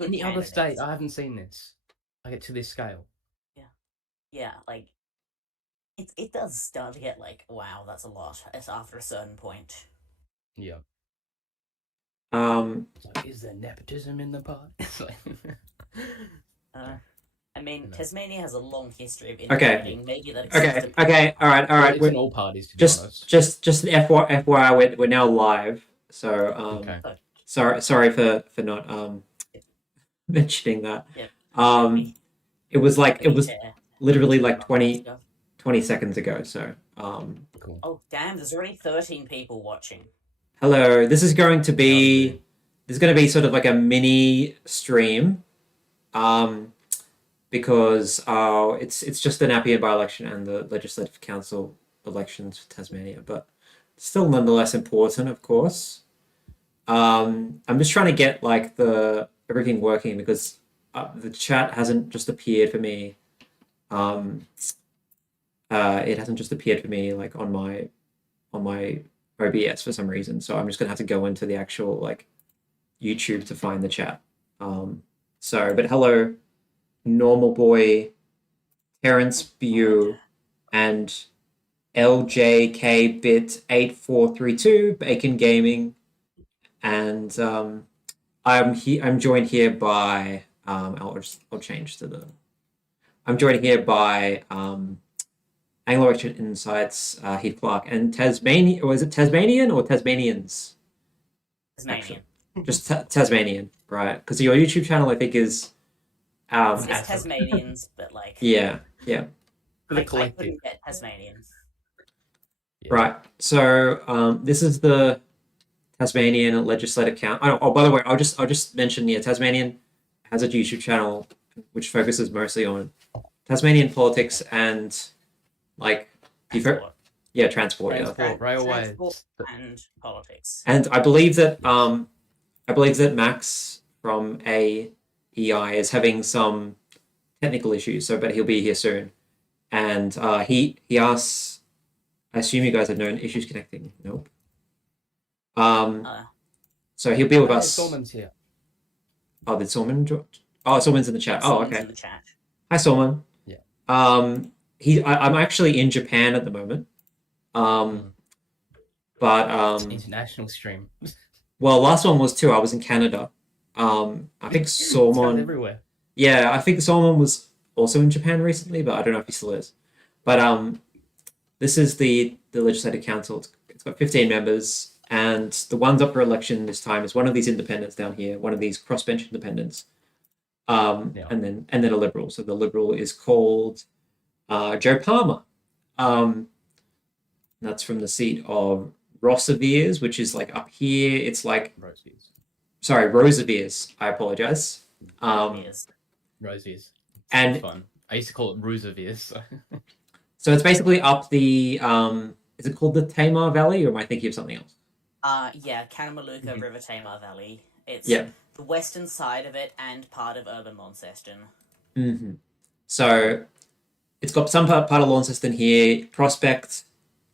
Any other state, I haven't seen this. I get to this scale. Yeah, like it does start to get like, wow, that's a lot. It's after a certain point. Yeah. Um, So is there nepotism in the pot? I mean, Tasmania has a long history of Okay. interbreeding. Maybe that extends okay, to okay, all right. It's in all parties, to be honest. Just the FYI, we're now live. So Okay. sorry for not mentioning that. Yeah. It was literally like Podcast 20 seconds ago. So Cool. Oh damn! There's already 13 people watching. hello. This is going to be sort of like a mini stream. Because it's just the Nepean by-election and the Legislative Council elections for Tasmania, but still nonetheless important, of course. I'm just trying to get like everything working because the chat hasn't just appeared for me. It hasn't just appeared for me like on my OBS for some reason, so I'm just gonna have to go into the actual like YouTube to find the chat. But hello, Normal Boy, Terrence Bew, and LJK Bit 8432 Bacon Gaming, and I'm joined here by I'll change to the. I'm joined here by Anglo Action Insights Heath Clark and Tasmanian. Was it Tasmanian or Tasmanians? Tasmanian. Just Tasmanian, right? Because your YouTube channel, I think, is. It's Tasmanians, but like yeah. For the I collective. couldn't get Tasmanians. Yeah. Right. So this is the Tasmanian Legislative Council. Oh, by the way, I'll just mention Tasmanian has a YouTube channel which focuses mostly on Tasmanian politics and like Transport. transport, railway, transport and politics. And I believe that Max from AEI is having some technical issues, but he'll be here soon. And he asks, I assume you guys have known issues connecting. Nope. So he'll be with us. Sorman's here. Oh, did Sorman join? Oh, Sorman's in the chat. Oh, okay. In the chat. Hi, Sorman. Yeah. I'm actually in Japan at the moment. But international stream. Well, last one was too. I was in Canada. I think Sorman everywhere. Yeah, I think Sorman was also in Japan recently, but I don't know if he still is. But this is the Legislative Council. It's got 15 members, and the ones up for election this time is one of these independents down here, one of these crossbench independents, and then a Liberal. So the Liberal is called Joe Palmer. That's from the seat of Rosevears, which is like up here. It's like Rosevears. I apologize. Rosevears. And fun. I used to call it Rosevears. So it's basically up the is it called the Tamar Valley, or am I thinking of something else? Kanamaluka River Tamar Valley. It's the western side of it and part of urban Launceston. Mm-hmm. So it's got some part of Launceston here, Prospect,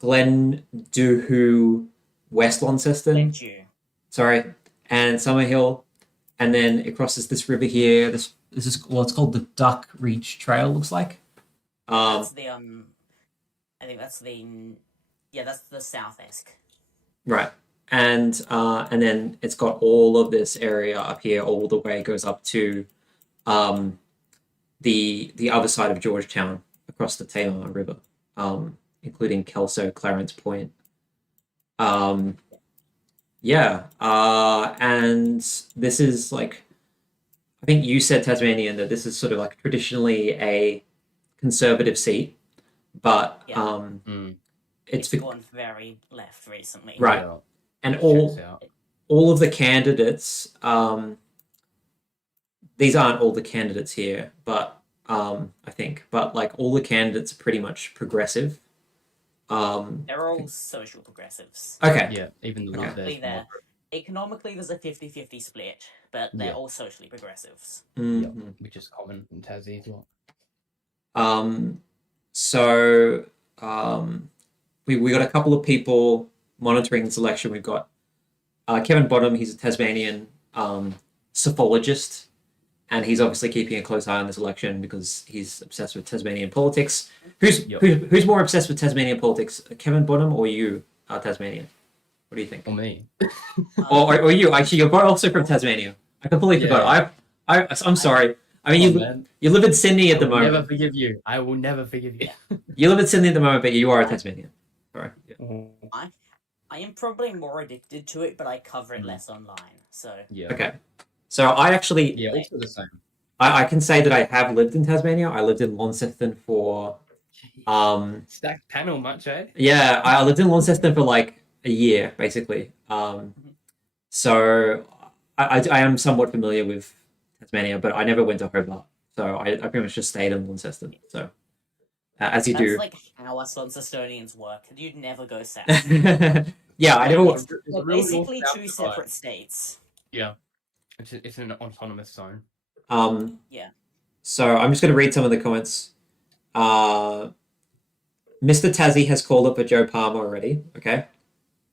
Glenduhu, West Launceston. Sorry, and Summerhill, and then it crosses this river here. This is it's called the Duck Reach Trail. Looks like. That's the I think that's that's the south-esque. Right. And then it's got all of this area up here, all the way goes up to the other side of Georgetown across the Tamar River, including Kelso, Clarence Point. And this is like, I think you said, Tasmanian, that this is sort of like traditionally a conservative seat, but it's gone very left recently. Right. Yeah. And all of the candidates, these aren't all the candidates here, but I think, but like all the candidates are pretty much progressive. They're all social progressives. Okay. Yeah, even the economically there's a 50-50 split, but they're all socially progressives. Mm-hmm. Which is common in Tassie as well. We got a couple of people monitoring this election. We've got Kevin Bottom. He's a Tasmanian psephologist. and he's obviously keeping a close eye on this election because he's obsessed with Tasmanian politics. Who's Yep. who's more obsessed with Tasmanian politics, Kevin Bonham or you, Tasmanian? What do you think? Or me. Or you? Actually, you're both also from Tasmania. I completely forgot. I'm sorry. I mean, you live in Sydney at the I will moment. never forgive you. I will never forgive you. You live in Sydney at the moment, but you are a Tasmanian. Sorry. Yeah. I am probably more addicted to it, but I cover it less online. So Yeah. Okay. So I actually, Yeah, also the same. I can say that I have lived in Tasmania. I lived in Launceston for, Stacked panel much, eh? yeah, I lived in Launceston for like a year, basically. So I am somewhat familiar with Tasmania, but I never went to Hobart. So I pretty much just stayed in Launceston. So as you that's do. like how us Launcestonians work. You'd never go south. Yeah, I never. We're basically two separate states. Yeah. It's an autonomous zone. Yeah. So I'm just going to read some of the comments. Mr. Tassie has called up a Joe Palmer already. Okay.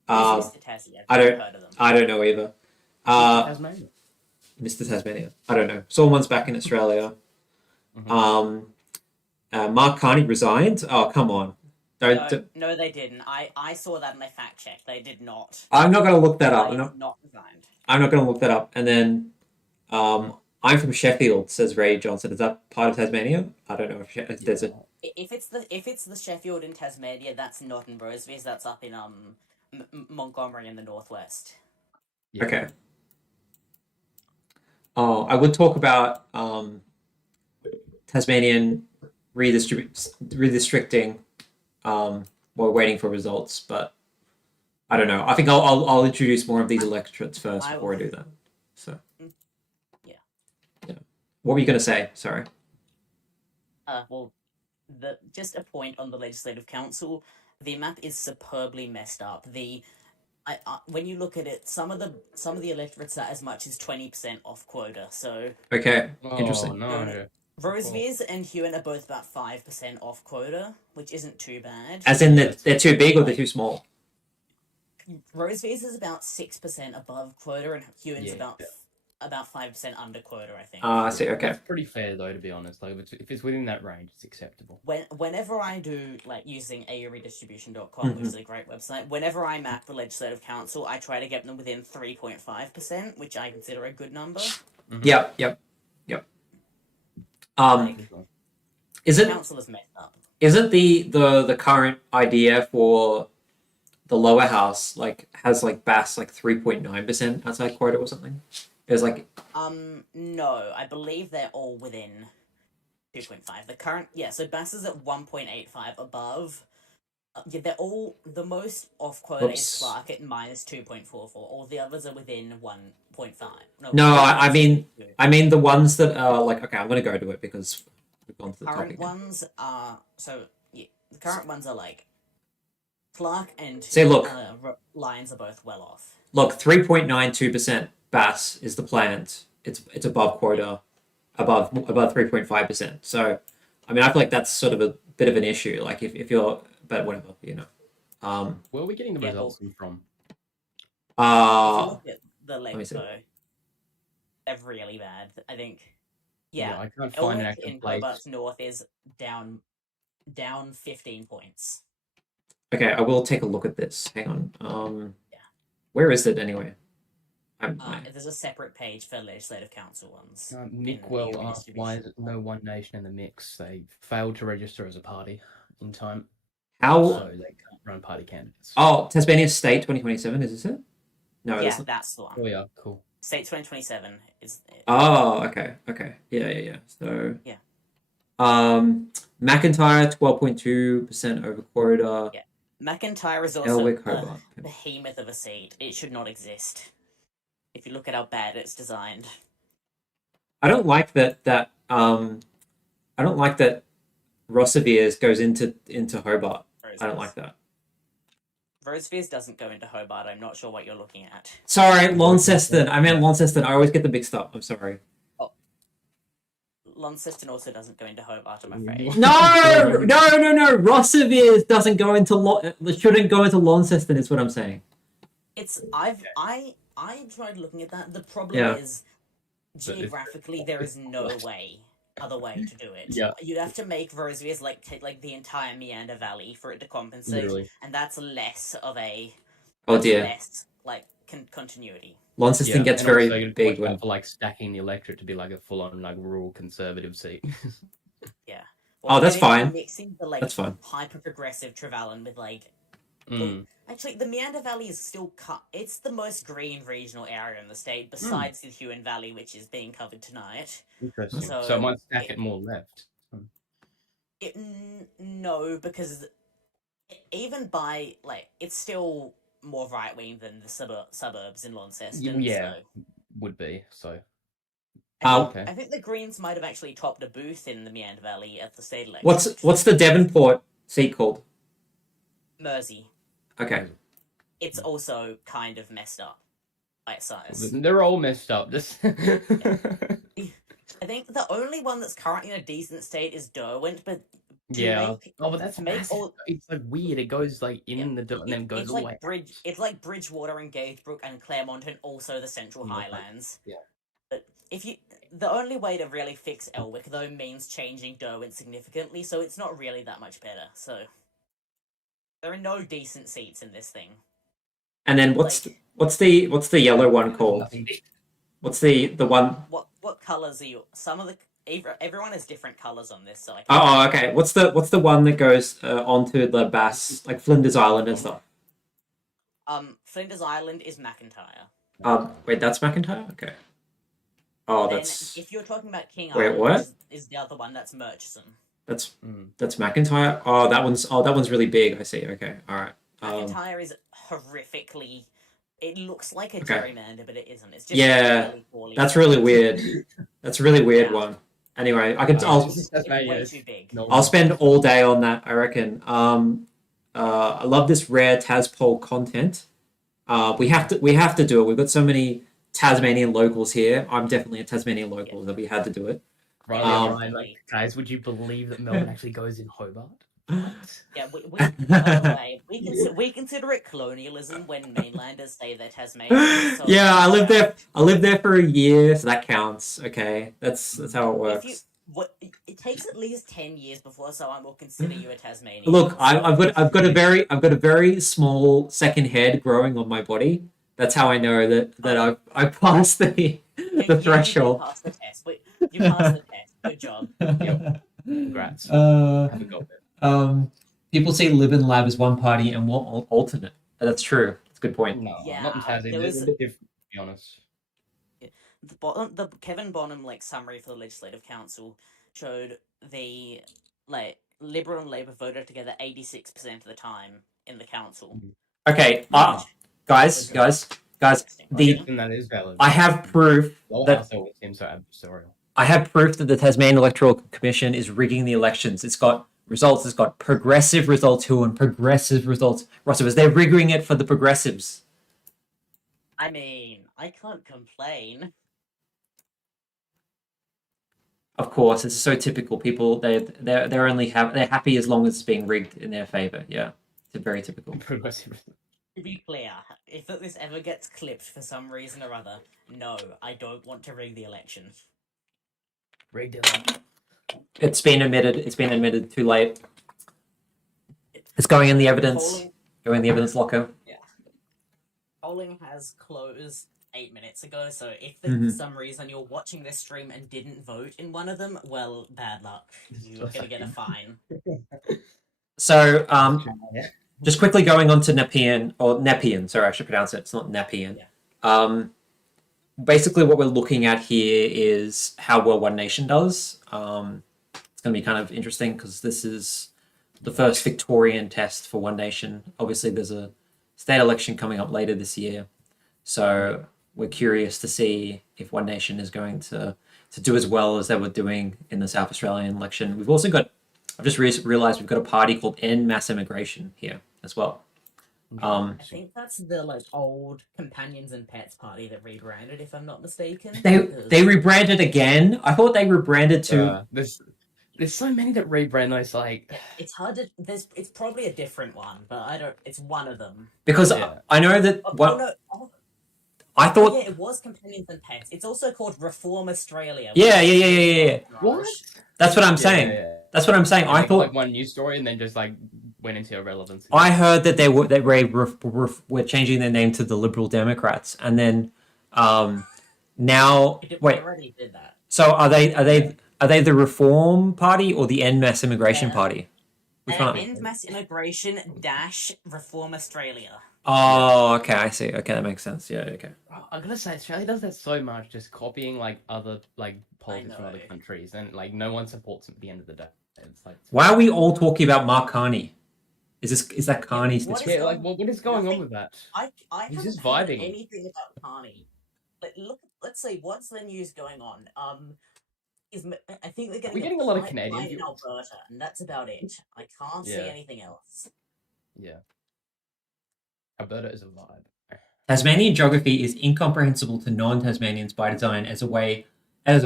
Who's Mr. Tassie? I I've don't- heard of them. I don't know either. Tasmania. Mr. Tasmania. I don't know. Someone's back in Australia. Mhm. Mark Carney resigned. Oh, come on. No, they didn't. I saw that and I fact checked. They did not. I'm not going to look that up. They not resigned. I'm not going to look that up. And then, I'm from Sheffield, says Ray Johnson. Is that part of Tasmania? I don't know if there's a. If it's the Sheffield in Tasmania, that's not in Rosevears. That's up in Montgomery in the northwest. Yeah. Okay. Oh, I would talk about Tasmanian redistricting while waiting for results, but I don't know. I think I'll introduce more of these electorates first before I do that. So. Yeah. Yeah. What were you going to say? Sorry. Well, just a point on the Legislative Council. The map is superbly messed up. When you look at it, some of the electorates are as much as 20% off quota. So Okay. Oh, Interesting. no. Rosevears and Huon are both about 5% off quota, which isn't too bad. As in they're too big or they're too small? Rosevears is about 6% above quota, and Huon's Yeah. about 5% under quota, I think. I see. Okay. That's pretty fair though, to be honest. Like if it's within that range, it's acceptable. Whenever I do, like, using Redistribution.com, which is a great website, whenever I map the Legislative Council, I try to get them within 3.5%, which I consider a good number. Mhm. Yep. Is The it council is messed up. isn't the current idea for the lower house has Bass 3.9% outside quota or something? There's No, I believe they're all within 2.5. The current, so Bass is at 1.85 above. They're all, the most off quota is Clark at minus 2.44. All the others are within 1.5. No, I mean the ones that are okay, I'm gonna go to it because we've gone to the current topic. ones are the current ones are Clark and See, look. Lions are both well off. Look, 3.92% Bass is the planned. It's above quota, above 3.5%. So, I mean, I feel like that's sort of a bit of an issue. Like if you're, but whatever, Where are we getting the Yeah, results from? If you Uh look at the me see. Lexo, they're really bad. I think. I can't find an Elwick active in place. Hobart's North is down 15 points. okay, I will take a look at this. Hang on. Yeah. Where is it anyway? There's a separate page for Legislative Council ones. Nick in Well the asked why is redistribution. no One Nation in the mix. They failed to register as a party in time, How? so they can't run party candidates. Oh, Tasmania State 2027. Is this it? No, Yeah, it's not. that's the one. Oh yeah, cool. State 2027 is. Oh, okay. Yeah. So. Yeah. McIntyre 12.2% over quota. Yeah. McIntyre is also Elwick, a Hobart. behemoth of a seat. It should not exist. If you look at how bad it's designed. I don't like that. I don't like that. Rosevears goes into Hobart. I don't like that. Rosevears doesn't go into Hobart. I'm not sure what you're looking at. Sorry, Launceston. I meant Launceston. I always get them mixed up. I'm sorry. Launceston also doesn't go into Hobart, I'm afraid. No. Rosevears doesn't go into shouldn't go into Launceston. Is what I'm saying. It's I tried looking at that. The problem Yeah. is geographically there is no other way to do it. Yeah. You'd have to make Rosevears take like the entire Meander Valley for it to compensate, Literally. and that's less of a Oh dear. less like continuity. Launceston gets and very also you'd big watch when out for like stacking the electorate to be like a full-on like rural conservative seat. Yeah. Oh, that's and then fine. Mixing the like That's fine. hyper progressive Trevelyan with like Mm. actually the Meander Valley is still it's the most green regional area in the state besides the Huon Valley, which is being covered tonight. Interesting. So So it might stack it more left. No, because even by like it's still more right wing than the suburbs in Launceston. Yeah. So. Would be so. I think the Greens might have actually topped a booth in the Meander Valley at the state election. What's the Devonport seat called? Mersey. Okay. It's also kind of messed up by its size. They're all messed up. Just I think the only one that's currently in a decent state is Derwent, but yeah. But that's massive. It's like weird. It goes like in the and then goes all like way. It's like Bridgewater and Gatebrook and Claremont and also the Central Highlands. Yeah. But the only way to really fix Elwick though means changing Derwent significantly, so it's not really that much better. So there are no decent seats in this thing. And then what's the yellow one called? What's the one? What colors are you? Some of the everyone has different colors on this, so okay. What's the one that goes onto the Bass, like Flinders Island and stuff? Flinders Island is McIntyre. Wait, that's McIntyre. Okay. Oh, then that's. If you're talking about King Wait, Island, what? Is the other one that's Murchison. That's McIntyre. Oh, that one's really big. I see. Okay, all right. McIntyre is horrifically. It looks like a Okay. gerrymander, but it isn't. It's just really poorly that's done. really weird. That's a really weird one. Anyway, It's way too big. I'll spend all day on that, I reckon. I love this rare Tazpol content. We have to do it. We've got so many Tasmanian locals here. I'm definitely a Tasmanian local that we had to do it. Right, guys, would you believe that Melbourne actually goes in Hobart? Yeah, by the way, we consider it colonialism when mainlanders say they're Tasmanian. So yeah, I lived there. I lived there for a year, so that counts. Okay, that's how it works. It takes at least 10 years before someone will consider you a Tasmanian. Look, I've got a very small second head growing on my body. That's how I know that I passed the threshold. You passed the test. You passed the test. Good job. Yep. Congrats. Haven't got there. People say Live and Lab is one party and one alternate. That's true. That's a good point. No, Yeah, not in Tasmania. It's a bit different, to be honest. The Kevin Bonham summary for the Legislative Council showed the Liberal and Labor voted together 86% of the time in the council. Okay, guys. That is valid. I have proof that always seems so adversarial. I have proof that the Tasmanian Electoral Commission is rigging the elections. It's got results. It's got progressive results and progressive results Rosevears. They're rigging it for the progressives. I mean, I can't complain. Of course, it's so typical. People they're only happy as long as it's being rigged in their favor. Yeah, it's very typical. Progressive. To be clear, if this ever gets clipped for some reason or other, no, I don't want to rig the election. Rigged it. It's been admitted too late. It's going in the evidence. Going in the evidence locker. Yeah. Polling has closed 8 minutes ago, so if for some reason you're watching this stream and didn't vote in one of them, well, bad luck. You're gonna get a fine. So, just quickly going on to Nepean. Sorry, I should pronounce it. It's not Nepean. Yeah. Basically, what we're looking at here is how well One Nation does. It's going to be kind of interesting because this is the first Victorian test for One Nation. Obviously, there's a state election coming up later this year. So we're curious to see if One Nation is going to do as well as they were doing in the South Australian election. We've also got, I've just realised we've got a party called End Mass Immigration here as well. I think that's the old Companions and Pets party that rebranded, if I'm not mistaken. They rebranded again. I thought they rebranded to. There's so many that rebrand those It's hard to. It's probably a different one, but I don't. It's one of them. Because I know that I thought. Yeah, it was Companions and Pets. It's also called Reform Australia. Yeah. What? That's what I'm saying. Yeah. That's what I'm saying. I thought like one news story and then just like went into irrelevance. I heard that they were changing their name to the Liberal Democrats, and then now It wait. already did that. So are they the Reform Party or the End Mass Immigration Party? Which one? End Mass Immigration - Reform Australia. Oh, okay, I see. Okay, that makes sense. Yeah, okay. I'm gonna say Australia does that so much, just copying like other like politics from other countries, and like no one supports them at the end of the day. It's like why are we all talking about Mark Carney? Is that Carney's? Yeah, like what is going on with that? I He's just haven't heard vibing. anything about Carney. Let's see what's the news going on. I think they're getting a lot of Canadian in Alberta, and that's about it. I can't see anything else. Yeah, Alberta is a vibe. Tasmanian geography is incomprehensible to non-Tasmanians by design as a way lower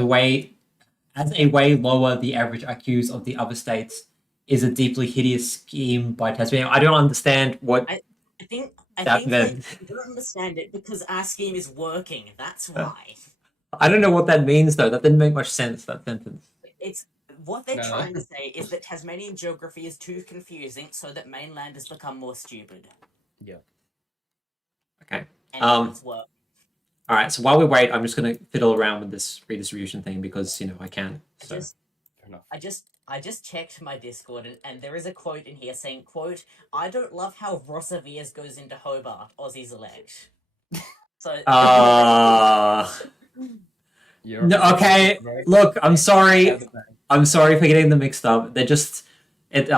the average IQs of the other states is a deeply hideous scheme by Tasmania. I don't understand what. I think you don't understand it because our scheme is working. That's why. I don't know what that means though. That didn't make much sense. That sentence. It's what they're trying to say is that Tasmanian geography is too confusing, so that mainlanders become more stupid. Yeah. Okay. And it's work. All right. So while we wait, I'm just gonna fiddle around with this redistribution thing because I can. So. I just checked my Discord and there is a quote in here saying, quote, "I don't love how Rosevears goes into Hobart, Aussies elect." So no, okay. Look, I'm sorry. I'm sorry for getting them mixed up. They're just it's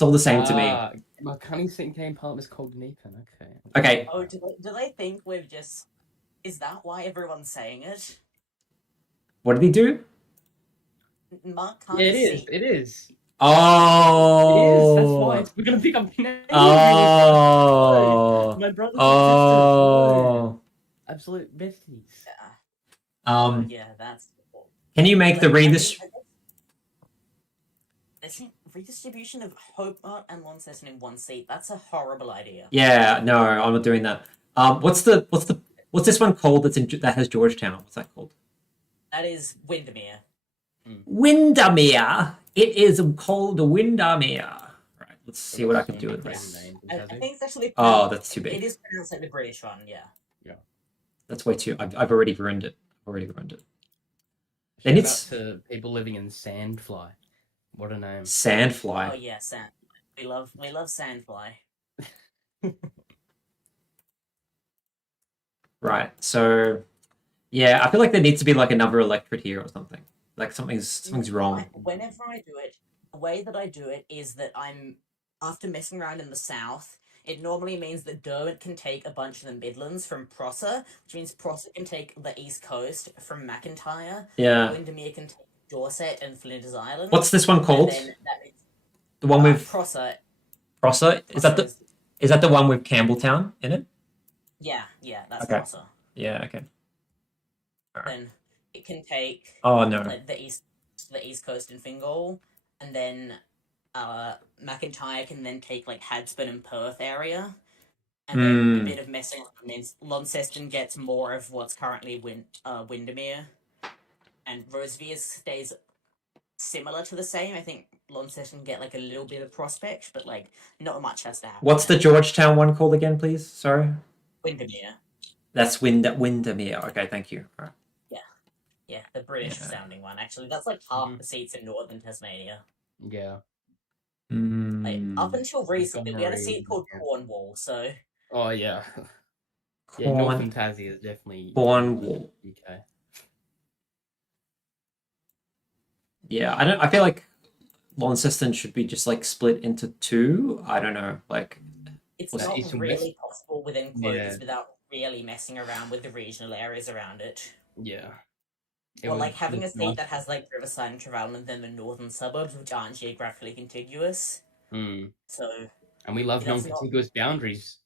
all the same to me. My cunning St. Game partner is called Nepean. Okay. Oh, do they think we're just? Is that why everyone's saying it? What did he do? Mark can't see. It is. Oh. It is. That's why we're gonna pick up Canadian. Oh. My brother's absolute besties. Yeah, that's. Can you make the redistribution of Hobart and Launceston in one seat? That's a horrible idea. Yeah, no, I'm not doing that. What's this one called that has Georgetown? What's that called? That is Windermere. Windermere. It is called Windermere. Right, let's see what I can do with this. I think it's actually. Oh, that's too big. It is pronounced like the British one. Yeah. That's way too. I've already ruined it. Then it's to people living in Sandfly. What a name. Sandfly. Oh yeah, Sand. We love Sandfly. Right. So, yeah, I feel like there needs to be like another electorate here or something. Like something's wrong. Whenever I do it, the way that I do it is that after messing around in the south, it normally means that Derwent can take a bunch of the Midlands from Prosser, which means Prosser can take the East Coast from McIntyre. Yeah. Windermere can take Dorset and Flinders Island. What's this one called? The one with Prosser. Prosser? Is that the one with Campbelltown in it? Yeah, that's Prosser. Yeah, okay. Right. Then it can take the East Coast and Fingal, and then McIntyre can then take like Hadspen and Perth area, and then a bit of messing around means Launceston gets more of what's currently Windermere, and Rosevears stays similar to the same. I think Launceston get like a little bit of Prospect, but like not much has to happen. What's the Georgetown one called again, please? Sorry. Windermere. That's Windermere. Okay, thank you. All right. Yeah, the British sounding one. Actually, that's like half the seats in northern Tasmania. Yeah. Like, up until recently, we had a seat called Cornwall. So. Oh yeah. Yeah, Northern Tassie is definitely Cornwall. UK. Yeah, I feel like Launceston should be just like split into two. I don't know, like. It's not really possible within quotas without really messing around with the regional areas around it. Yeah. Or like having a seat that has like Riverside and Trevally and then the northern suburbs, which aren't geographically contiguous. So. And we love non-contiguous boundaries.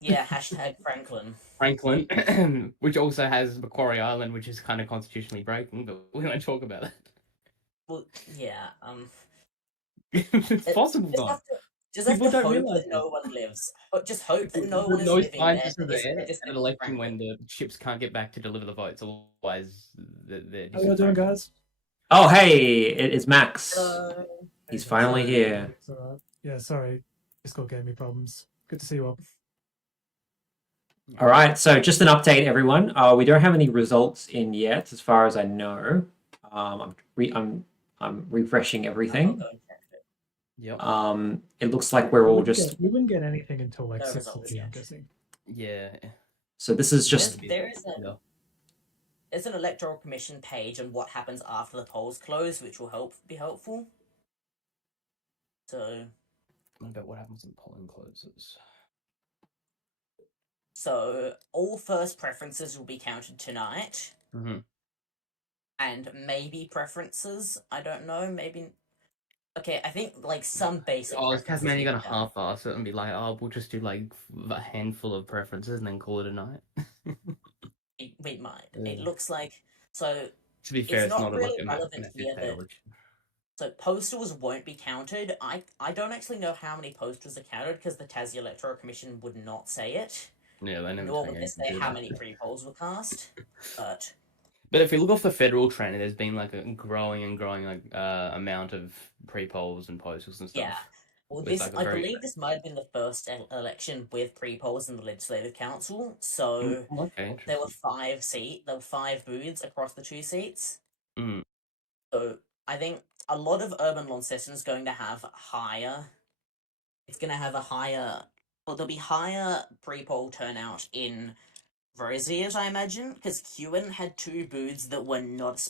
Yeah, hashtag Franklin. Franklin, which also has Macquarie Island, which is kind of constitutionally breaking, but we won't talk about it. Well, yeah. It's possible, though. Just have People to don't hope realise that no one lives. Just hope that no one is no living there. scientists are It's there just at an gonna be election Franklin. when the ships can't get back to deliver the votes. Otherwise, they're How you doing, guys? Oh, hey, it's Max. Hello. He's Hey, finally sorry. here. It's all right. Yeah, sorry. Discord gave me problems. Good to see you all. All right, so just an update, everyone. We don't have any results in yet, as far as I know. I'm refreshing everything. Yep. It looks like we're all just. We wouldn't get anything until like No 6:30, results I'm yet. guessing. Yeah. So this is just. There's an electoral commission page on what happens after the polls close, which will be helpful. So. I bet what happens when polling closes. So all first preferences will be counted tonight. Mm-hmm. And maybe preferences. I don't know. Maybe. Okay, I think like some basic. Oh, is preferences Tasmania will gonna be done. half-ass it and be like, oh, we'll just do like a handful of preferences and then call it a night? We might. Yeah. It looks like so. To be fair, it's not not really a relevant here that so postals won't be counted. I don't actually know how many postals are counted because the Tassie Electoral Commission would not say it. Yeah, they never. Nor would they say how many pre-polls were cast. But if you look off the federal trend, there's been like a growing like amount of pre-polls and postals and stuff. Yeah. Well, It's like I believe this might have been the first election with pre-polls in the Legislative Council. So okay, there were 5 booths across the 2 seats. Mm. So I think a lot of urban Launceston is going to have higher. It's going to have a higher. Well, there'll be higher pre-poll turnout in Rosevears, I imagine, because Kewen had 2 booths that were not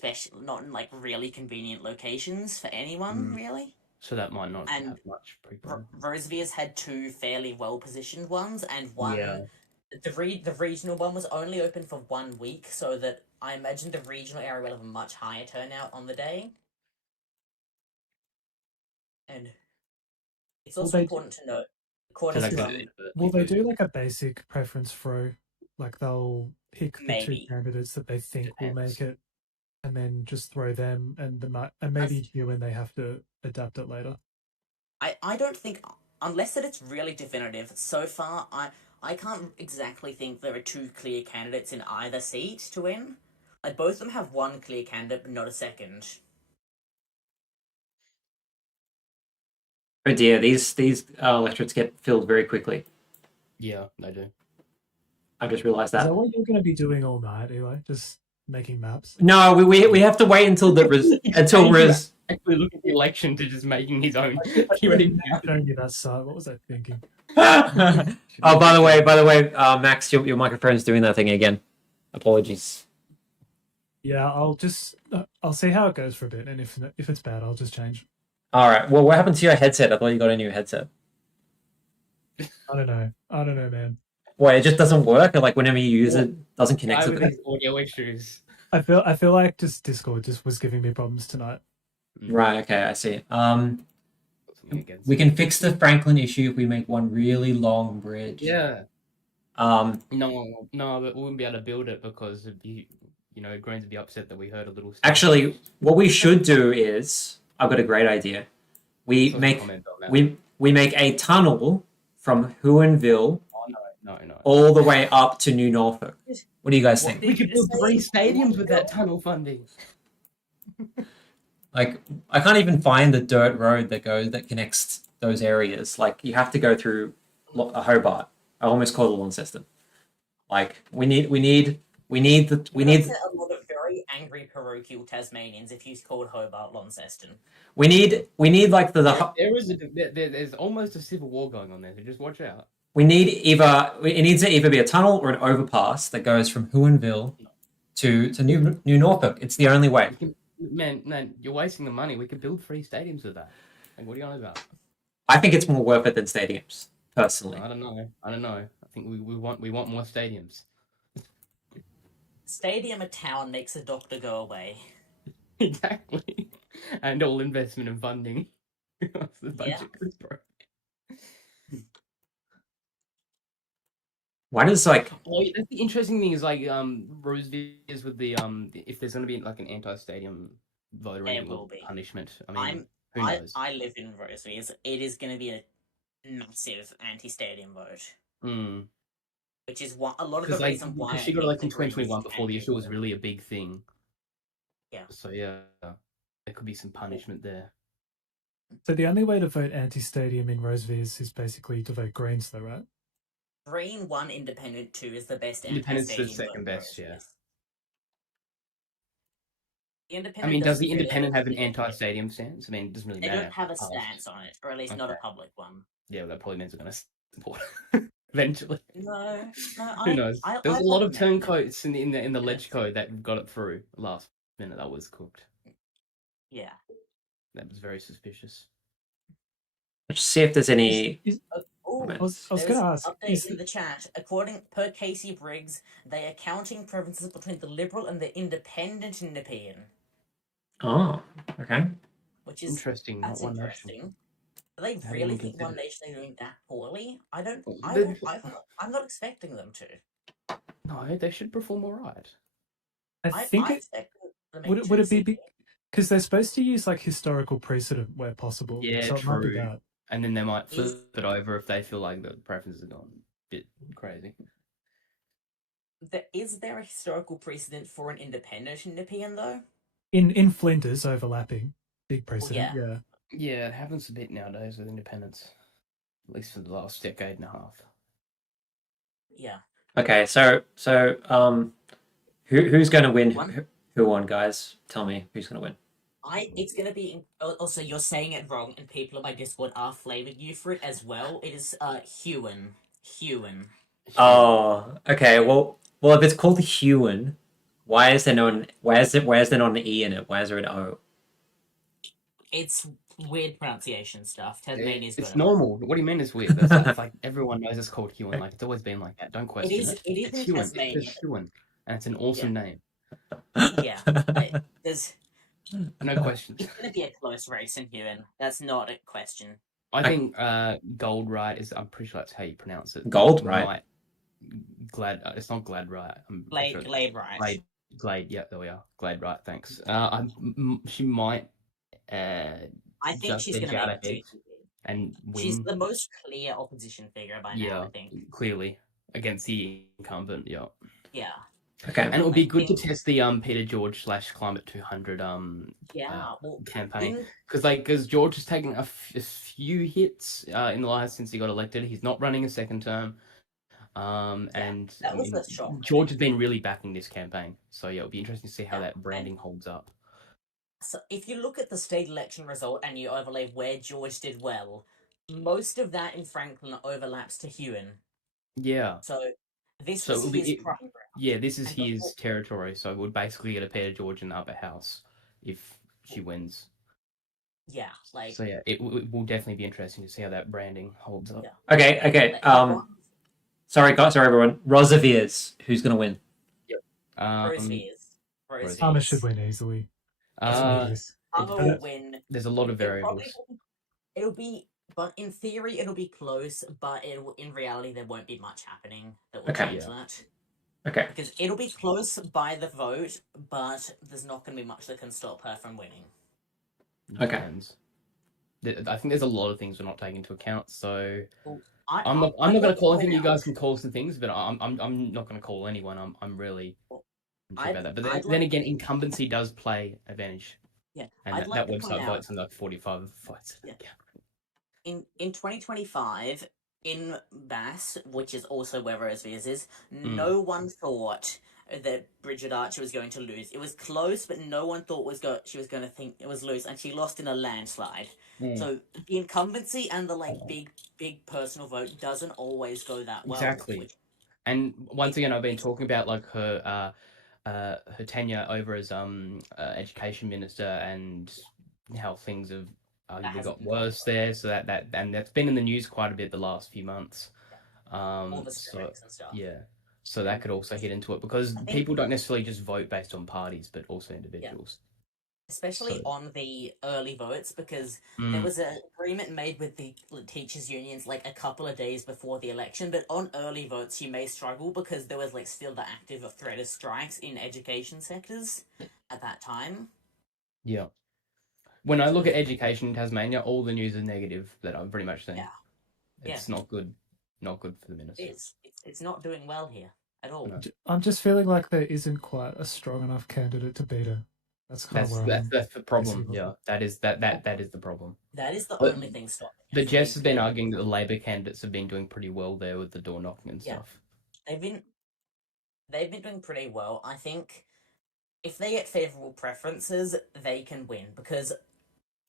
in like really convenient locations for anyone, really. So that might not have much pre-poll. Rosevears had 2 fairly well-positioned ones, and one. Yeah. The regional one was only open for 1 week, so that I imagine the regional area will have a much higher turnout on the day. And it's also important to note, according to will they do like a basic preference throw? Like they'll pick the 2 candidates that they think will make it, and then just throw them, and maybe when they have to adapt it later. I don't think, unless that it's really definitive. So far, I can't exactly think there are 2 clear candidates in either seat to win. Like both of them have 1 clear candidate, but not a second. Oh dear, these electorates get filled very quickly. Yeah, they do. I just realised that. Is that what you're going to be doing all night, Eli? Just making maps? No, we have to wait until actually look at the election to just making his own. Showing you that side. What was I thinking? Oh, by the way, Max, your microphone's doing that thing again. Apologies. Yeah, I'll see how it goes for a bit, and if it's bad, I'll just change. All right. Well, what happened to your headset? I thought you got a new headset. I don't know, man. Wait, it just doesn't work, or like whenever you use it, doesn't connect with these audio issues. I feel like just Discord just was giving me problems tonight. Right. Okay, I see. We can fix the Franklin issue if we make one really long bridge. Yeah. No, but we wouldn't be able to build it because it'd be, Greens would be upset that we heard a little. Actually, what we should do is, I've got a great idea. We make a tunnel from Huonville all the way up to New Norfolk. What do you guys think? We could build 3 stadiums with that tunnel funding. Like, I can't even find the dirt road that connects those areas. Like, you have to go through a Hobart. I almost call it Launceston. Like, we need. A lot of very angry parochial Tasmanians if you called Hobart Launceston. We need like there's almost a civil war going on there, so just watch out. It needs to either be a tunnel or an overpass that goes from Huonville to New Norfolk. It's the only way. Man, you're wasting the money. We could build 3 stadiums with that. Like, what are you on about? I think it's more worth it than stadiums, personally. I don't know. I think we want more stadiums. Stadium a town makes a doctor go away. Exactly. And all investment and funding. The budget goes broke. Why does that's the interesting thing is like Rosevears with the if there's going to be like an anti-stadium vote or punishment. I mean, who knows? I live in Rosevears. It is going to be a massive anti-stadium vote, Mm. which is a lot of the Because like, reason why because I she got think elected the in 2021 Greens before the can do issue was well. really a big thing. Yeah. So yeah, there could be some punishment there. So the only way to vote anti-stadium in Rosevears is basically to vote Greens, though, right? Green 1, Independent 2 is the best Independent's the anti-stadium vote. second best, yeah. The I Independent mean, does doesn't the really Independent have an have a anti-stadium stance? I mean, it doesn't really They matter. don't have a Past. stance on it, or at least not a Okay. public one. Yeah, well, that probably means they're going to support eventually. No, Who knows? I There was a like lot of Nepean. turncoats in the ledge code that got it through last minute. That was cooked. Yeah. That was very suspicious. Let's see if there's any. Oh, I was there's going to ask. update in the chat. According per Casey Briggs, they are counting preferences between the Liberal and the Independent in Nepean, Oh, okay. which is Interesting. that's Not One interesting. Nation. Do they Hadn't really even think One considered. Nation are doing that poorly? I don't. Well, I'm not expecting them to. No, they should perform all right. I think expect them to would it be because they're supposed to use like historical precedent where possible. Yeah, so it might be true. that. And then they might flip it over if they feel like the preferences are gone a bit crazy. Is there a historical precedent for an independent in Nepean, though? In Flinders, overlapping. Big precedent, yeah. Yeah, it happens a bit nowadays with independence. At least for the last decade and a half. Yeah. Okay, so who's going to win? Who won, guys? Tell me who's going to win. It's going to be. Also, you're saying it wrong, and people on my Discord are flaming you for it as well. It is Hewen. Oh, okay. Well, if it's called Hewen, why is there not an E in it? Why is there an O? It's weird pronunciation stuff. Tasmania's It's got normal. What do you mean it's weird? It's like everyone knows it's called Hewen. Like it's always been like that. Don't question it. It is It's in Hewen. Tasmania. It's Hewen, and it's an awesome name. Yeah, there's no question. It's going to be a close race in Hewen. That's not a question. I think Goldright is. I'm pretty sure that's how you pronounce it. Goldright. It's not Gladright. Gladright. Glade. Yeah, there we are. Gladright. Thanks. She might. I think she's going to make it and win. She's the most clear opposition figure by now. I think clearly against the incumbent. Yeah. Yeah. Okay. And it would be good to test the Peter George / Climate 200 campaign because George has taken a few hits in the last since he got elected. He's not running a second term. And that was the shock. George has been really backing this campaign, so yeah, it'll be interesting to see how that branding holds up. So if you look at the state election result and you overlay where George did well, most of that in Franklin overlaps to Hewen. Yeah. So this is his prime ground. Yeah, this is his territory, so it would basically get a Peter George in the upper house if she wins. Yeah, like so. Yeah, it will definitely be interesting to see how that branding holds up. Yeah. Okay. Sorry, everyone. Rosevears, who's gonna win? Yep. Rosevears. Palmer should win easily. Palmer will win. There's a lot of variables. It'll be, but in theory, it'll be close. But in reality, there won't be much happening that will change that. Okay. Because it'll be close by the vote, but there's not going to be much that can stop her from winning. Okay. I think there's a lot of things we're not taking into account, so I'm not going to call anything. You guys can call some things, but I'm not going to call anyone. I'm really unsure about that. But then again, incumbency does play advantage. Yeah, and that website votes in like 45 votes. Yeah. In 2025, in Bass, which is also where Rosevears is, no one thought that Bridget Archer was going to lose. It was close, but no one thought she was going to think it was lose, and she lost in a landslide. So the incumbency and the big personal vote doesn't always go that well. Exactly. And once again, I've been talking about like her tenure over as education minister and how things have arguably got worse there. So and that's been in the news quite a bit the last few months. All the strikes and stuff. Yeah. So that could also hit into it because people don't necessarily just vote based on parties, but also individuals. Yeah. Especially on the early votes, because there was an agreement made with the teachers' unions like a couple of days before the election, but on early votes you may struggle because there was like still the active threat of strikes in education sectors at that time. Yeah. When I look at education in Tasmania, all the news is negative that I've pretty much seen. Yeah. It's not good. Not good for the minister. It's not doing well here at all. No. I'm just feeling like there isn't quite a strong enough candidate to beat her. That's the problem. Yeah, that is the problem. That is the only thing stopping. But Jess has been arguing that the Labor candidates have been doing pretty well there with the door knocking and stuff. They've been doing pretty well. I think if they get favourable preferences, they can win because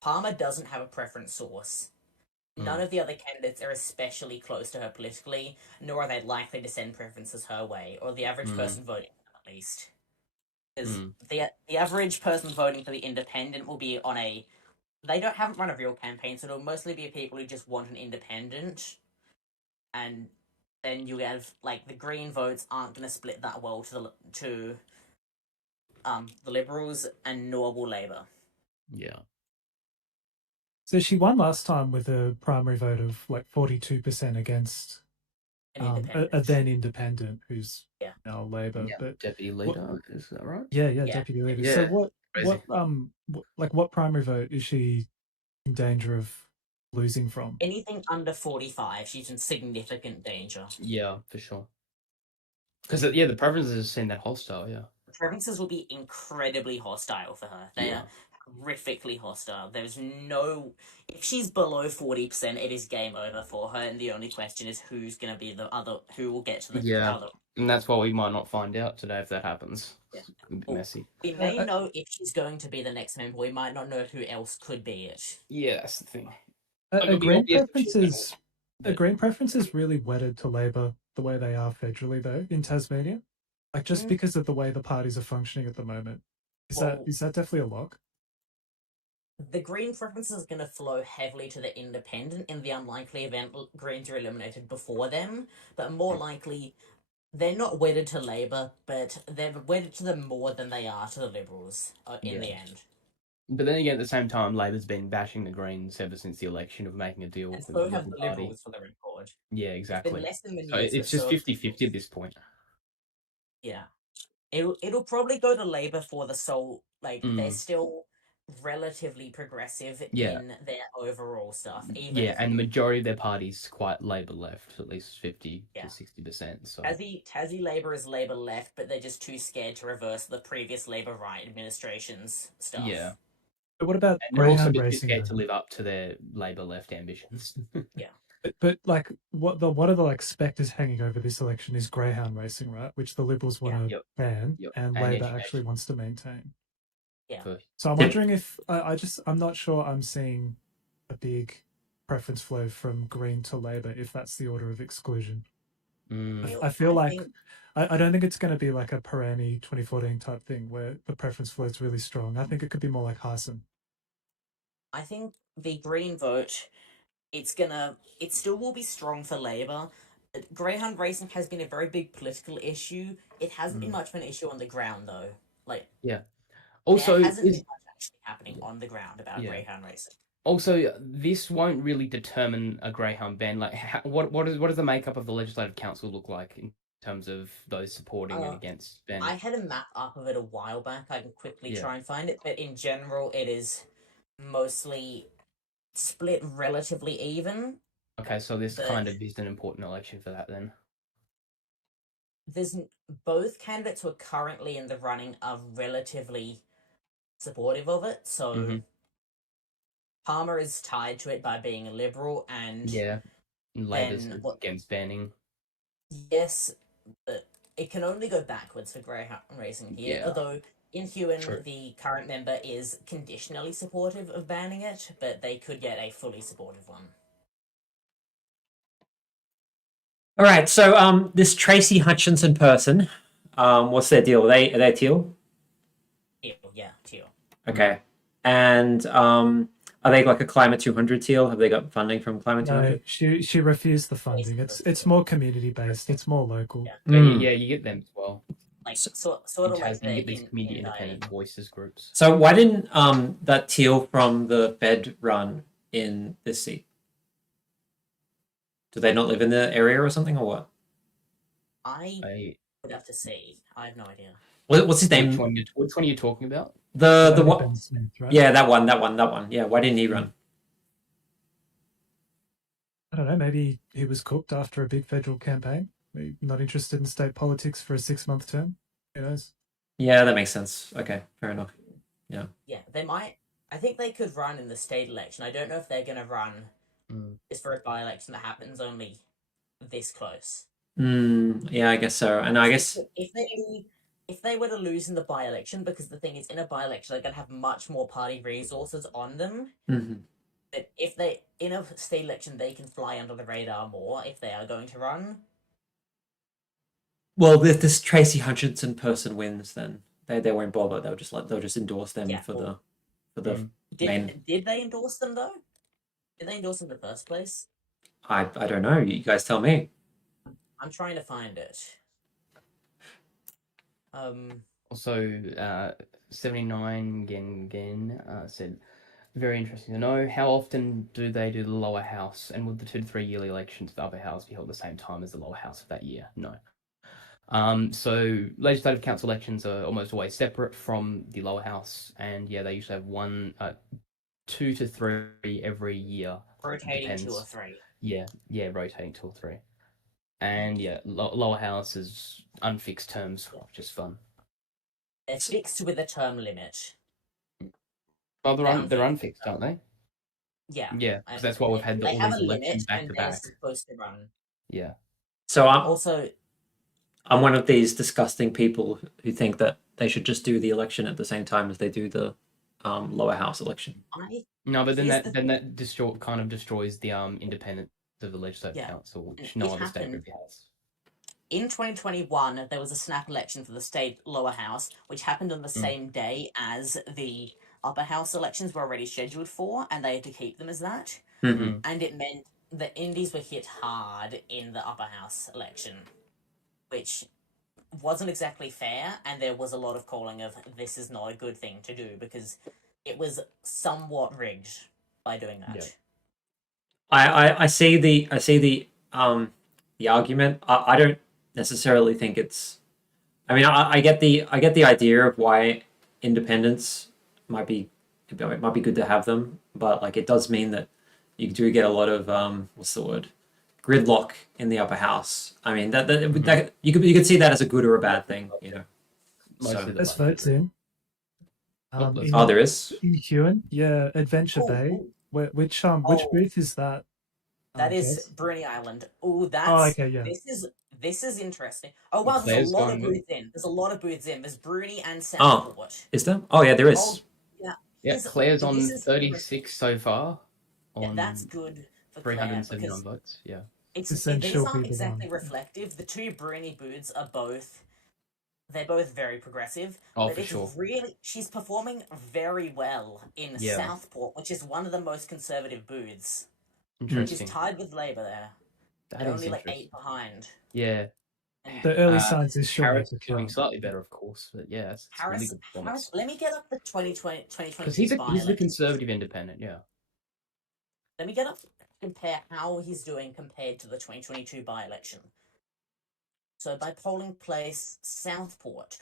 Palmer doesn't have a preference source. None of the other candidates are especially close to her politically, nor are they likely to send preferences her way, or the average person voting at least. Because the average person voting for the Independent will be on a... They haven't run a real campaign, so it'll mostly be people who just want an independent. And then you have, like, the Green votes aren't going to split that well to the Liberals, and nor will Labour. Yeah. So she won last time with a primary vote of like 42% against a then independent who's now Labour. Yeah. But deputy leader, is that right? Yeah, deputy leader. Yeah. So what primary vote is she in danger of losing from? Anything under 45, she's in significant danger. Yeah, for sure. Because the preferences seem that hostile. Yeah. The preferences will be incredibly hostile for her. They are horrifically hostile. There's no... If she's below 40%, it is game over for her, and the only question is who's going to be the other... Who will get to the other... And that's why we might not find out today if that happens. Yeah. It's a bit messy. We may know if she's going to be the next member. We might not know who else could be it. Yeah, that's the thing. A Green preference is really wedded to Labour the way they are federally, though, in Tasmania. Like, just because of the way the parties are functioning at the moment. Is that definitely a lock? The Green preference is going to flow heavily to the Independent in the unlikely event Greens are eliminated before them, but more likely they're not wedded to Labour, but they're wedded to them more than they are to the Liberals in the end. But then again, at the same time, Labour's been bashing the Greens ever since the election of making a deal with the so have the Liberal Liberals for the record. Yeah, exactly. Less than so it's just 50-50 at this point. Yeah. It'll probably go to Labour for the sole... Like, they're still relatively progressive in their overall stuff. And the majority of their party's quite Labour left, at least 50 to 60%. So Tassie Labour is Labour left, but they're just too scared to reverse the previous Labour right administration's stuff. Yeah. But what about and they're also greyhound racing? Scared to live up to their Labour left ambitions. Yeah. But like, what are the like spectres hanging over this election is greyhound racing, right? Which the Liberals want to ban, and Labour actually wants to maintain. Yeah. So I'm wondering if I'm not sure I'm seeing a big preference flow from Green to Labour if that's the order of exclusion. I feel like I don't think it's going to be like a Perani 2014 type thing where the preference flow is really strong. I think it could be more like Harson. I think the Green vote, it still will be strong for Labour. But greyhound racing has been a very big political issue. It hasn't been much of an issue on the ground though. Also, there hasn't been much actually happening on the ground about greyhound racing. Also, this won't really determine a greyhound ban. Like, what does the makeup of the Legislative Council look like in terms of those supporting and against banning? I had a map up of it a while back. I can quickly try and find it, but in general, it is mostly split relatively even. Okay, so this kind of is an important election for that then. There's both candidates who are currently in the running are relatively supportive of it, so Palmer is tied to it by being a Liberal, and Labour's against banning. Yes, but it can only go backwards for greyhound racing here, although Incumbency, the current member, is conditionally supportive of banning it, but they could get a fully supportive one. All right, so this Tracy Hutchinson person, what's their deal? Are they teal? Teal. Okay, and are they like a Climate 200 teal? Have they got funding from Climate 200? No, she refused the funding. It's more community based. It's more local. Yeah, you get them as well. Like sort of like you get these community independent voices groups. So why didn't that teal from the Fed run in this seat? Do they not live in the area or something, or what? I would have to see. I have no idea. What's his name? Which one are you talking about? The one. Ben Smith, right? Yeah, that one. Yeah, why didn't he run? I don't know, maybe he was cooked after a big federal campaign. Maybe not interested in state politics for a 6-month term. Who knows? Yeah, that makes sense. Okay, fair enough. Yeah. Yeah, they might. I think they could run in the state election. I don't know if they're going to run just for a by-election that happens only this close. Yeah, I guess so. And I guess if they were to lose in the by-election, because the thing is, in a by-election, they're going to have much more party resources on them. But if they, in a state election, they can fly under the radar more if they are going to run. Well, if this Tracy Hutchinson person wins, then they won't bother. They'll just endorse them for the main. Did they endorse them though? Did they endorse them in the first place? I don't know. You guys tell me. I'm trying to find it. Also, 79 again said, very interesting to know, how often do they do the lower house, and would the 2 to 3 yearly elections for the upper house be held at the same time as the lower house of that year? No. So legislative council elections are almost always separate from the lower house, and yeah, they usually have 2 to 3 every year. Rotating 2 or 3. Yeah, rotating 2 or 3. And yeah, lower house is unfixed terms, just fun. They're fixed with a term limit. Oh, they're unfixed, aren't they? Yeah. Yeah, because that's why we've had all these elections back to back. They're supposed to run. Yeah. So I'm one of these disgusting people who think that they should just do the election at the same time as they do the lower house election. No, but then that destroys the independence of the legislative council, which no other state really has. In 2021, there was a snap election for the state lower house, which happened on the same day as the upper house elections were already scheduled for, and they had to keep them as that. And it meant the Indies were hit hard in the upper house election, which wasn't exactly fair, and there was a lot of calling of this is not a good thing to do because it was somewhat rigged by doing that. Yeah. I see the argument. I don't necessarily think it's. I mean, I get the idea of why independents might be good to have them, but like it does mean that you do get a lot of what's the word, gridlock in the upper house. I mean that you could see that as a good or a bad thing, you know. Let's vote soon. There is in Huon, yeah, Adventure Bay. Which booth is that? That is Bruny Island. Okay, yeah. This is interesting. Oh wow, there's a lot of booths in. There's a lot of booths in. There's Bruny and Southport. Is there? Oh yeah, there is. Yeah, Claire's on 36 so far. Yeah, that's good for 379 votes. Yeah. These aren't exactly reflective. The 2 Bruny booths are they're both very progressive. Oh, but for sure. She's performing very well in Southport, which is one of the most conservative booths. Interesting. She's tied with Labour there. They're only like 8 behind. Yeah. The early signs is Harris doing slightly better, of course, but yeah, it's really good performance. Let me get up the 2020 because he's the conservative independent, yeah. Let me get up compare how he's doing compared to the 2022 by-election. So by polling place Southport,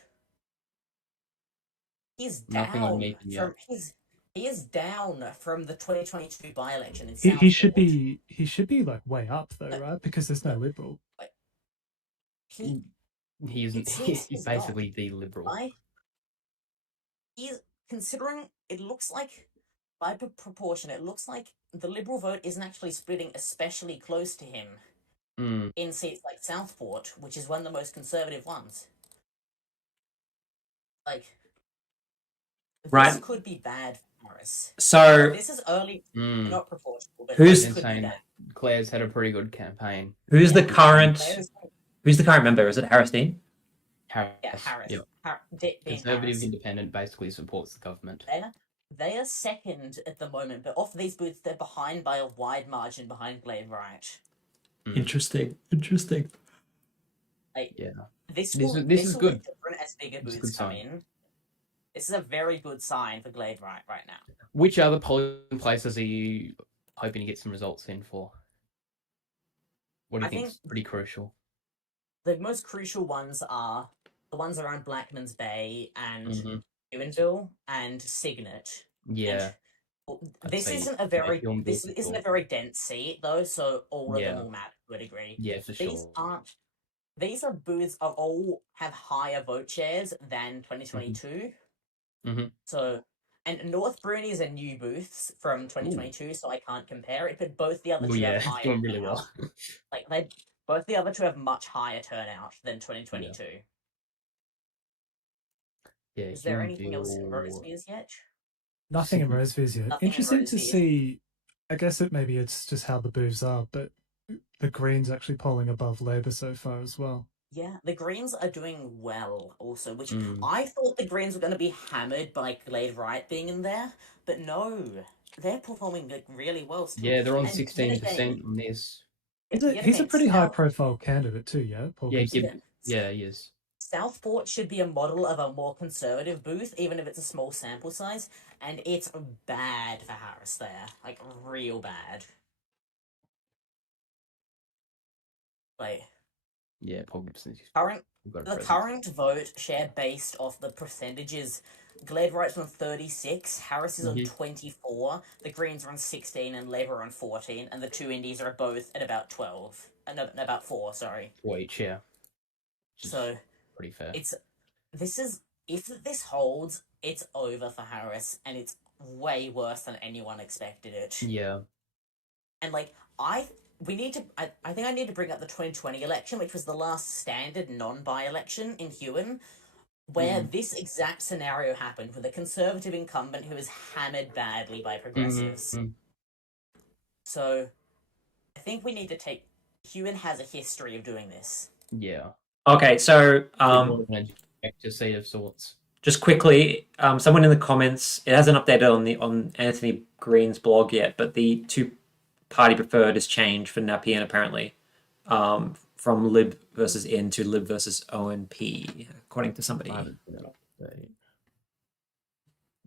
he's down he is down from the 2022 by-election in Southport. He should be like way up though, right? Because there's no Liberal. He isn't. He's basically the Liberal. He's considering it looks like by proportion, it looks like the Liberal vote isn't actually splitting especially close to him in seats like Southport, which is one of the most conservative ones. Like, this could be bad for Harris. So this is early, not proportional. But who's insane? Claire's had a pretty good campaign. Who's the current member? Is it Harris Dean? Harris. Yeah, Harris. Yep. Conservative independent basically supports the government. They are second at the moment, but off these booths, they're behind by a wide margin behind Glade Right. Interesting. Like, yeah. This is good. Be different as bigger booths come in. This is a very good sign for Glade right now. Which other polling places are you hoping to get some results in for? What do you think is pretty crucial? The most crucial ones are the ones around Blackman's Bay and Ewanville and Signet. Yeah. This isn't a very dense seat though, so all of them will matter to a degree. Yeah, for sure. These are booths of all have higher vote shares than 2022. Mm-hmm. So, and North Bruni is a new booths from 2022, so I can't compare it. But both the other two have higher doing really well. Like both the other two have much higher turnout than 2022. Yeah. Is there anything else in Rosevears yet? Nothing in Rosevears yet. Nothing Interesting in to see. I guess maybe it's just how the booths are, but the Greens actually polling above Labor so far as well. Yeah, the Greens are doing well also, which I thought the Greens were going to be hammered by Glade Wright being in there, but no, they're performing like really well still. Yeah, they're on 16% on this. He's a pretty high-profile candidate too, yeah? Paul Gibson. Yeah, he is. Southport should be a model of a more conservative booth, even if it's a small sample size, and it's bad for Harris there, like real bad. Like, yeah, Paul Gibson. The current vote share based off the percentages, Glade Wright's on 36, Harris is on 24, the Greens are on 16, and Labour are on 14, and the two Indies are both at about 12, about 4, sorry. 4 each, yeah. So pretty fair. If this holds, it's over for Harris, and it's way worse than anyone expected it. Yeah. And like I think I need to bring up the 2020 election, which was the last standard non-by-election in Huon, where this exact scenario happened with a Conservative incumbent who was hammered badly by progressives. So I think we need to take... Huon has a history of doing this. Yeah. Okay, so seat of sorts. Just quickly, someone in the comments, it hasn't updated on Anthony Green's blog yet, but the two-party preferred is changed for Nepean apparently, from Lib versus N to Lib versus ONP, according to somebody.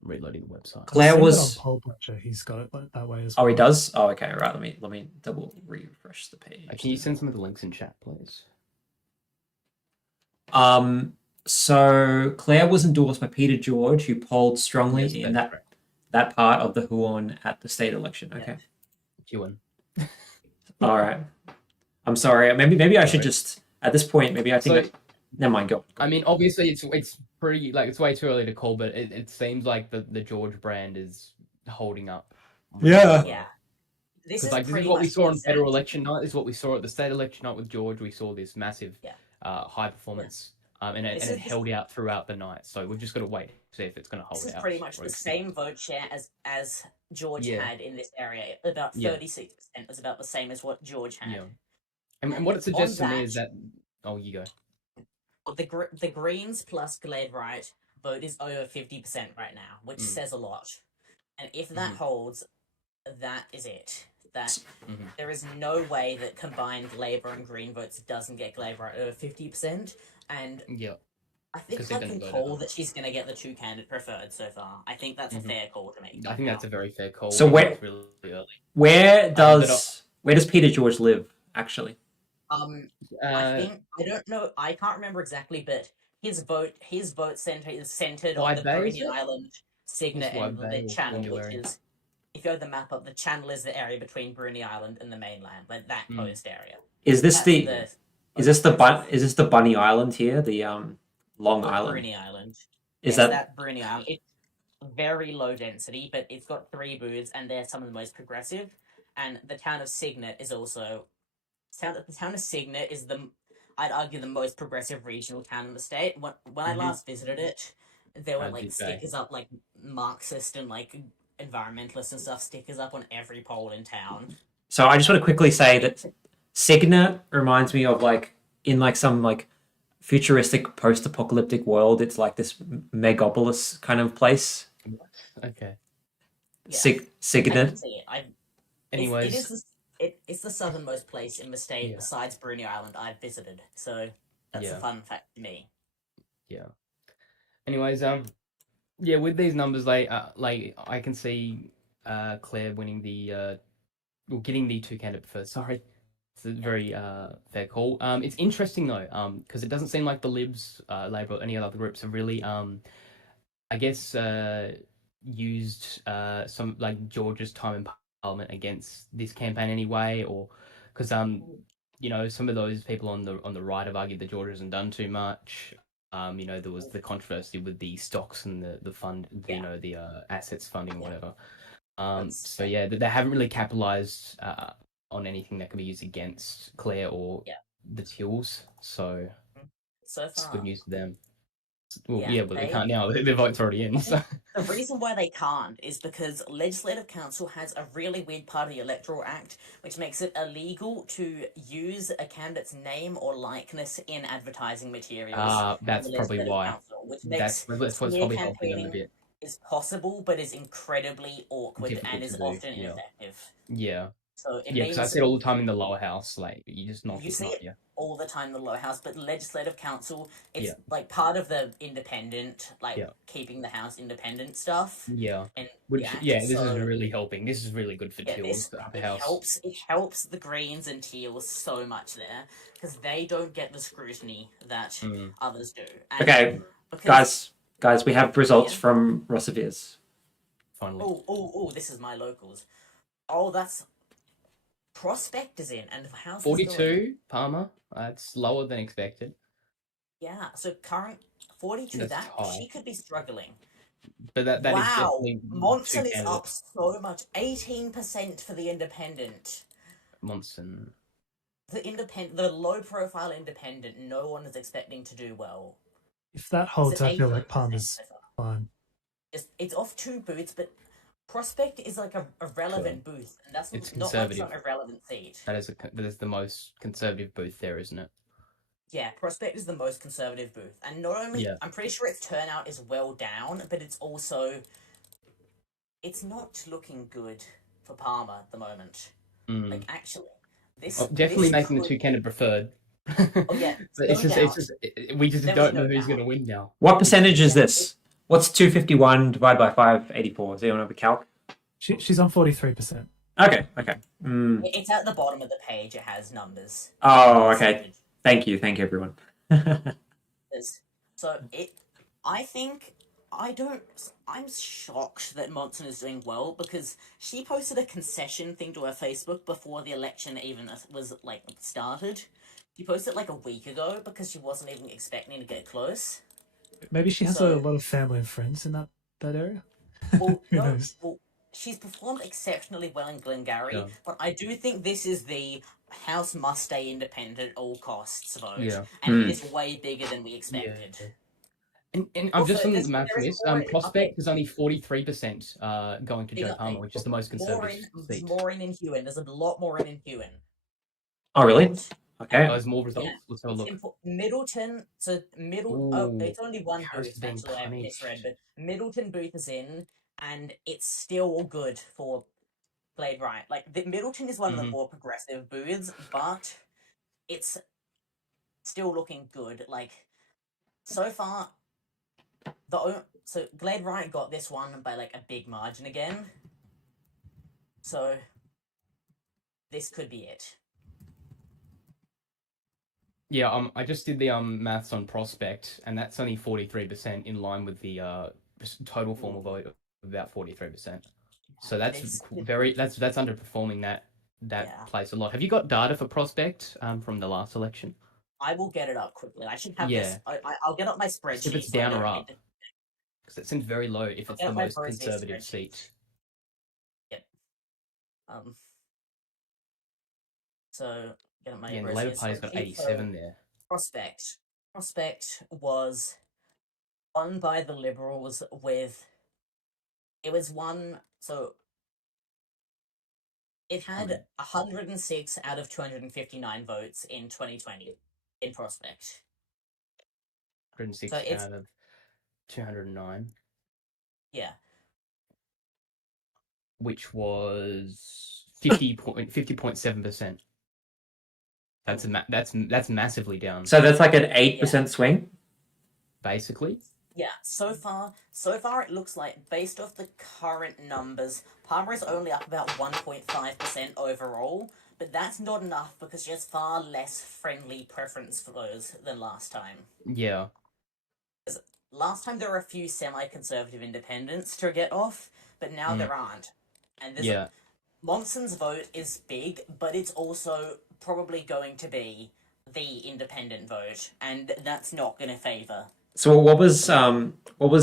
Reloading the website. Claire was on Poll Butcher. He's got it that way as well. Oh, he does. Oh, okay. Right. Let me double refresh the page. Can you send some of the links in chat, please? So Claire was endorsed by Peter George, who polled strongly in that part of the Huon at the state election. Okay. Huon. All right. I'm sorry. Maybe I should just at this point. Maybe I think. Never mind. Go. I mean, obviously, it's pretty it's way too early to call, but it seems like the George brand is holding up. Yeah. This is what we saw on federal election night. This is what we saw at the state election night with George. We saw this massive high performance. And it held out throughout the night, so we've just got to wait to see if it's going to hold out. This is pretty much the same vote share as George had in this area. About 36% was about the same as what George had. Yeah. And what it suggests to me is that... Oh, you go. The Greens plus Glade Wright vote is over 50% right now, which says a lot. And if that holds, that is it. There is no way that combined Labour and Green votes doesn't get Glade Wright over 50%. And I think I can call that she's going to get the two candidate preferred so far. I think that's a fair call to make. I think that's a very fair call. So where does Peter George live actually? I don't know. I can't remember exactly, but his vote center is centered on the Bruny Island, Cygnet, and the Channel, which is, if you have the map up, the Channel is the area between Bruny Island and the mainland, like that coast area. Is this the Bunny Island here? The Long Island. Bruny Island. Is that Bruny Island? It's very low density, but it's got 3 booths, and they're some of the most progressive. And the town of Cygnet is also the town of Cygnet is I'd argue the most progressive regional town in the state. When I last visited it, there were like stickers up, like Marxist and like environmentalist and stuff, stickers up on every pole in town. So I just want to quickly say that Cygnet reminds me of like in like some like futuristic post-apocalyptic world. It's like this megapolis kind of place. Okay. Cygnet. Anyways, it's the southernmost place in the state besides Bruny Island I've visited. So that's a fun fact to me. Yeah. Anyways, with these numbers, like I can see Claire winning getting the two candidate first. Sorry, it's a very fair call. It's interesting though, because it doesn't seem like the Libs, Labor, or any other groups have really, used some like George's time in Parliament against this campaign anyway, or because some of those people on the right have argued that George hasn't done too much. There was the controversy with the stocks and the fund, the assets funding, whatever. So yeah, they haven't really capitalized on anything that can be used against Claire or the Tills. So far, it's good news for them. Well, but they they can't now. Their vote's already in. So. The reason why they can't is because Legislative Council has a really weird part of the Electoral Act, which makes it illegal to use a candidate's name or likeness in advertising materials. That's probably why. Council, which makes that's what's probably helping them a bit. Is possible, but is incredibly awkward and is often ineffective. Yeah. So it because I see it all the time in the lower house. Like you just not. You see it all the time in the lower house, but Legislative Council, it's like part of the independent, keeping the house independent stuff. Yeah. And this is really helping. This is really good for Teals, the upper house. It helps the Greens and Teals so much there because they don't get the scrutiny that others do. And okay, guys, we have results from Rosevears. Finally. Oh! This is my locals. Oh, that's. Prospect is in, and the house 42, Palmer. That's lower than expected. Yeah, so current 42, she could be struggling. But that is definitely... Monson is up so much. 18% for the independent. Monson. The low-profile independent, no one is expecting to do well. If that holds, I feel like Palmer's fine. It's off 2 booths, but Prospect is like a relevant booth, and that's not like some irrelevant seat. That is the most conservative booth there, isn't it? Yeah, Prospect is the most conservative booth, and not only I'm pretty sure its turnout is well down, but it's also not looking good for Palmer at the moment. Like actually, definitely making the two candidate preferred. Oh yeah, but we just don't know who's going to win now. What percentage is this? What's 251 divided by 584? Does anyone have a calc? She's on 43%. Okay. It's at the bottom of the page. It has numbers. Oh, okay. Thank you, everyone. So I'm shocked that Monson is doing well because she posted a concession thing to her Facebook before the election even was started. She posted it a week ago because she wasn't even expecting to get close. Maybe she has a lot of family and friends in that area. Well, Who knows? Well, she's performed exceptionally well in Glengarry, but I do think this is the house must stay independent at all costs vote, and it is way bigger than we expected. Yeah. And I'm just on the math for this. Prospect is only 43% going to Joe Palmer, which is the most conservative seat. There's more in Hewen. There's a lot more in Hewen. Oh, really? Okay. There's more results. Let's have a look. Middleton, it's only one booth, actually, I misread, but Middleton booth is in, and it's still good for Glade Right. Middleton is one of the more progressive booths, but it's still looking good. So far, Glade Right got this one by, a big margin again. So, this could be it. Yeah, I just did the maths on Prospect, and that's only 43% in line with the total formal vote of about 43%. So that's that's underperforming that place a lot. Have you got data for Prospect from the last election? I will get it up quickly. I should have this. I'll get up my spreadsheet. If it's down or up, because it seems very low if it's the most conservative seat. Yep. So. The Labour Party's got 87 there. Prospect was won by the Liberals it had 106 out of 259 votes in 2020 in Prospect. 106 out of 209. Yeah. Which was 50.7%. That's massively down. So that's like an 8% swing, basically. Yeah. So far it looks like, based off the current numbers, Palmer is only up about 1.5% overall, but that's not enough because she has far less friendly preference flows than last time. Yeah. last time there were a few semi-conservative independents to get off, but now there aren't. And there's Monson's vote is big, but it's also probably going to be the independent vote, and that's not going to favour. So what was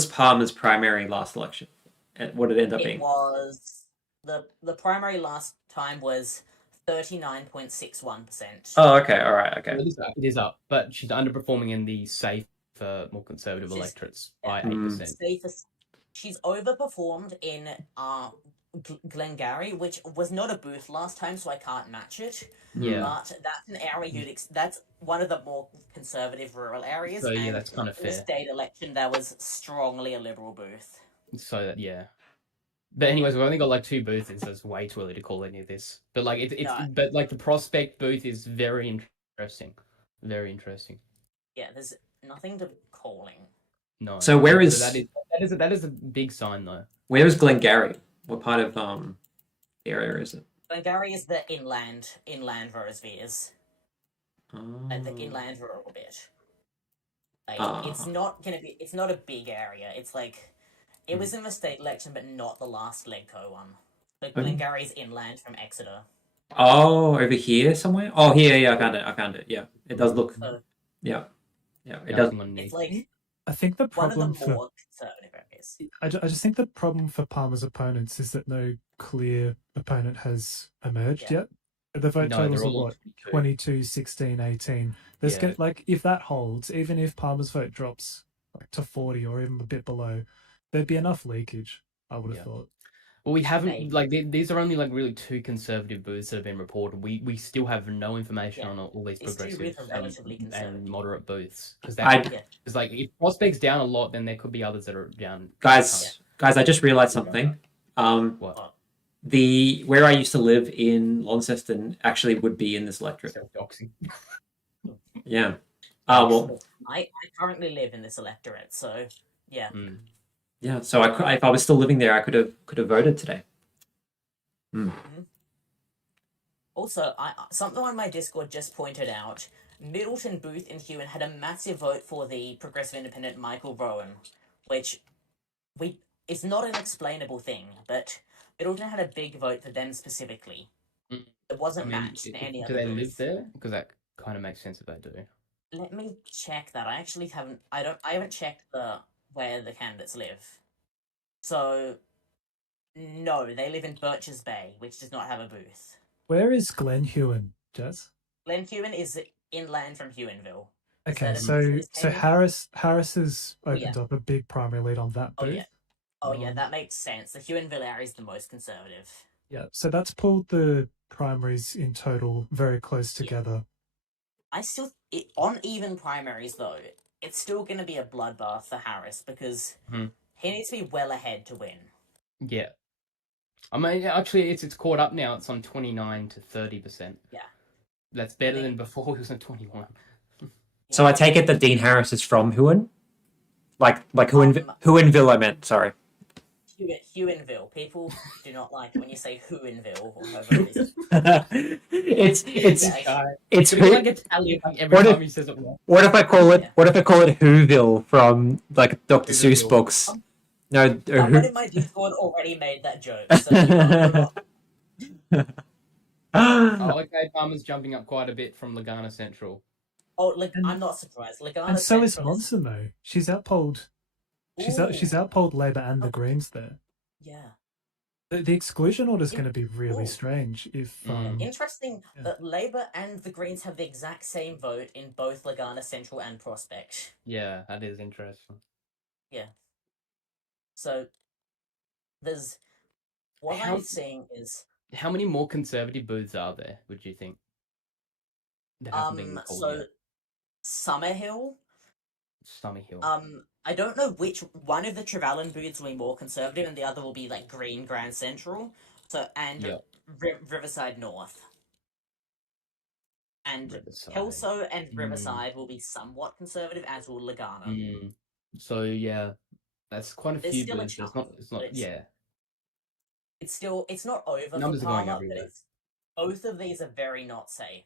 Palmer's primary last election? And what did it end up being? It was the primary last time was 39.61%. Oh, okay, all right, okay. It is up, but she's underperforming in the safer, more conservative electorates by 8%. She's overperformed in Glengarry, which was not a booth last time, so I can't match it. Yeah. But that's an area that's one of the more conservative rural areas. So yeah, and that's kind of fair. In the state election, that was strongly a Liberal booth. So that But anyways, we've only got like 2 booths, so it's way too early to call any of this. But like but like the prospect booth is very interesting. Very interesting. Yeah, there's nothing to be calling. No. So where is that is a big sign though. Where is Glengarry? What part of the area is it? Glengarry is the inland Rosevears. The inland rural bit. Like it's not a big area. It's like it was in the state election, but not the last Legco one. So Glengarry's inland from Exeter. Oh, over here somewhere? Oh, here, yeah, I found it. Yeah, it does look. Yeah, it does. It's like I think the problem one of the more conservative areas. I just think the problem for Palmer's opponents is that no clear opponent has emerged yet. The vote totals are what 22, 16, 18. There's like if that holds, even if Palmer's vote drops like to 40 or even a bit below, there'd be enough leakage. I would have thought. Well, we haven't like these are only like really 2 conservative booths that have been reported. We still have no information on all these progressive and moderate booths because it's like if prospects down a lot, then there could be others that are down. Guys, I just realized something. What? Where I used to live in Launceston actually would be in this electorate. Yeah. Well, I currently live in this electorate, so yeah. Yeah, so if I was still living there, I could have voted today. Also, something on my Discord just pointed out: Middleton, Booth, and Hewen had a massive vote for the progressive independent Michael Rowan, which it's not an explainable thing, but Middleton had a big vote for them specifically. It wasn't matched in any other. Do they live there? Because that kind of makes sense if they do. Let me check that. I actually haven't. I haven't checked where the candidates live. So, no, they live in Birches Bay, which does not have a booth. Where is Glen Hewen, Jess? Glen Hewen is inland from Hewenville. Okay, so Harris has opened up a big primary lead on that booth. Oh yeah, that makes sense. The Hewenville area is the most conservative. Yeah, so that's pulled the primaries in total very close together. On even primaries though, it's still going to be a bloodbath for Harris because he needs to be well ahead to win. Yeah. I mean, actually, it's caught up now. It's on 29 to 30%. Yeah. That's better than before. It was on 21. So I take it that Dean Harris is from Hewen? Like Hewenville, I meant, sorry. Hewenville. People do not like it when you say Hewenville or however it is. It's who? Like Italian, like every time he says it wrong. What if I call it Whoville from like Dr. Seuss books? No, someone in my Discord already made that joke. So okay, Palmer's jumping up quite a bit from Lagana Central. Oh, I'm not surprised. Lagana and so Central is Monson though. She's outpolled. She's outpolled Labour and the Greens there. Yeah. The exclusion order is going to be really strange if. Interesting that Labour and the Greens have the exact same vote in both Lagana Central and Prospect. Yeah, that is interesting. Yeah. So there's what I'm seeing is how many more conservative booths are there? Would you think? Summerhill. I don't know which one of the Trevelyan booths will be more conservative, and the other will be like Green Grand Central. So Riverside North, and Kelso and Riverside will be somewhat conservative, as will Lagana. So yeah, that's quite a few booths. It's not. It's not over. Numbers for are going Palmer, everywhere. Both of these are very not safe.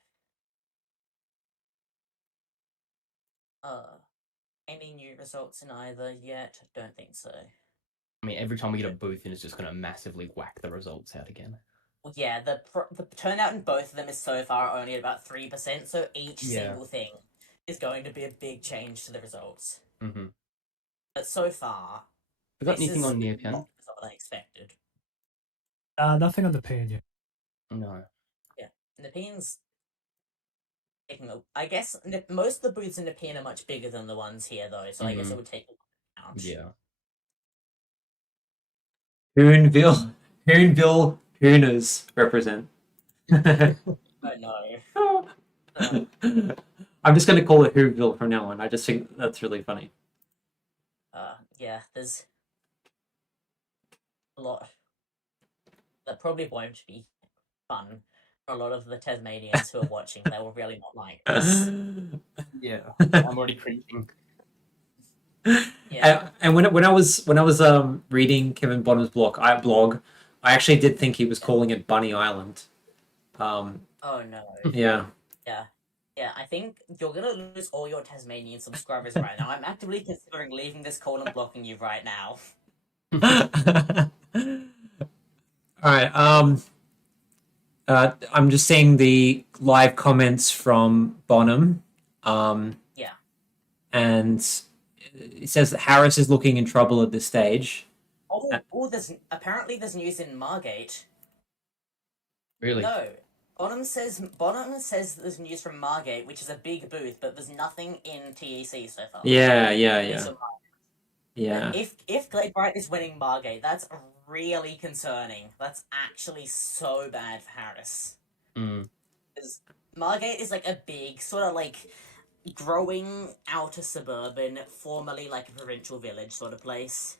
any new results in either yet? Don't think so. I mean, every time we get a booth in, it's just going to massively whack the results out again. Well, yeah, the turnout in both of them is so far only at about 3%, so each single thing is going to be a big change to the results. Mm-hmm. But so far, We got anything on Nepean? not what I expected. Nothing on Nepean yet. No. Yeah, Nepean's taking I guess most of the booths in Nepean are much bigger than the ones here, though, so I guess it would take a count. Yeah. Hoonville, Hooners represent. I know. I'm just going to call it Hoonville from now on. I just think that's really funny. Yeah, there's a lot that probably won't be fun for a lot of the Tasmanians who are watching. They will really not like this. Yeah, I'm already cringing. Yeah. And when I was reading Kevin Bonham's blog, I actually did think he was calling it Bunny Island. Oh no. Yeah. Yeah, I think you're gonna lose all your Tasmanian subscribers right now. I'm actively considering leaving this call and blocking you right now. All right. I'm just seeing the live comments from Bonham. Yeah. And it says that Harris is looking in trouble at this stage. There's news in Margate. Really? No. Bonham says there's news from Margate, which is a big booth, but there's nothing in TEC so far. Yeah. If Glade Bright is winning Margate, that's really concerning. That's actually so bad for Harris. Because Margate is like a big, sort of like growing outer suburban, formerly like a provincial village sort of place.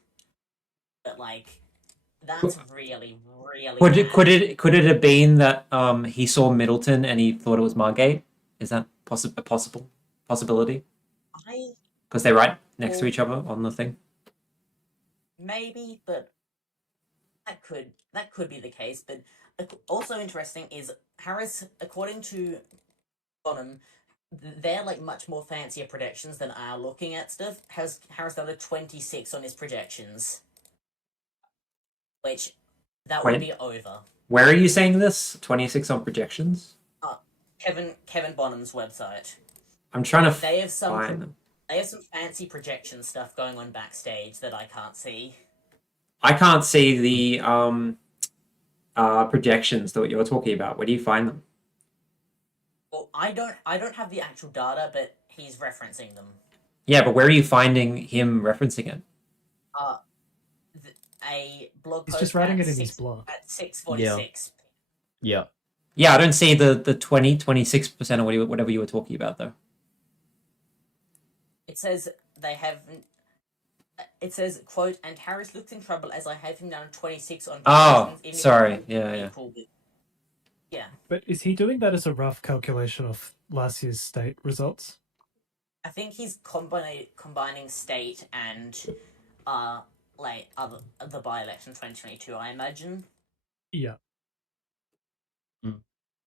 But like, that's really, really could it have been that he saw Middleton and he thought it was Margate? Is that a possibility? Because they're right next to each other on the thing. Maybe, but that could be the case. But also interesting is Harris, according to Bonham, they're like much more fancier projections than our looking at stuff. Harris done a 26 on his projections, which that would be over. Where are you saying this? 26 on projections? Kevin Bonham's website. I'm trying to They have some find them. They have some fancy projection stuff going on backstage that I can't see. I can't see the projections that you're talking about. Where do you find them? Well, I don't have the actual data, but he's referencing them. Yeah, but where are you finding him referencing it? A blog post. He's just writing it in his blog at 6:46. Yeah. Yeah, I don't see the 26% or whatever you were talking about though. It says they have. It says, quote, and Harris looks in trouble as I have him down to 26 on. Oh, sorry. Yeah. Yeah. But is he doing that as a rough calculation of last year's state results? I think he's combining state and like the by-election 2022, I imagine. Yeah.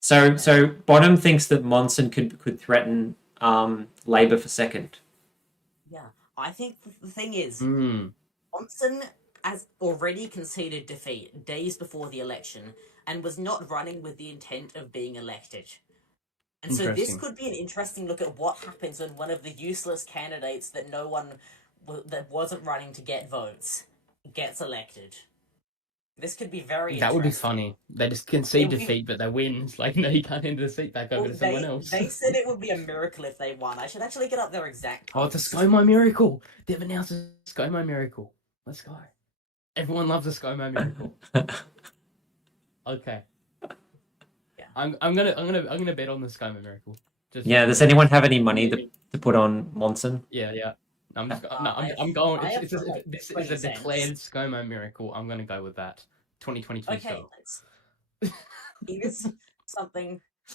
So Bonham thinks that Monson could threaten Labour for second. Yeah, I think the thing is, Monson has already conceded defeat days before the election and was not running with the intent of being elected. And so this could be an interesting look at what happens when one of the useless candidates that that wasn't running to get votes gets elected. This could be very That would be funny. They just concede defeat, but they win. It's like, no, you can't hand the seat back over to someone else. They said it would be a miracle if they won. I should actually get up their exact Oh, it's a ScoMo miracle. They've announced a ScoMo miracle. Let's go. Everyone loves a ScoMo miracle. Okay. Yeah. I'm gonna bet on the ScoMo miracle. Does anyone have any money to put on Monson? Yeah. I'm going. This is a declared ScoMo miracle. I'm gonna go with that. 2022. Okay,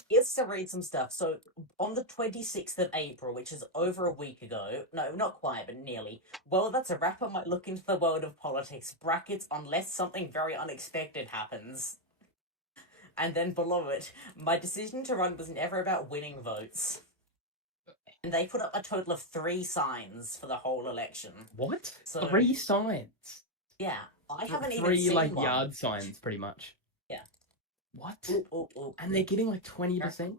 Here's to read some stuff. So on the 26th of April, which is over a week ago, no, not quite, but nearly. Well, that's a rapper might look into the world of politics. Brackets unless something very unexpected happens. And then below it, my decision to run was never about winning votes. And they put up a total of 3 signs for the whole election. What? So 3 signs? yeah, I haven't even 3 seen like one. yard signs, pretty much. Yeah. What? Ooh. And they're getting like 20%.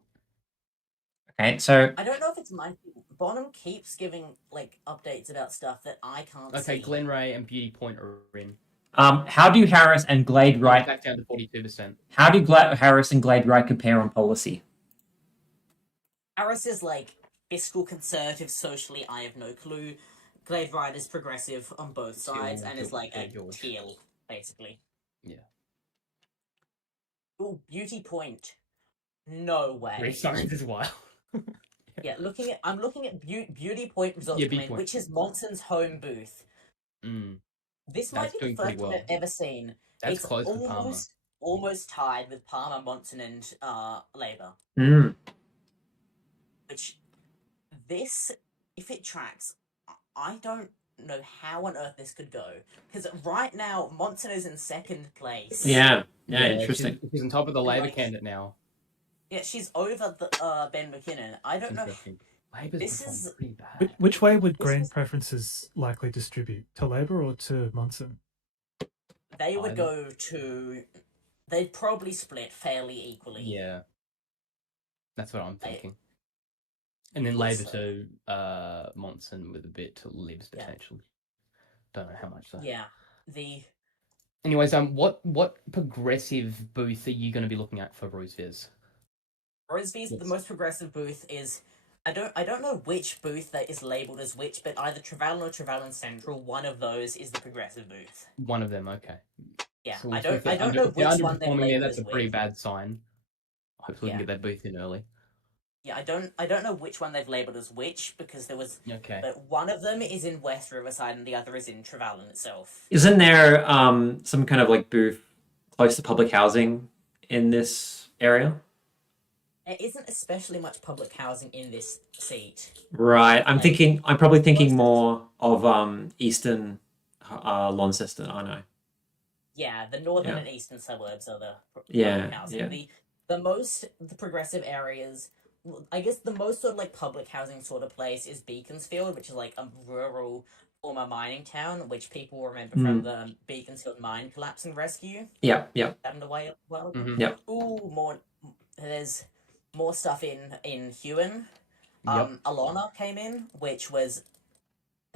Okay, so I don't know if it's my Bonham keeps giving like updates about stuff that I can't see. Okay, Glenray and Beauty Point are in. how do Harris and Glade Wright back down to 42%? How do Harris and Glade Wright compare on policy? Harris is like fiscal conservative socially, I have no clue. Glade Wright is progressive on both sides and is like a teal, basically. Yeah. Ooh, Beauty Point. No way. 3 signs as well. Yeah, I'm looking at Beauty Point results command, which is Monson's home booth. This might be the first one I've ever seen. That's close to Palmer. Almost tied with Palmer, Monson, and Labour. Which this, if it tracks, I don't know how on earth this could go. Because right now, Monson is in 2nd place. Yeah, interesting. She's on top of the Labour candidate now. Yeah, she's over the Ben McKinnon. I don't know. Labour's is pretty bad. Which way would Green preferences likely distribute? To Labour or to Monson? They would go to... They'd probably split fairly equally. Yeah. That's what I'm thinking. And then Labour to Monson with a bit to Libs potentially. Don't know how much though. Yeah. Anyways, what progressive booth are you going to be looking at for Rosevears? Rosevears, the most progressive booth is... I don't know which booth that is labelled as which, but either Trevalen or Trevalen Central, one of those is the progressive booth. One of them, okay. Yeah, So I don't know which one they're labelled That's a pretty bad sign. Hopefully we can get that booth in early. Yeah, I don't know which one they've labelled as which, because there was... Okay. But one of them is in West Riverside and the other is in Trevalen itself. Isn't there some kind of like booth close to public housing in this area? There isn't especially much public housing in this seat. Right. I'm probably thinking more of Eastern Launceston, I know. Yeah, the northern and eastern suburbs are the public housing. The progressive areas, I guess the most sort of like public housing sort of place is Beaconsfield, which is like a rural former mining town, which people remember from the Beaconsfield mine collapse and rescue. Yeah. Happened a while ago. Yeah. Ooh, there's more stuff in Huon. Alona came in, which was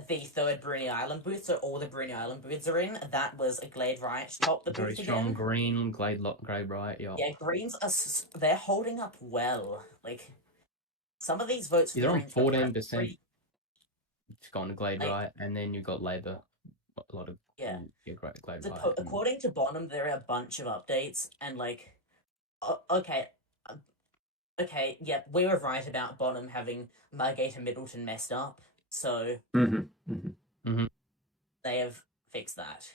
the 3rd Bruny Island booth, so all the Bruny Island booths are in. That was a Glade Wright top the booth Very strong again. Green, Glade Wright, yeah. Yeah, Greens they're holding up well. Like, some of these votes... They're on 14%. It's gone to Glade Wright, and then you've got Labour. A lot of... Glade Wright. According to Bonham, there are a bunch of updates, and like... Okay, yeah, we were right about Bonham having Margate and Middleton messed up, so they have fixed that.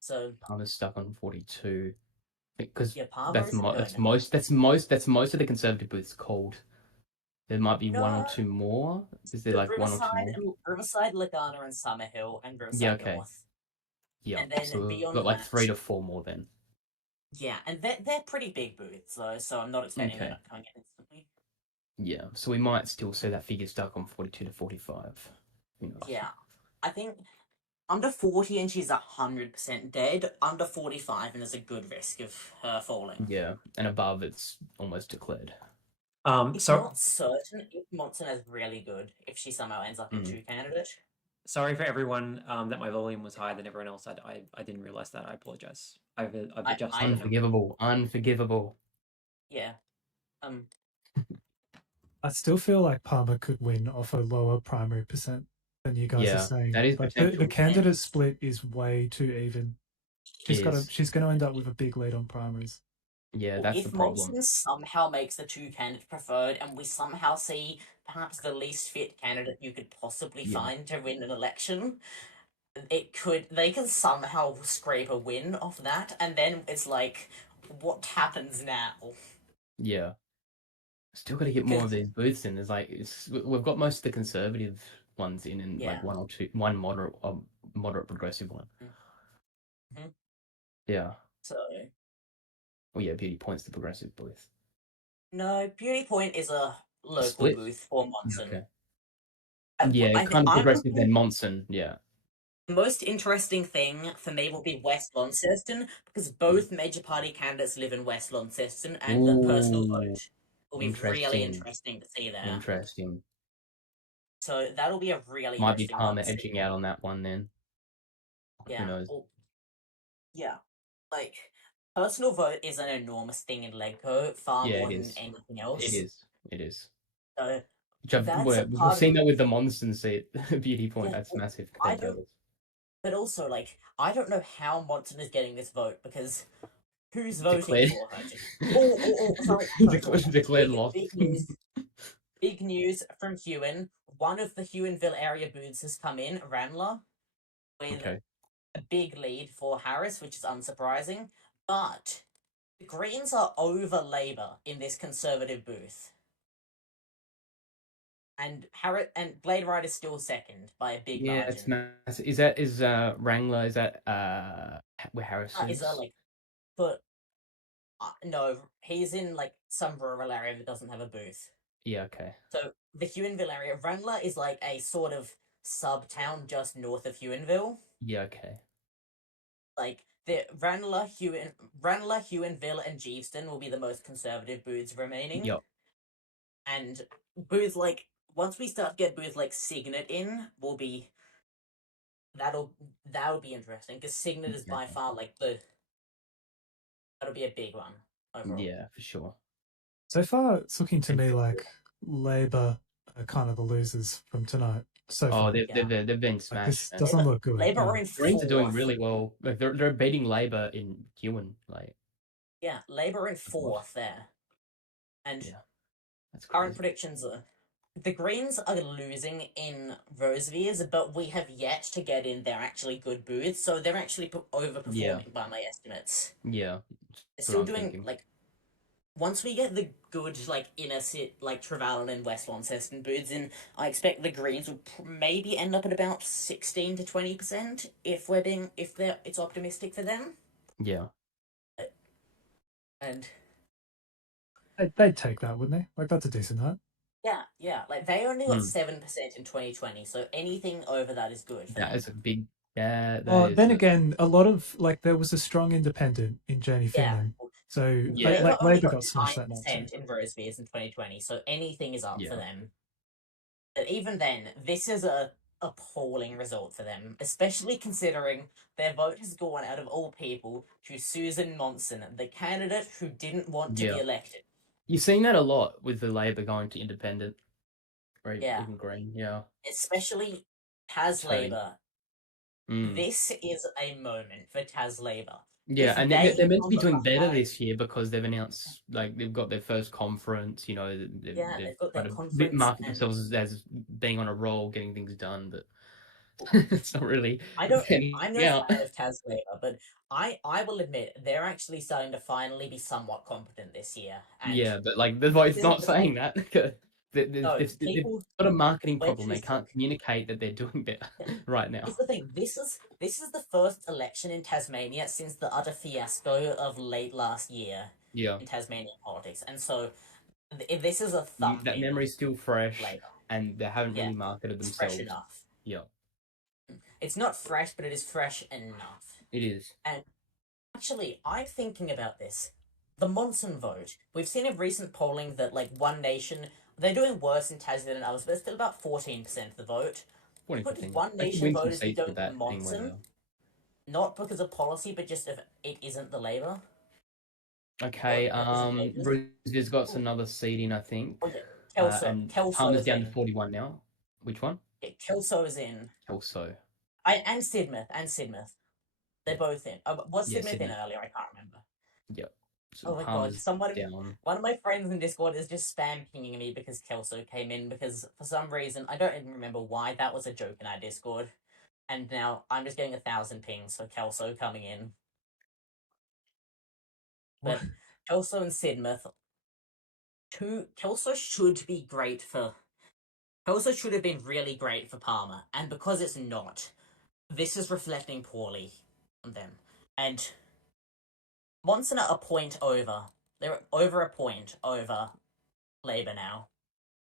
So Palmer's stuck on 42 because that's most of the Conservative booths called. There might be one or two more. Is there like one or two more? Riverside, Lagana, and Summerhill, and Riverside North. Yeah, and then so beyond got like that, 3 to 4 more then. Yeah, and they're pretty big booths though, so I'm not expecting they're not coming in instantly. Yeah, so we might still see that figure stuck on 42 to 45. Yeah, I think under 40 and she's 100% dead. Under 45 and there's a good risk of her falling. Yeah, and above it's almost declared. It's not certain if Monson is really good if she somehow ends up in 2 candidate. Sorry for everyone that my volume was higher than everyone else. I didn't realize that. I apologize. I've adjusted. Unforgivable. Yeah. I still feel like Palmer could win off a lower primary percent than you guys are saying. That is like the candidate split is way too even. She's going to end up with a big lead on primaries. Yeah, that's the problem. If Monson somehow makes the 2 candidate preferred, and we somehow see perhaps the least fit candidate you could possibly find to win an election, they can somehow scrape a win off that, and then it's like, what happens now? Yeah. Still got to get more of these booths in. We've got most of the Conservative ones in, and like one moderate progressive one. Yeah. So. Well, yeah, Beauty Point's the progressive booth. No, Beauty Point is a local Split? booth for Monson. Okay. Yeah, kind of progressive than Monson. Yeah. The most interesting thing for me will be West Launceston, because both major party candidates live in West Launceston, and the personal vote will be really interesting to see there. Interesting. So that'll be a really Might be interesting Palmer one to see. edging out on that one then. Yeah. Who knows? Well, yeah. Like, personal vote is an enormous thing in Legco, far Yeah, more it than is. anything else. It is. It is. So We've seen that with the Monson seat beauty point. Yeah, That's massive I compared to others. But also, like, I don't know how Monson is getting this vote, because who's voting Declared. for her? Sorry. Declared lost. Big news from Hewen. One of the Hewenville area booths has come in, Ranla, with a big lead for Harris, which is unsurprising. But the Greens are over Labour in this Conservative booth. And Blade Ride is still second by a big margin. It's massive. Is Wrangler, is that where Harris is? No, he's in like some rural area that doesn't have a booth. Yeah, okay. So the Hewenville area, Wrangler is like a sort of sub-town just north of Hewenville. Yeah, okay. Like the Wrangler, Hewenville, and Jeeveston will be the most conservative booths remaining. Yep. And booths like once we start to get booths like Signet in, that'll be interesting, because Signet is by far like that'll be a big one overall. Yeah, for sure. So far, it's looking to me like Labour are kind of the losers from tonight. So far. They've been smashed. Like, this doesn't look good. Labour are in Greens are doing really well. Like they're beating Labour in Hewen. Like Labour in fourth there, and that's current predictions are the Greens are losing in Rosevears, but we have yet to get in their actually good booths, so they're actually overperforming by my estimates. Yeah, they're still doing like. Once we get the good, like, inner sit, like, Trevelyan and West Launceston booths in, I expect the Greens will maybe end up at about 16 to 20% if it's optimistic for them. Yeah. And they'd take that, wouldn't they? Like, that's a decent hut. Yeah. Like, they only got 7% in 2020, so anything over that is good. That is a big. Then again, a lot of there was a strong independent in Janie Finnan. So Labour got smashed that night. In Rosevears in 2020, so anything is up for them. But even then, this is a appalling result for them, especially considering their vote has gone out of all people to Susan Monson, the candidate who didn't want to be elected. You've seen that a lot with the Labour going to independent, or even Green, Especially Tas Labour. This is a moment for Tas Labour. Yeah, and they're meant to be doing better this year because they've announced, like, they've got their first conference, you know, they've got their conference, market themselves as being on a roll, getting things done, but it's not really. I'm no fan of Tas Labour, but I will admit they're actually starting to finally be somewhat competent this year. And but like the vote's not saying that. They've got a marketing problem. They can't communicate that they're doing better right now. Here's the thing. This is the first election in Tasmania since the utter fiasco of late last year in Tasmanian politics, and so this is a thumping. That memory's still fresh, and they haven't really marketed themselves. Fresh enough. Yeah. It's not fresh, but it is fresh enough. It is. And actually, I'm thinking about this. The Monson vote. We've seen in recent polling that, like, One Nation, they're doing worse in Tasmania than others, but it's still about 14% of the vote. But One Nation voters don't vote Monson, not because of policy, but just if it isn't the Labour. Okay, Rosevears got another seeding, I think. And Palmer's down to 41 now. Which one? Kelso's in. Kelso. And Sidmouth. They're both in. Was Sidmouth in earlier? I can't remember. Yep. So oh my god! One of my friends in Discord is just spam pinging me because Kelso came in, because for some reason I don't even remember why that was a joke in our Discord, and now I'm just getting 1,000 pings for Kelso coming in. But Kelso and Sidmouth, Kelso should be great for. Kelso should have been really great for Palmer, and because it's not, this is reflecting poorly on them. And Monson are a point over. They're over a point over Labour now.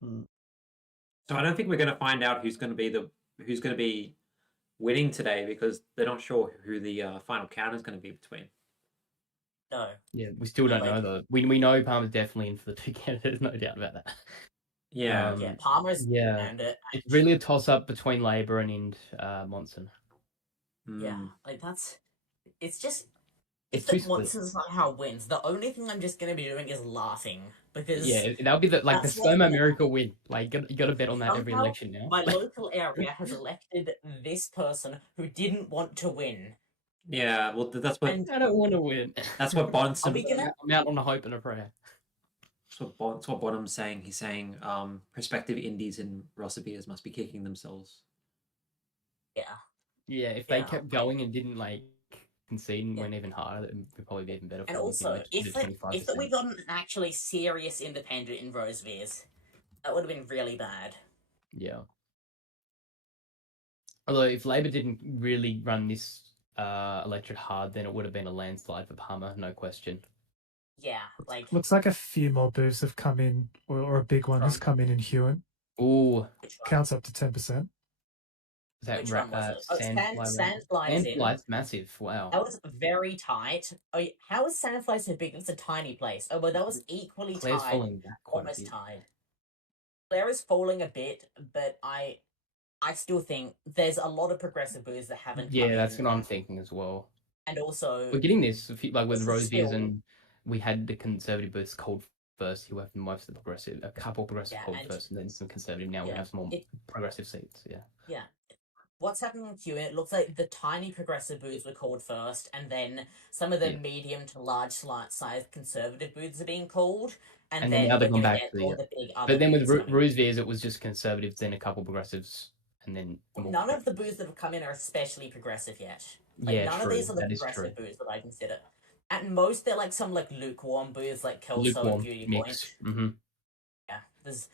So I don't think we're going to find out who's going to be winning today, because they're not sure who the final count is going to be between. No. Yeah, we still don't know though. We know Palmer's definitely in for the two candidates, no doubt about that. Yeah. Yeah, Palmer's candidate. It's really a toss up between Labor and Monson. Yeah, like it's just It's if Monson somehow wins, the only thing I'm just gonna be doing is laughing, because that'll be the ScoMo miracle win. Like you got to bet on that every election now. My local area has elected this person who didn't want to win. Yeah, well, that's what I don't want to win. That's what Bonson. I'm out on a hope and a prayer. That's what Bonham's saying. He's saying prospective indies in Rosevears must be kicking themselves. Yeah. Yeah, if they kept going and didn't concede and went even harder, it would probably be even better. And also, if we got an actually serious independent in Rosevears, that would have been really bad. Yeah. Although if Labor didn't really run this electorate hard, then it would have been a landslide for Palmer, no question. Yeah, looks like a few more booths have come in, or a big one has come in Hewan. Ooh, counts up to 10%. Is that Sandfly's massive. Wow. That was very tight. Oh, how was Sandfly so big? It's a tiny place. Oh, well, that was equally Claire's tied. Falling back almost tied. Claire is falling a bit, but I still think there's a lot of progressive booths that haven't come that's in. what I'm thinking as well. And also, we're getting this like with Rosevears, and we had the conservative booths called first. You have most of the a couple progressive called first, and then some conservative. Now we have some more progressive seats. Yeah. What's happening in Q? It looks like the tiny progressive booths were called first, and then some of the medium to large size conservative booths are being called, and then now they've gone back to the big other. But then with Rosevears, it was just conservatives, then a couple progressives, and then none of the booths that have come in are especially progressive yet. None of these are the progressive booths that I consider. At most, they're some lukewarm booths, like Kelso and Beauty Point. Mm-hmm. Yeah, there's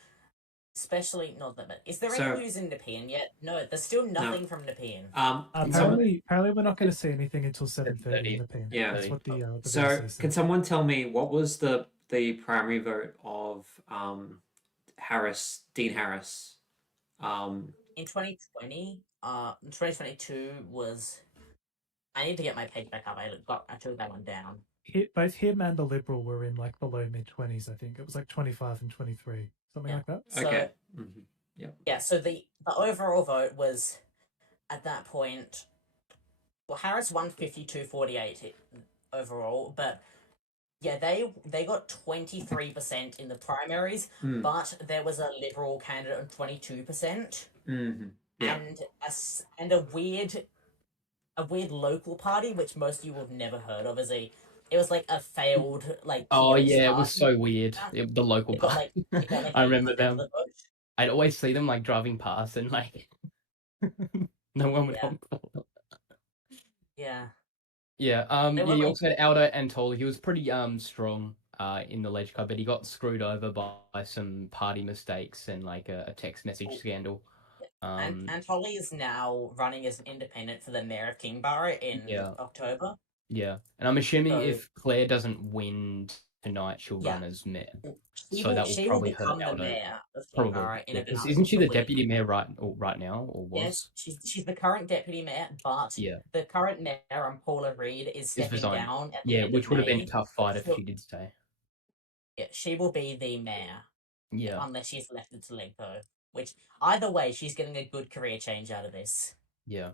especially not that. Is there any news in Nepean yet? No, there's still nothing from Nepean. Apparently, we're not going to see anything until 7:30 in Nepean. Yeah, that's what the so can someone tell me what was the primary vote of Dean Harris? In 2020, 2022 was. I need to get my page back up. I took that one down. Both him and the Liberal were in the low mid-20s. I think it was 25 and 23, something like that. So, okay. Yeah. So the overall vote was at that point. Well, Harris won 52-48 overall, but they got 23% in the primaries, but there was a Liberal candidate on 22%, and a weird local party, which most of you have never heard of, it was a failed it was so weird. The local party. I remember them. I'd always see them driving past and no one would help. Yeah. Yeah. He also had Aldo Antoli. He was pretty strong in the Ledge Club, but he got screwed over by some party mistakes and a text message scandal. And Antoli is now running as an independent for the mayor of Kingborough in October. Yeah, and I'm assuming if Claire doesn't win tonight, she'll run as mayor. That will probably hurt Aldo. Mayor of Kingborough in Isn't she the deputy mayor right now, or was? Yes, she's the current deputy mayor, but the current mayor, Paula Reid, is stepping down. Which would have been a tough fight if she did stay. Yeah, she will be the mayor. Yeah, unless she's elected to Legpo. Which, either way, she's getting a good career change out of this. Yeah.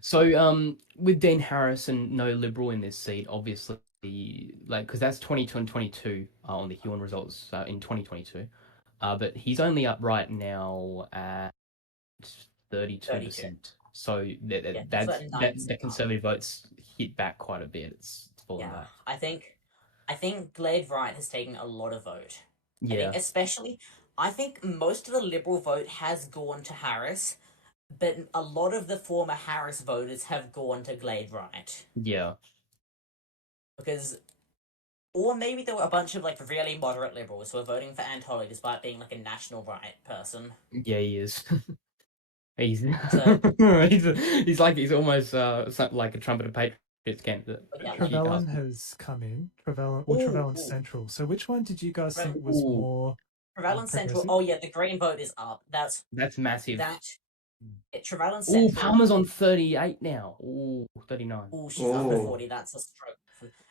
So with Dean Harris and no Liberal in this seat, obviously, because that's 22 and 22 on the Hewan results in 2022. But he's only up right now at 32%. So the Conservative votes hit back quite a bit. It's fallen back. I think Glade Wright has taken a lot of vote. Yeah. I think most of the Liberal vote has gone to Harris, but a lot of the former Harris voters have gone to Glade Wright. Yeah. Or maybe there were a bunch of really moderate Liberals who are voting for Antoli despite being a national right person. Yeah, he is. He's almost like a Trump and Patriots candidate. Trevellyn has come in. Trevellyn Central. So which one did you guys think was more Trevelyan Central. Oh yeah, the green vote is up. That's massive. Trevelyan Central. Central. Palmer's on 38 now. Ooh, 39. Oh, she's under 40. That's a stroke.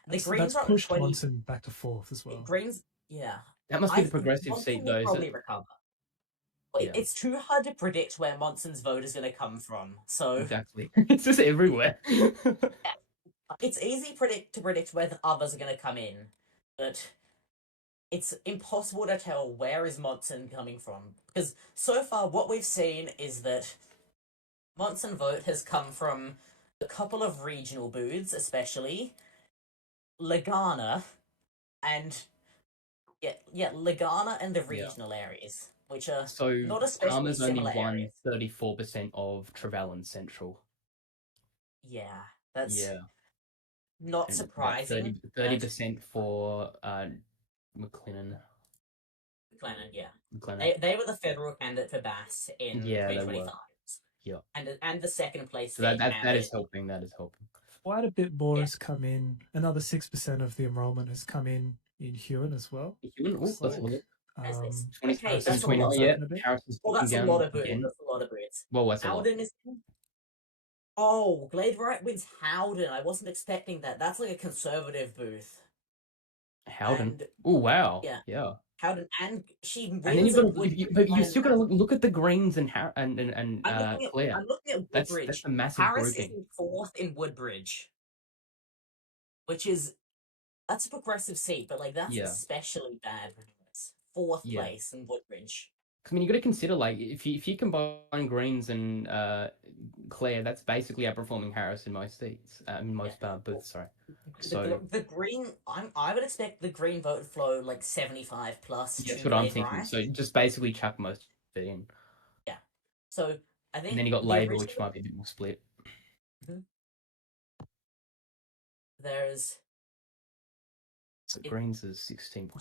The Greens that's are pushed 20. Monson back to 4th as well. Greens, yeah. That must be the progressive seat, though. Probably recover. It's too hard to predict where Monson's vote is going to come from. So exactly, it's just everywhere. It's easy to predict where the others are going to come in, but it's impossible to tell where is Monson coming from. Because so far, what we've seen is that Monson vote has come from a couple of regional booths, especially Lagana, and Lagana and the regional areas, which are not especially Palmer's similar only won areas. 34% of Trevelyan Central. Yeah, that's not surprising. 30% for McLennan. Yeah. McLennan. They were the federal candidate for Bass in 2025. Yeah. And the second place. So that is helping. That is helping. Quite a bit more has come in. Another 6% of the enrollment has come in Huon as well. Huon, that's a lot. Okay, that's a lot. That's a lot of boots. That's a lot of boots. Well, what's Howden is. Oh, Glade Right wins Howden. I wasn't expecting that. That's like a conservative booth. Howden. Oh wow. Yeah. Howden, and she wins. And then you've still got to look at the Greens and Claire. I'm looking at Woodbridge. That's a massive Harris grouping. is in 4th in Woodbridge, which is a progressive seat, but that's especially bad for us. 4th place in Woodbridge. I mean, you got to consider if you combine Greens and Claire, that's basically outperforming Harris in most seats, most booths. Sorry. So the Green, I would expect the Green vote flow 75 plus. That's what I'm thinking. Right? So just basically chuck most of it in. Yeah. So I think. And then you got Labour, which might be a bit more split. Mm-hmm. There's. So Greens is 16.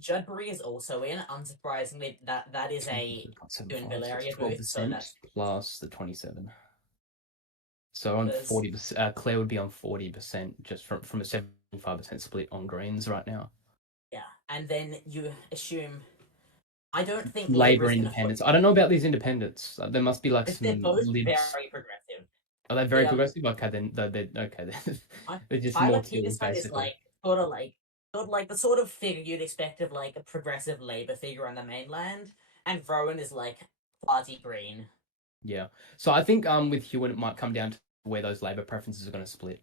Judbury is also in. Unsurprisingly, that is a Boonville area booth. So that's plus the 27. So on 40%, Claire would be on 40% just from a 75% split on Greens right now. Yeah, and then you assume. I don't think Labour independents. I don't know about these independents. There must be some. They're both very progressive. Are they very progressive? Okay, then they're okay. They're just more tills, basically. Is the sort of figure you'd expect of a progressive Labour figure on the mainland, and Rowan is quasi green. Yeah, so I think with Huon it might come down to where those Labour preferences are going to split.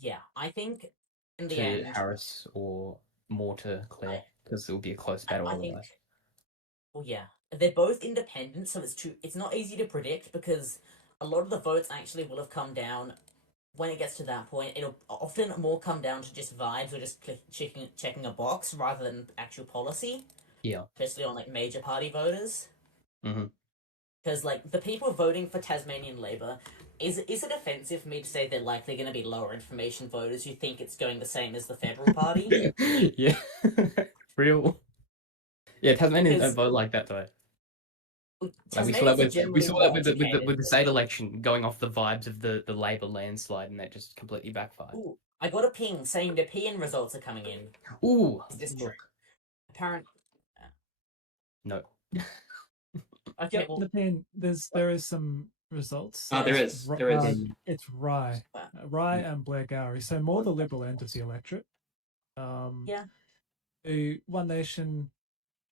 Yeah, I think in the end Harris or more to Claire because it will be a close battle otherwise. Well, yeah, they're both independent, so it's not easy to predict because a lot of the votes actually will have come down. When it gets to that point, it'll often more come down to just vibes or just checking a box rather than actual policy. Yeah. Especially on major party voters. Mm-hmm. Because the people voting for Tasmanian Labour, is it offensive for me to say they're likely going to be lower information voters who think it's going the same as the Federal Party? Yeah. Real. Yeah, Tasmanians don't vote like that though. We saw that with the state election going off the vibes of the Labour landslide, and that just completely backfired. Ooh, I got a ping saying Nepean results are coming in. Ooh, is this true? Apparent. No. Okay, Nepean, there is some results. There is. It's Rye and Blairgowrie, so more the Liberal end of the electorate. The One Nation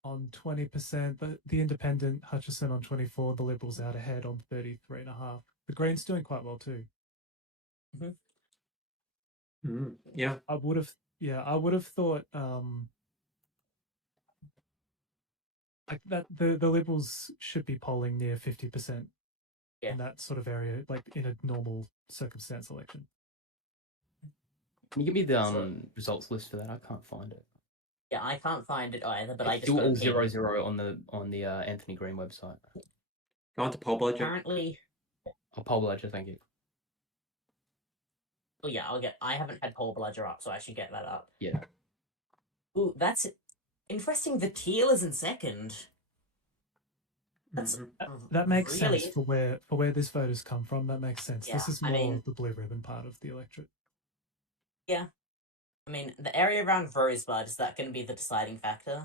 on 20%, but the Independent Hutchison on 24, the Liberals out ahead on 33.5. The Greens doing quite well too. Yeah, I would have thought that the Liberals should be polling near 50% in that sort of area, in a normal circumstance election. Can you give me the results list for that? I can't find it. Yeah, I can't find it either, but I just do all 0-0 on the Anthony Green website. Go on to Poll Bludger. Apparently, Poll Bludger, thank you. Oh yeah, I haven't had Poll Bludger up, so I should get that up. Yeah. Ooh, that's interesting. The Teal is in second. That makes sense for where this vote has come from. That makes sense. Yeah, this is more the blue ribbon part of the electorate. Yeah. I mean, the area around Rosebud, is that going to be the deciding factor?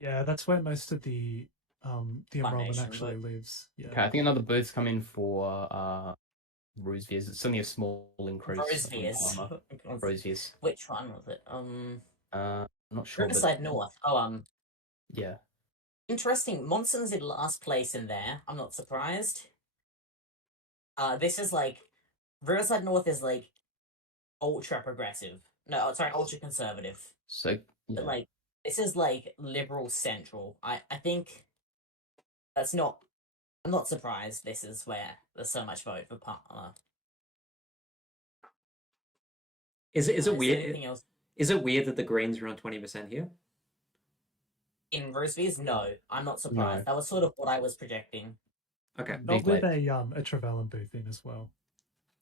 Yeah, that's where most of the enrollment Nation actually vote. lives. Yeah. Okay, I think another booth's come in for Rosevears. It's only a small increase on Rosevears. Palmer. Rosevears. Which one was it? I'm not sure, but Riverside North. Oh, yeah. interesting. Monson's in last place in there. I'm not surprised. This is like Riverside North is like ultra progressive. No, sorry, ultra conservative. So But yeah. like this is like liberal central. I think that's not. I'm not surprised. This is where there's so much vote for Palmer. Is it Is there weird? anything else Is it weird that the Greens are on 20% here? in Rosevears? No, I'm not surprised. No. That was sort of what I was projecting. Okay. Not with a Trevelyan booth in as well.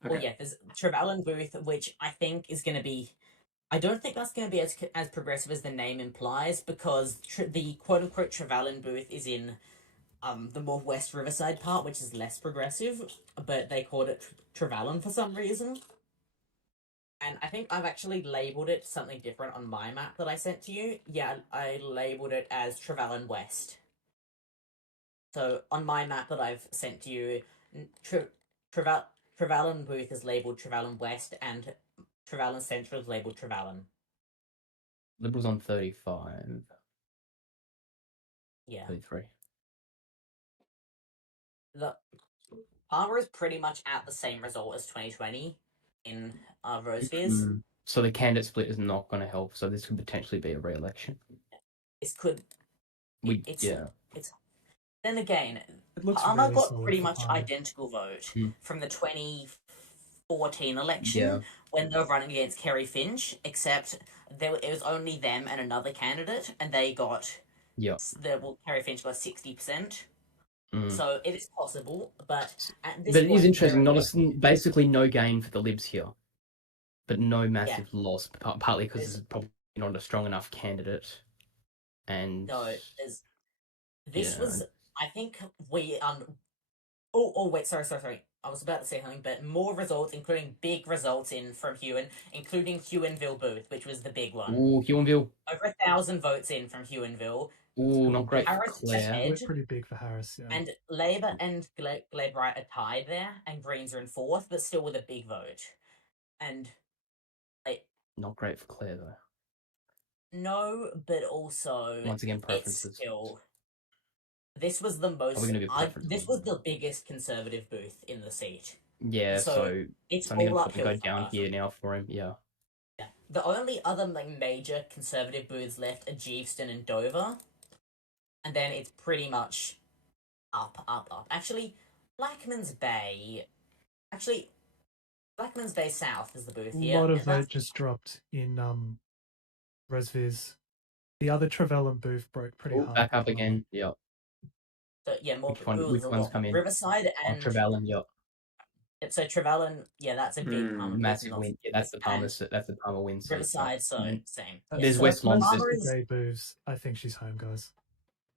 Okay. Well, yeah, there's Trevelyan booth, which I think is going to be. I don't think that's going to be as progressive as the name implies, because the quote unquote Trevelyan booth is in the more West Riverside part, which is less progressive, but they called it Trevelyan for some reason. And I think I've actually labeled it something different on my map that I sent to you. Yeah, I labeled it as Trevelyan West. So on my map that I've sent to you, Trevelyan booth is labeled Trevelyan West, and Trevelyan Central is labeled Trevelyan. Liberals on 35. Yeah. 33. The Palmer is pretty much at the same result as 2020 in Rosevears. So the candidate split is not going to help. So this could potentially be a re-election. This could. It's. Then again, Palmer really got pretty much Palmer. identical vote from the 2014 election when they were running against Kerry Finch, except it was only them and another candidate, and they got. Kerry Finch got 60%. So it is possible, but at this but it point, is interesting. Basically, no gain for the Libs here, but no massive loss. Partly because this is probably not a strong enough candidate, and no, this was. I think we Oh wait, sorry. I was about to say something, but more results, including big results from Hewan, including Hewanville Booth, which was the big one. Ooh, Hewanville. Over 1,000 votes in from Hewanville. Ooh, not great Harris for Claire. ahead, pretty big for Harris, yeah. And Labour and Glebe Wright are tied there, and Greens are in fourth, but still with a big vote. And not great for Claire though. No, but also once again preferences. It's still. This was the most. This was the biggest conservative booth in the seat. Yeah, so it's all all uphill. Go down here now for him. Yeah. Yeah. The only other major conservative booths left are Geeveston and Dover, and then it's pretty much up. Actually, Blackman's Bay South is the booth here. A lot of vote just dropped in Rosevears. The other Trevelyan booth broke pretty hard. Back up again. Yeah. So yeah, more. Which one's coming? Riverside and Trevelyan. Yeah. So Trevelyan, yeah, that's a big Palmer massive win. Yeah, that's the Palmer. That's the Palmer win. Riverside, same. There's West Launceston. Grey booths. I think she's home, guys.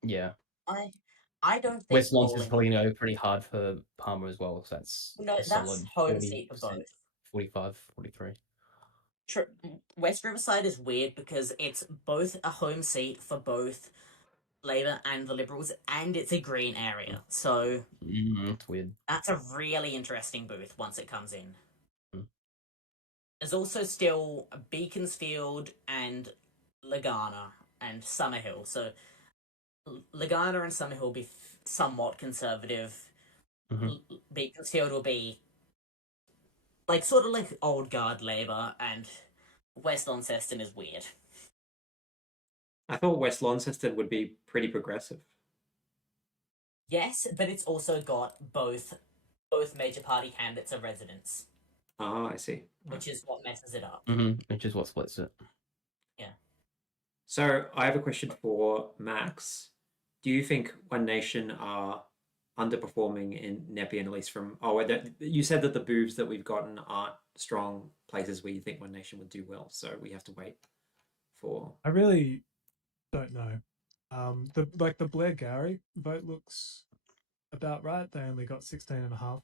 Yeah. I don't think West Launceston's probably going to go pretty hard for Palmer as well. So that's that's home seat for both. 45, 43. West Riverside is weird because it's both a home seat for both Labour and the Liberals, and it's a green area. So it's weird. That's a really interesting booth once it comes in. There's also still Beaconsfield and Lagana and Summerhill. So Lagana and Summerhill will be somewhat conservative. Beaconsfield will be sort of like old guard Labour, and West Launceston is weird. I thought West Launceston would be pretty progressive. Yes, but it's also got both major party candidates are residents. Oh, I see. Which is what messes it up. Which is what splits it. Yeah. So I have a question for Max. Do you think One Nation are underperforming in Nepean, at least from... you said that the booths that we've gotten aren't strong places where you think One Nation would do well, so we have to wait for... I really don't know. The Blair Gowrie vote looks about right. They only got 16.5.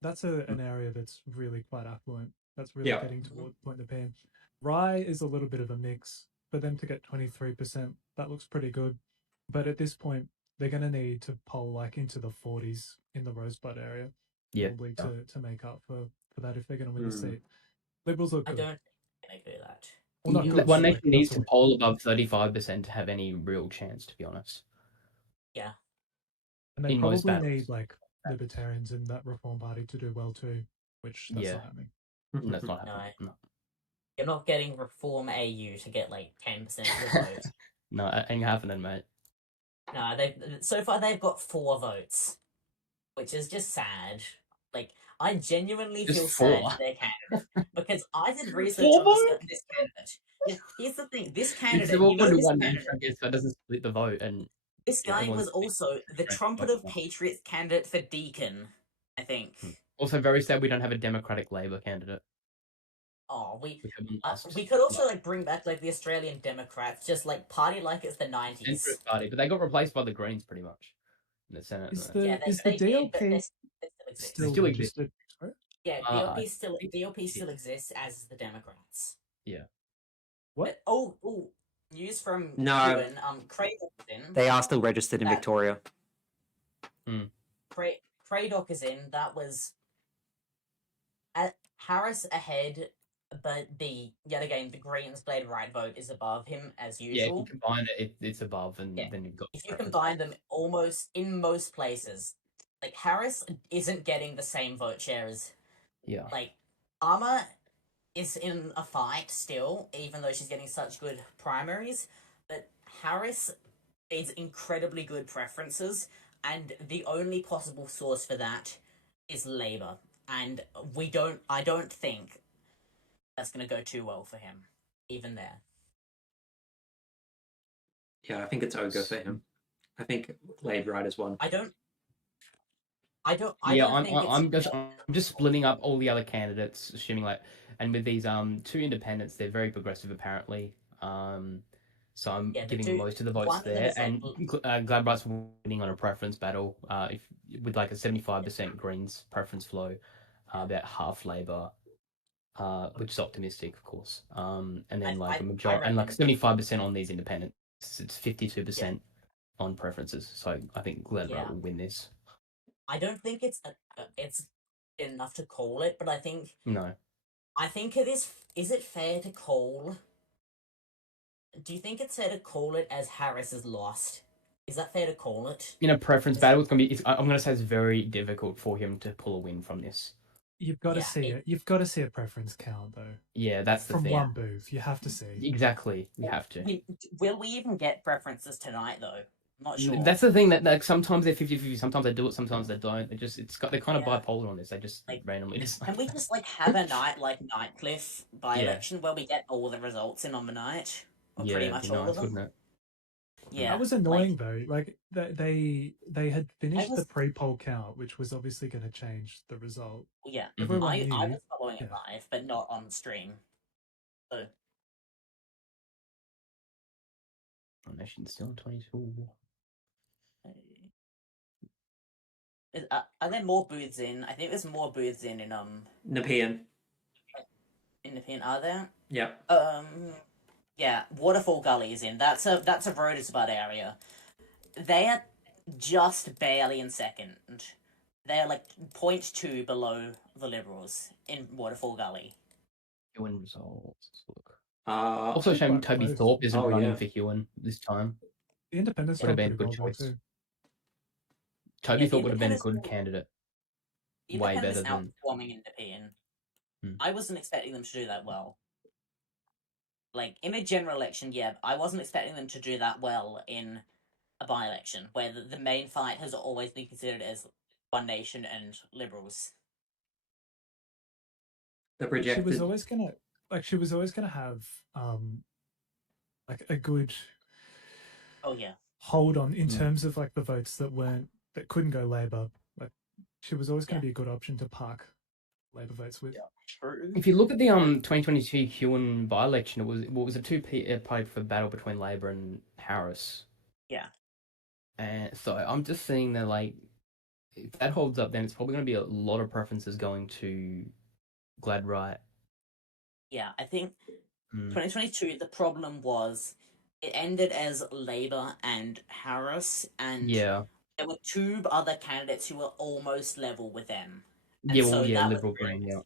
That's an area that's really quite affluent. That's really getting toward Point Nepean. Rye is a little bit of a mix. for them to get 23%, that looks pretty good. But at this point, they're going to need to poll like into the 40s in the Rosebud area, probably to make up for that if they're going to win the seat. Liberals look good. I don't think they do that. Well, not good. One Like, Nation needs to poll above 35% to have any real chance, to be honest. Yeah. And they In most probably battles. need like libertarians in that Reform Party to do well too, which that's not happening. That's not happening. No. You're not getting Reform AU to get like 10% of the vote. No, it ain't happening, mate. No, so far they've got 4 votes, which is just sad. Like, I genuinely feel sad for their candidate because I did research on this candidate. Here's the thing: this candidate, that doesn't split the vote, and this guy was also the Trumpet of Patriots candidate for Deakin, I think. Also, very sad we don't have a Democratic Labour candidate. Oh, we could also like bring back like the Australian Democrats, just like party like it's the 90s. Party, but they got replaced by the Greens pretty much in the Senate. Is the DLP still exists? Yeah, DLP still exists as the Democrats. Yeah. What? But, news from Ewan, Craddock is in. They are still registered in Victoria. Craddock is in. That was Harris ahead, but yet again the Greens played right vote is above him as usual. Yeah, if you combine it's above, and then you've got. If you combine them, almost in most places, like Harris isn't getting the same vote share as. Yeah. Like, Armour is in a fight still, even though she's getting such good primaries. But Harris needs incredibly good preferences, and the only possible source for that is Labour. And I don't think that's going to go too well for him, even there. Yeah, I think it's over for him. I think Labour Riders won. I'm just splitting up all the other candidates, assuming and with these 2 independents, they're very progressive apparently. So I'm giving most of the votes there, and Gladbright's winning on a preference battle. With like a 75% Greens preference flow, about half Labour, which is optimistic, of course. And then like a majority, and like 75% on these independents. It's 52% on preferences. So I think Gladbright will win this. I don't think it's enough to call it, but I think it is. Is it fair to call? Do you think it's fair to call it as Harris has lost? Is that fair to call it? In a preference battle, I'm going to say it's very difficult for him to pull a win from this. You've got to see it. You've got to see a preference count, though. Yeah, that's the thing. From one booth, you have to see. Exactly, you have to. Will we even get preferences tonight, though? Not sure. That's the thing that sometimes they're 50-50, sometimes they do it, sometimes they don't. They're kind of bipolar on this. They just randomly decide. Can we just have a night like Nightcliff by-election where we get all the results in on the night? Or pretty much all of them. Wouldn't it? Yeah, that was annoying though. Like they had finished the pre-poll count, which was obviously going to change the result. Yeah, I was following it live, but not on stream. So. Nation's still on 22. Are there more booths in? I think there's more booths in Nepean. In Nepean, are there? Yeah. Yeah, Waterfall Gully is in. That's a Rosebud area. They are just barely in second. They're like 0.2 below the Liberals in Waterfall Gully. Huon results. Let's look. Also, shame Toby Thorpe isn't running for Huon this time. The Independents would have been a good choice. Too. Toby Thorpe would have been a good candidate. Way better than outperforming in Nepean. I wasn't expecting them to do that well. Like, in a general election, I wasn't expecting them to do that well in a by-election, where the main fight has always been considered as One Nation and Liberals. The projected... She was always gonna have, like, a good... hold on in terms of, like, the votes that couldn't go Labour. Like, she was always going to be a good option to park Labour votes with. If you look at the 2022 Huon by-election, it was a two-party for battle between Labour and Harris. Yeah. And so I'm just seeing that, like, if that holds up, then it's probably going to be a lot of preferences going to Gladbright. Yeah, I think 2022, the problem was it ended as Labour and Harris, and Yeah. there were two other candidates who were almost level with them. And Yeah, so well, yeah, that Liberal was really Green,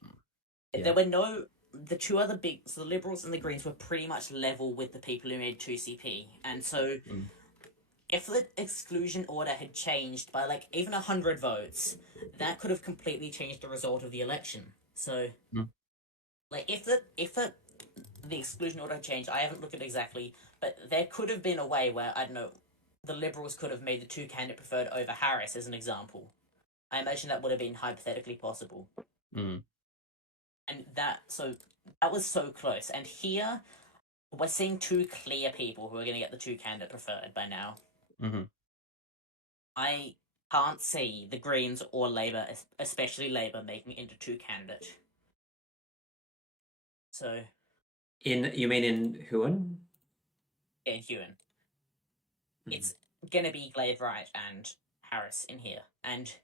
yeah. There were the two other so the Liberals and the Greens were pretty much level with the people who made 2CP. And so if the exclusion order had changed by like even 100 votes, that could have completely changed the result of the election. So like if the exclusion order changed, I haven't looked at it exactly, but there could have been a way where, I don't know, the Liberals could have made the two candidate preferred over Harris as an example. I imagine that would have been hypothetically possible. And that was so close. And here we're seeing two clear people who are going to get the two candidate preferred by now. I can't see the Greens or Labour, especially Labour, making it into two candidate. So you mean in Huon? Yeah, Huon. It's gonna be Glade Wright and Harris in here, and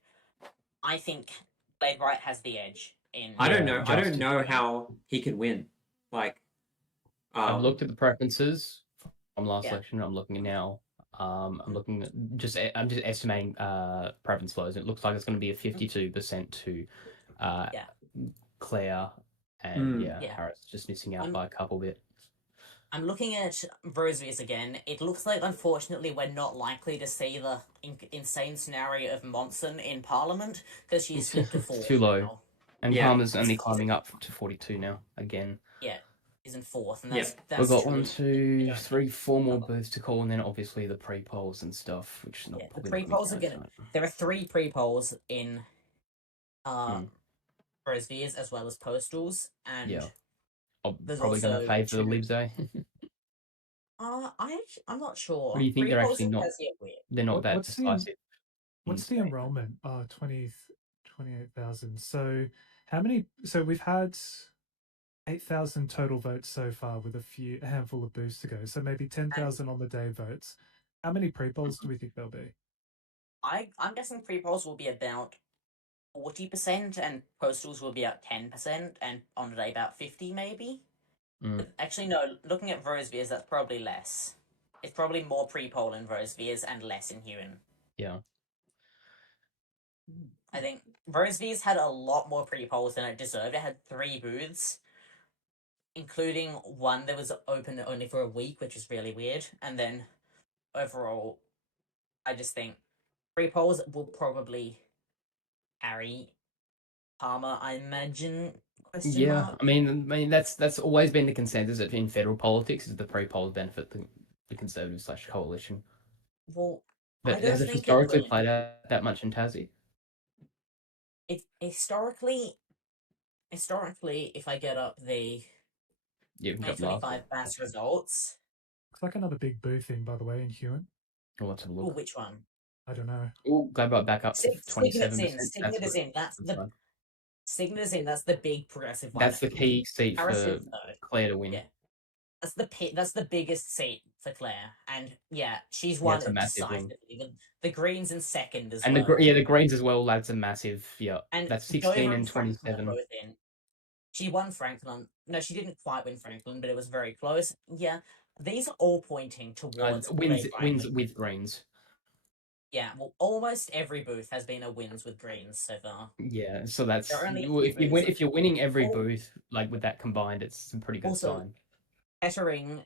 I think Glade Wright has the edge in. I don't know. I don't know how he could win. Like, I've looked at the preferences from last election. I'm looking at now. I'm looking at I'm just estimating preference flows. It looks like it's going to be a 52% to Claire and Harris, just missing out by a couple bit. I'm looking at Rosevears again. It looks like, unfortunately, we're not likely to see the insane scenario of Monson in Parliament because she's slipped to 4. Too low. Now. And Palmer's only climbing up to 42 now, again. Yeah, he's in 4th. And that's we've got 1, 2, 3, 4 more booths to call, and then obviously the pre-polls and stuff, which is not the pre-polls are gonna. There are 3 pre-polls in Rosevears as well as postals, and I'm probably going to pay for the Libs, eh? I'm not sure. What do you think? They're actually not. They're not that decisive. What's the enrollment? 28,000. So how many? So we've had 8,000 total votes so far, with a handful of booths to go. So maybe 10,000 on the day votes. How many pre-polls do we think there'll be? I'm guessing pre-polls will be about 40%, and postals will be about 10%, and on the day about 50 maybe. Actually, no. Looking at Rosevears, that's probably less. It's probably more pre-poll in Rosevears and less in Huon. Yeah. I think Rosevears had a lot more pre-polls than it deserved. It had 3 booths, including one that was open only for a week, which is really weird. And then overall, I just think pre-polls will probably carry Palmer, I imagine. Mark? I mean that's always been the consensus in federal politics, is the pre-polls benefit the Conservative / coalition. Well, but has it historically played out that much in Tassie? It historically, if I get up the 2025 BAS results, looks like another big booth in, by the way, in Huon. Oh, let's have a look. Which one? I don't know. Oh, Gladbach back up to 27%. Signet is in. Signet is in. That's the big progressive one. That's the key seat for Claire to win. Yeah. That's the biggest seat for Claire, and she's won it decisively. The Greens in second as well. And the Greens as well. That's a massive And that's 16 and 27. Both in. She won Franklin. No, she didn't quite win Franklin, but it was very close. Yeah, these are all pointing towards wins with Greens. Yeah, well, almost every booth has been a wins with Greens so far. Yeah, so that's if you're winning every booth like with that combined, it's a pretty good sign. Kettering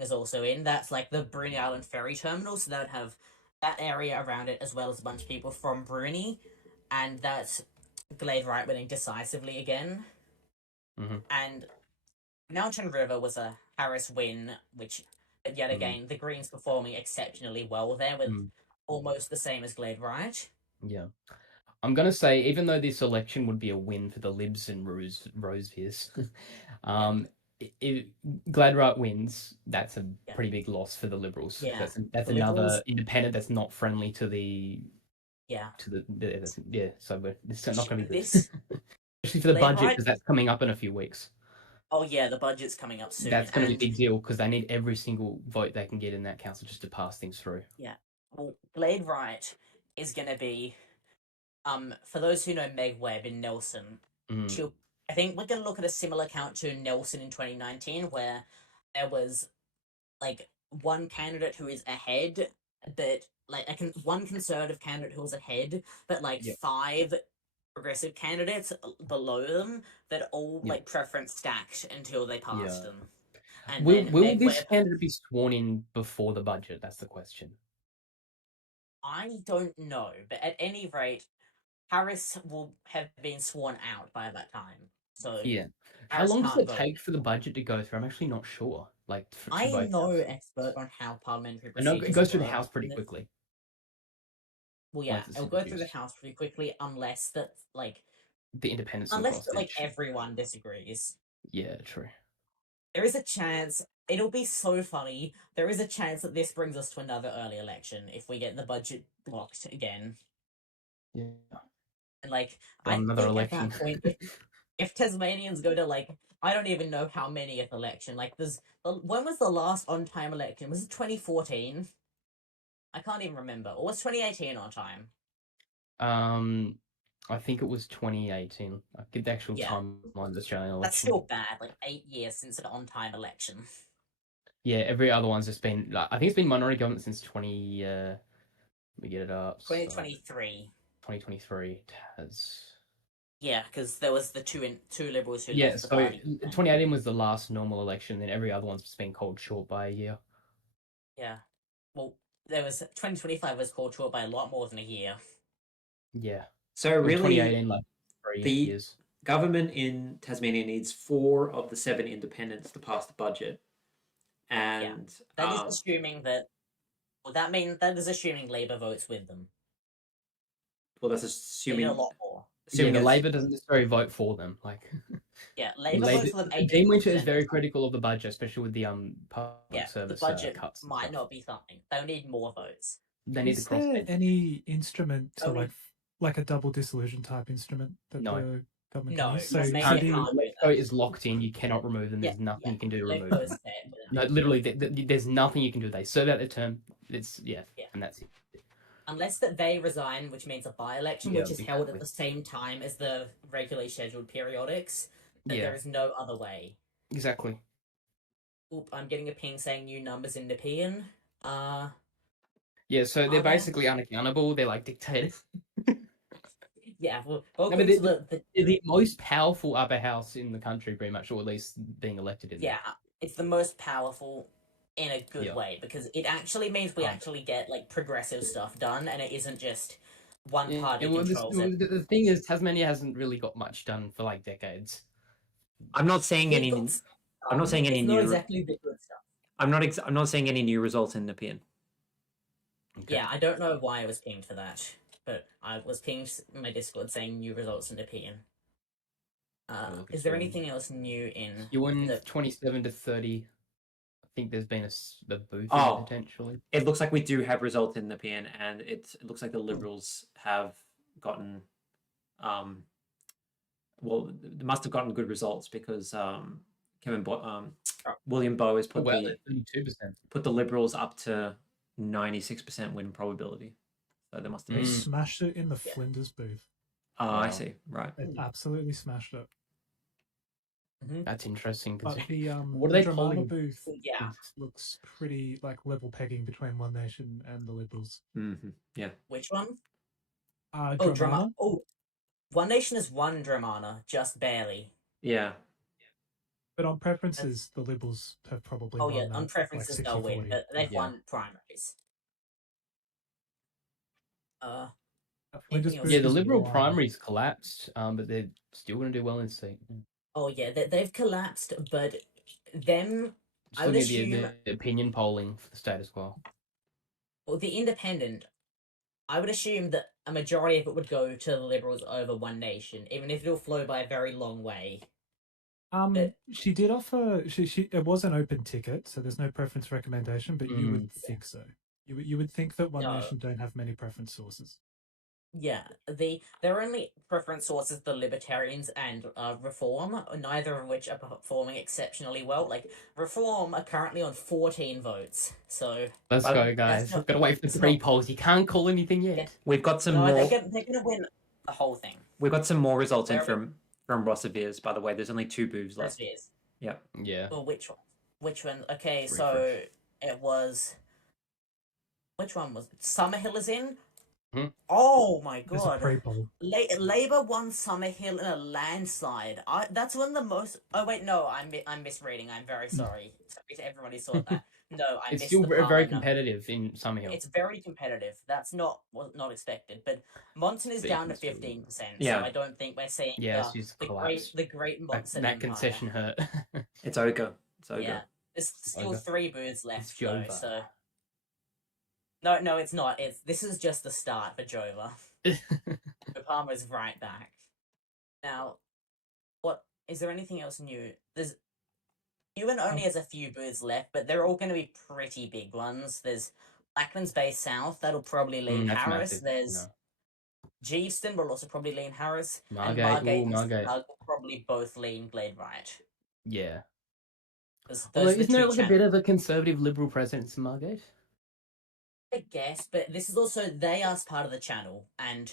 is also in. That's like the Bruny Island ferry terminal, so that would have that area around it as well as a bunch of people from Bruny, and that's Glade Wright winning decisively again. And Mountain River was a Harris win, which yet again the Greens performing exceptionally well there with almost the same as Glade Wright. Yeah. I'm going to say, even though this election would be a win for the Libs and Rosevears, if Glade Wright wins, that's a pretty big loss for the Liberals. Yeah. That's another Liberals, independent that's not friendly to the... so it's not going to be good. Especially for the budget, because that's coming up in a few weeks. Oh yeah, the budget's coming up soon. That's going to be a big deal, because they need every single vote they can get in that council just to pass things through. Yeah. Well, Glade Wright is going to be, for those who know Meg Webb in Nelson, I think we're going to look at a similar count to Nelson in 2019, where there was like one candidate who is ahead, but like one conservative candidate who was ahead, but like Yep. 5 progressive candidates below them that all Yep. like preference stacked until they passed them. And will then this candidate be sworn in before the budget? That's the question. I don't know, but at any rate, Harris will have been sworn out by that time. So Yeah. How Harris long does can't it vote. take for the budget to go through? I'm actually not sure. Like, I'm no expert on how parliamentary I know procedures it goes through the work. House pretty quickly. Well, yeah, Once it's it'll go through the introduced. House pretty quickly, unless that like The independence of unless that, like hostage. everyone disagrees. Yeah, true. There is a chance. It'll be so funny. There is a chance that this brings us to another early election if we get the budget blocked again. Yeah. And like, Well, I another think election. at that point, if Tasmanians go to like, I don't even know how many election. Like, when was the last on-time election? Was it 2014? I can't even remember. Or was 2018 on time? I think it was 2018. I get the actual Yeah. timeline of the Australian election. That's still bad. Like 8 years since an on-time election. Yeah, every other one's just been. Like, I think it's been minority government since 20. Let me get it up. 2023. 2023 it has. Yeah, because there was the two Liberals who Yeah, left the so party. 2018 was the last normal election. Then every other one's just been called short by a year. Yeah. Well, there was 2025 was called short by a lot more than a year. Yeah. So It was really, 2018, like 3 the years. government in Tasmania needs 4 of the 7 independents to pass the budget, and That is assuming that. Well, that is assuming Labor votes with them. well, that's They assuming need a lot more. Yeah, the Labor doesn't necessarily vote for them. Like, yeah, Labor votes for them. Dean Winter is very critical of the budget, especially with the public service the budget cuts. might not be something. They'll need more votes. They need Is the cross. there any instrument to Only- like a double dissolution type instrument that No. the government No, can use? it's So mainly should a he- can't do Electoral is locked in. You cannot remove them. There's nothing you can do to remove Electoral them. is set with No, it. literally, there's nothing you can do. They serve out their term. It's Yeah. and that's it. Unless that they resign, which means a by-election, Yeah, which is held at exactly. the same time as the regularly scheduled periodics, that Yeah. there is no other way. Exactly. Oop, I'm getting a ping saying new numbers in Nepean. Yeah, so they're Are they? basically unaccountable. They're like dictators. Yeah, well, No, welcome but to the They're the most powerful upper house in the country, pretty much, or at least being elected in. yeah, it's the most powerful in a good Yeah. way because it actually means we Right. actually get like progressive stuff done, and it isn't just one Yeah, party well, controls it. the thing is, Tasmania hasn't really got much done for like decades. I'm not saying any. I'm not saying any it's new. not exactly the good stuff. I'm not saying any new results in Nepean. Okay. Yeah, I don't know why I was pinged for that, but I was pinged in my Discord saying new results in Nepean. look Is at there you. anything else new in? You win the- 27 to 30. I think there's been a booth potentially. It looks like we do have results in Nepean, and it looks like the Liberals have gotten, well, they must have gotten good results because William Bowe has put 32%. put the Liberals up to 96% win probability. So they must have They been. smashed it in the Flinders booth. Oh, I Wow. see. Right. They absolutely smashed it. That's interesting. But the What are they Dramana polling? booth Yeah, looks pretty like level pegging between One Nation and the Liberals. Mm-hmm. Yeah. which one? Dramana. One Nation has won Dramana, just barely. Yeah. But on preferences, the Liberals have probably Oh won yeah, that, on like preferences they'll win, 60-40. but they've Yeah. won primaries. Flinders anything else? booth Yeah, the is Liberal wild. primaries collapsed, but they're still going to do well in the seat. Oh yeah, they've collapsed, but them. Just I would looking at assume the opinion polling for the state as well. well, the Independent. I would assume that a majority of it would go to the Liberals over One Nation, even if it'll flow by a very long way. She did offer. She it was an open ticket, so there's no preference recommendation. But you would think so. You would think that One No. Nation don't have many preference sources. Yeah, their only preference sources the Libertarians and Reform, neither of which are performing exceptionally well. Like Reform are currently on 14 votes, so Let's Well, go, guys. not- Gotta wait for it's 3 not- polls. You can't call anything yet. Yeah. We've got some no, more. they're gonna win the whole thing. We've got some more results in Where- from Rosevears, by the way. There's only 2 booths left. Rosevears. Yep. Yeah. Well, which one? Which one? Okay, Refresh. so it was. Which one was it? Summerhill is in? Hmm? Oh my There's a god. pre-poll. Labour won Summerhill in a landslide. That's one of the most. Oh wait, no, I'm misreading. I'm very sorry. Sorry to everyone who saw that. No, I It's missed still the very Palmer number. competitive in Summerhill. It's very competitive. That's not expected. But Monson is down to 15%. Yeah. So I don't think we're seeing she's collapsed. the great Monson That Empire. concession hurt. It's ogre. It's ogre. Yeah, there's still Ogre. 3 booths left It's though. Jova. So no, it's not. This is just the start for Jova. Palmer's right back. Now, what is there anything else new? There's Ewan only has a few booths left, but they're all going to be pretty big ones. There's Blacklands Bay South, that'll probably lean That's Harris. massive. There's Geeveston will also probably lean Harris. Margate, and Margate and Margate. Snug will probably both lean Glade right. Yeah. Although Isn't there like a bit of a conservative liberal presence in Margate? I guess, but this is also they are part of the channel, and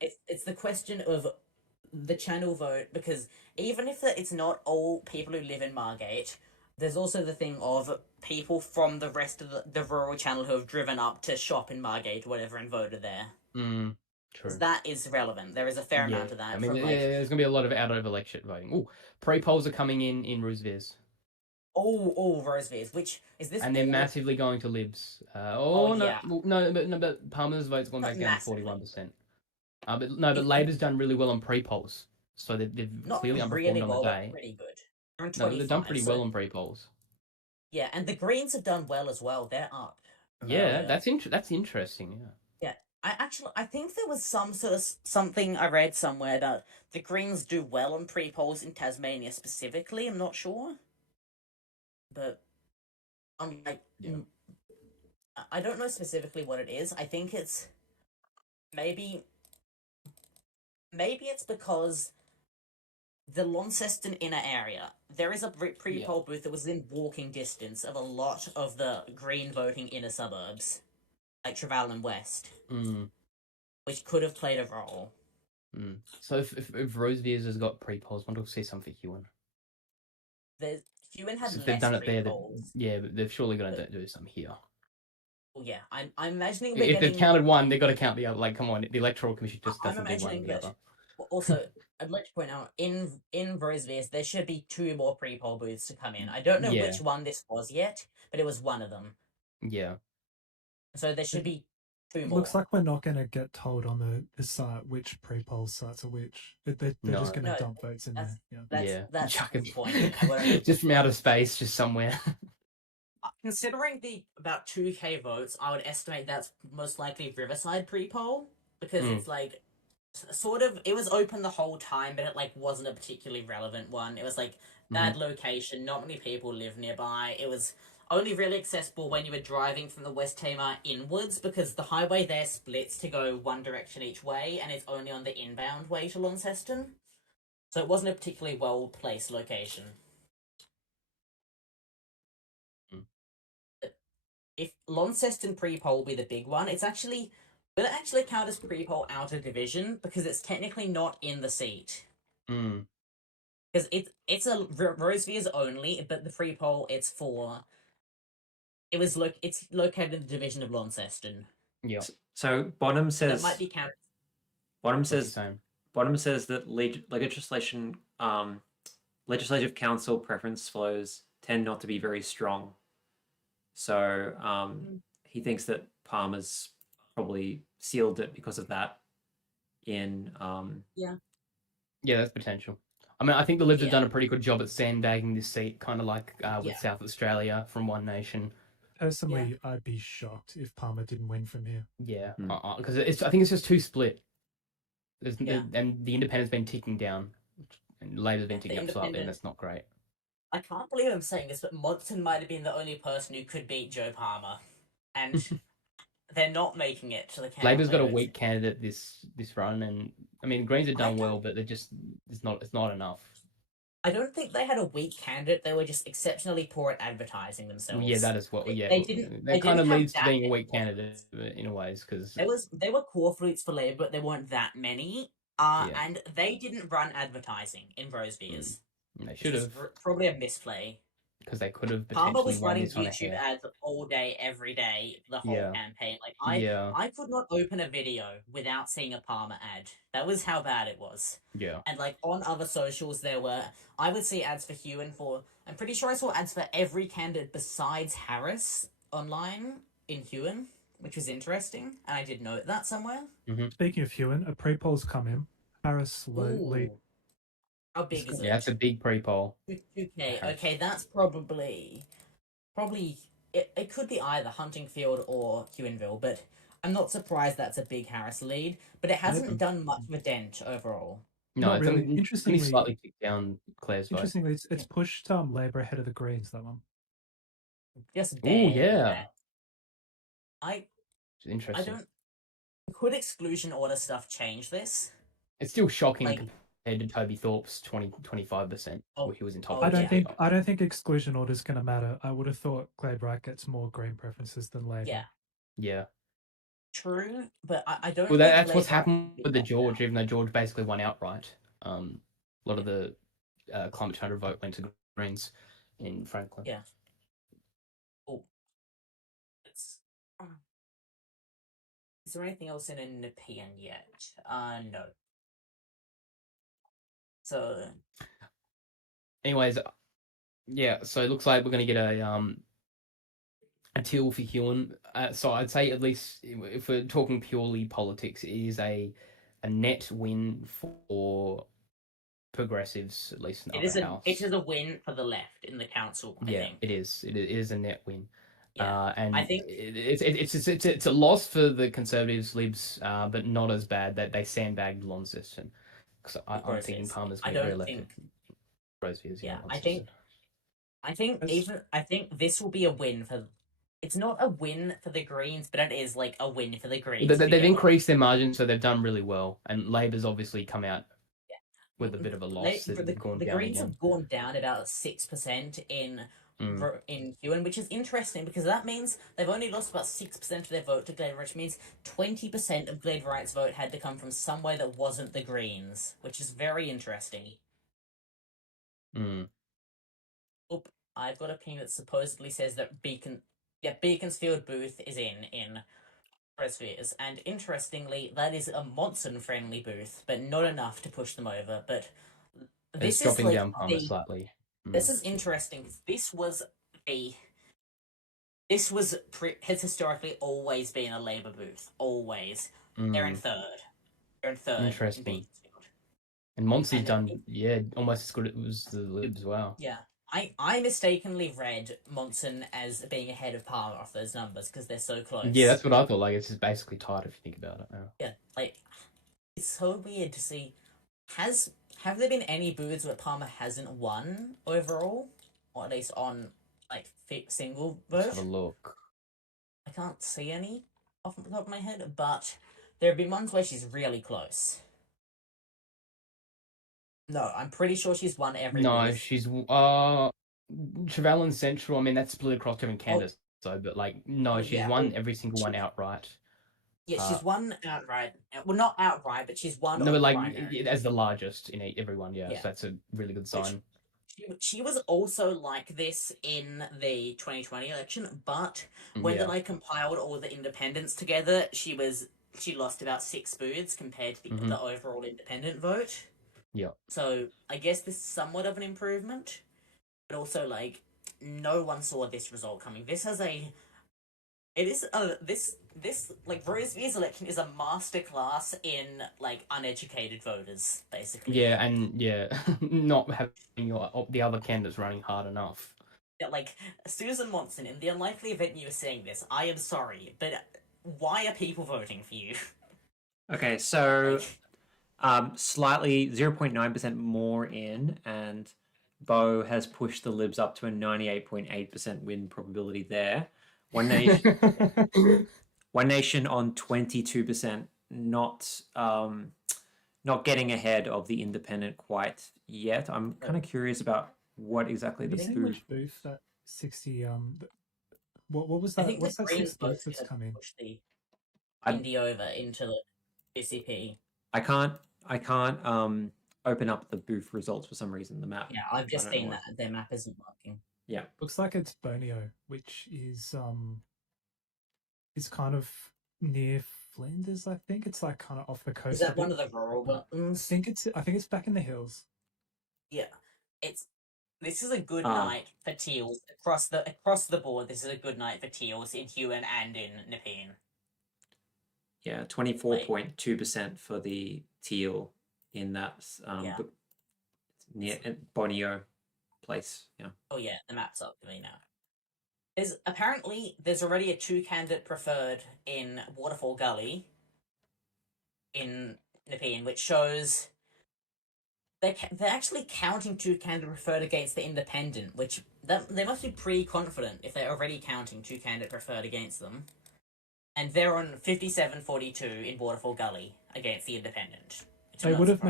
it's the question of the channel vote, because even if it's not all people who live in Margate, there's also the thing of people from the rest of the rural channel who have driven up to shop in Margate or whatever and voted there. True. That is relevant. There is a fair amount of that. I mean, there's going to be a lot of out of election voting. Oh, pre-polls are coming in Rosevears. Oh, Rosevears, which is this? And they're massively going to Libs. Yeah. But Palmer's vote's gone back down to 41%. But Labor's done really well on pre-polls, so they've clearly underperformed on the day. Pretty good. They've done pretty well on pre-polls. Yeah, and the Greens have done well as well. They're up. Yeah, that's interesting. Yeah. I think there was some sort of something I read somewhere that the Greens do well on pre-polls in Tasmania specifically. I'm not sure. But I don't know specifically what it is. I think it's maybe it's because the Launceston inner area, there is a pre-poll booth that was in walking distance of a lot of the Green voting inner suburbs, like Trevally West, which could have played a role. So if Rosevears has got pre-polls, I want to see something for Ewan. Ewan had less they've done it there. But they've surely got to do something here. Well, yeah, I'm imagining if they've counted one, they've got to count the other. Like, come on, the Electoral Commission just doesn't do one or the other. Also, I'd like to point out in Rosevears there should be 2 more pre-poll booths to come in. I don't know which one this was yet, but it was one of them. Yeah. So there should be 2 more. Looks like we're not going to get told on the site which pre-poll sites are which. They're just going to dump votes in there. That's the point. Just from outer space, just somewhere. Considering the about 2k votes, I would estimate that's most likely Riverside pre-poll, because it's like sort of it was open the whole time, but it like wasn't a particularly relevant one. It was like bad location, not many people live nearby. It was only really accessible when you were driving from the West Tamar inwards, because the highway there splits to go one direction each way, and it's only on the inbound way to Launceston. So it wasn't a particularly well-placed location. If Launceston pre-poll will be the big one, will it actually count as pre-poll out of division, because it's technically not in the seat. Because it's a Rosevears only, but the pre-poll it's located in the division of Launceston. Yeah. So bottom says that might be counted. Bottom says that legislative council preference flows tend not to be very strong. So he thinks that Palmer's probably sealed it because of that. Yeah, that's potential. I mean, I think the Libs have done a pretty good job at sandbagging this seat, kind of like with South Australia from One Nation. Personally, I'd be shocked if Palmer didn't win from here. Yeah, because I think it's just too split. And the Independent's been ticking down, and Labor's been ticking up slightly, and that's not great. I can't believe I'm saying this, but Monson might have been the only person who could beat Joe Palmer, and they're not making it to the council. Labor's got a weak candidate this run, and I mean Greens have done well, but it's not enough. I don't think they had a weak candidate. They were just exceptionally poor at advertising themselves. Yeah, that is what. That kind of leads to being a weak candidate in a ways, because there were core flutes for Labour, but there weren't that many. And they didn't run advertising in Rosevears. They should have. Probably a misplay. Because they could have Palmer potentially was won running this on a YouTube hair. ads all day, every day, the whole campaign. Like I could not open a video without seeing a Palmer ad. That was how bad it was. Yeah. And like on other socials, I would see ads for Hewen I'm pretty sure I saw ads for every candidate besides Harris online in Hewen, which was interesting, and I did note that somewhere. Speaking of Hewen, a pre-poll's come in. Harris lead. How big is it? Yeah, that's a big pre-poll. 2K. Okay, that's probably it could be either Huntingfield or Hewenville, but I'm not surprised that's a big Harris lead. But it hasn't done much of a dent overall. No, it's really. Interestingly, slightly kicked down Claire's vote. Interestingly, it's pushed Labour ahead of the Greens. That one. Just oh yeah. Interesting. I don't. Could exclusion order stuff change this? It's still shocking compared to Toby Thorpe's 25%, where he was in top. I don't think exclusion order is going to matter. I would have thought Glade Wright gets more Green preferences than Labour. Yeah. True, but I don't. Well, that's what's happened with the George, even though George basically won outright. A lot of the climate change vote went to Greens in Franklin. Yeah. Is there anything else in a Nepean yet? No. So. Anyways, yeah. So it looks like we're going to get a till for Hewen. So I'd say, at least if we're talking purely politics, it is a net win for progressives, at least in the upper house. It is a win for the left in the council. I think. It is. It is a net win. Yeah, and I think it's a loss for the Conservatives, Libs, but not as bad that they sandbagged Launceston. Because I'm thinking Palmer's going to be re-elected. Rosevears, yeah. I think this will be a win for. It's not a win for the Greens, but it is like a win for the Greens. They've increased their margin, so they've done really well. And Labor's obviously come out with a bit of a loss. The Greens have gone down about 6% in Hewen, which is interesting because that means they've only lost about 6% of their vote to Glade Wright, which means 20% of Glade Wright's vote had to come from somewhere that wasn't the Greens, which is very interesting. I've got a ping that supposedly says that Beaconsfield booth is in Rosevears, and interestingly, that is a Monson-friendly booth, but not enough to push them over. But this is dropping down Palmer slightly. This is interesting. Has historically always been a Labour booth. Always. They're in third. Interesting. And Monsi's done, almost as good as it was the Libs. Wow. Yeah. I mistakenly read Monson as being ahead of Palmer off those numbers because they're so close. Yeah, that's what I thought. Like, it's just basically tied if you think about it now. Yeah, like, it's so weird to see. Have there been any booths where Palmer hasn't won overall? Or at least on, like, single vote? Let's have a look. I can't see any off the top of my head, but there have been ones where she's really close. No, I'm pretty sure she's won every booth. She's, Trevelyan Central, I mean, that's split across different candidates, but, like, she's won every single one outright. Yeah, she's won outright. Well, not outright, but she's won. No, but like as the largest in everyone. Yeah, so that's a really good sign. She was also like this in the 2020 election, but when I compiled all the independents together, she lost about 6 booths compared to the overall independent vote. Yeah. So I guess this is somewhat of an improvement, but also like no one saw this result coming. This like Rosevears election is a masterclass in like uneducated voters, basically. Yeah, and not having the other candidates running hard enough. Yeah, like Susan Monson, in the unlikely event you were saying this, I am sorry, but why are people voting for you? Okay, so slightly 0.9% more in, and Beau has pushed the Libs up to a 98.8% win probability there. One Nation on 22%, not getting ahead of the Independent quite yet. I'm kind of curious about what exactly the which booth that 60 what was that? What's that 6 booth that's coming? Push the Indy over into the PCP. I can't I can't open up the booth results for some reason. The map. Yeah, I've just I don't seen know that their map isn't working. Yeah. Looks like it's Borneo, which is kind of near Flinders. I think it's like kind of off the coast. Is that one of the rural buttons? I think it's back in the hills. Yeah, this is a good night for teals across the board. This is a good night for teals in Huon and in Nepean. Yeah, 24.2% for the teal in that near Borneo place. Yeah. Oh yeah, the map's up to me now. There's already a 2-candidate preferred in Waterfall Gully in Nepean, which shows they're actually counting 2-candidate preferred against the independent, which they must be pretty confident if they're already counting 2-candidate preferred against them. And they're on 57-42 in Waterfall Gully against the independent. They would have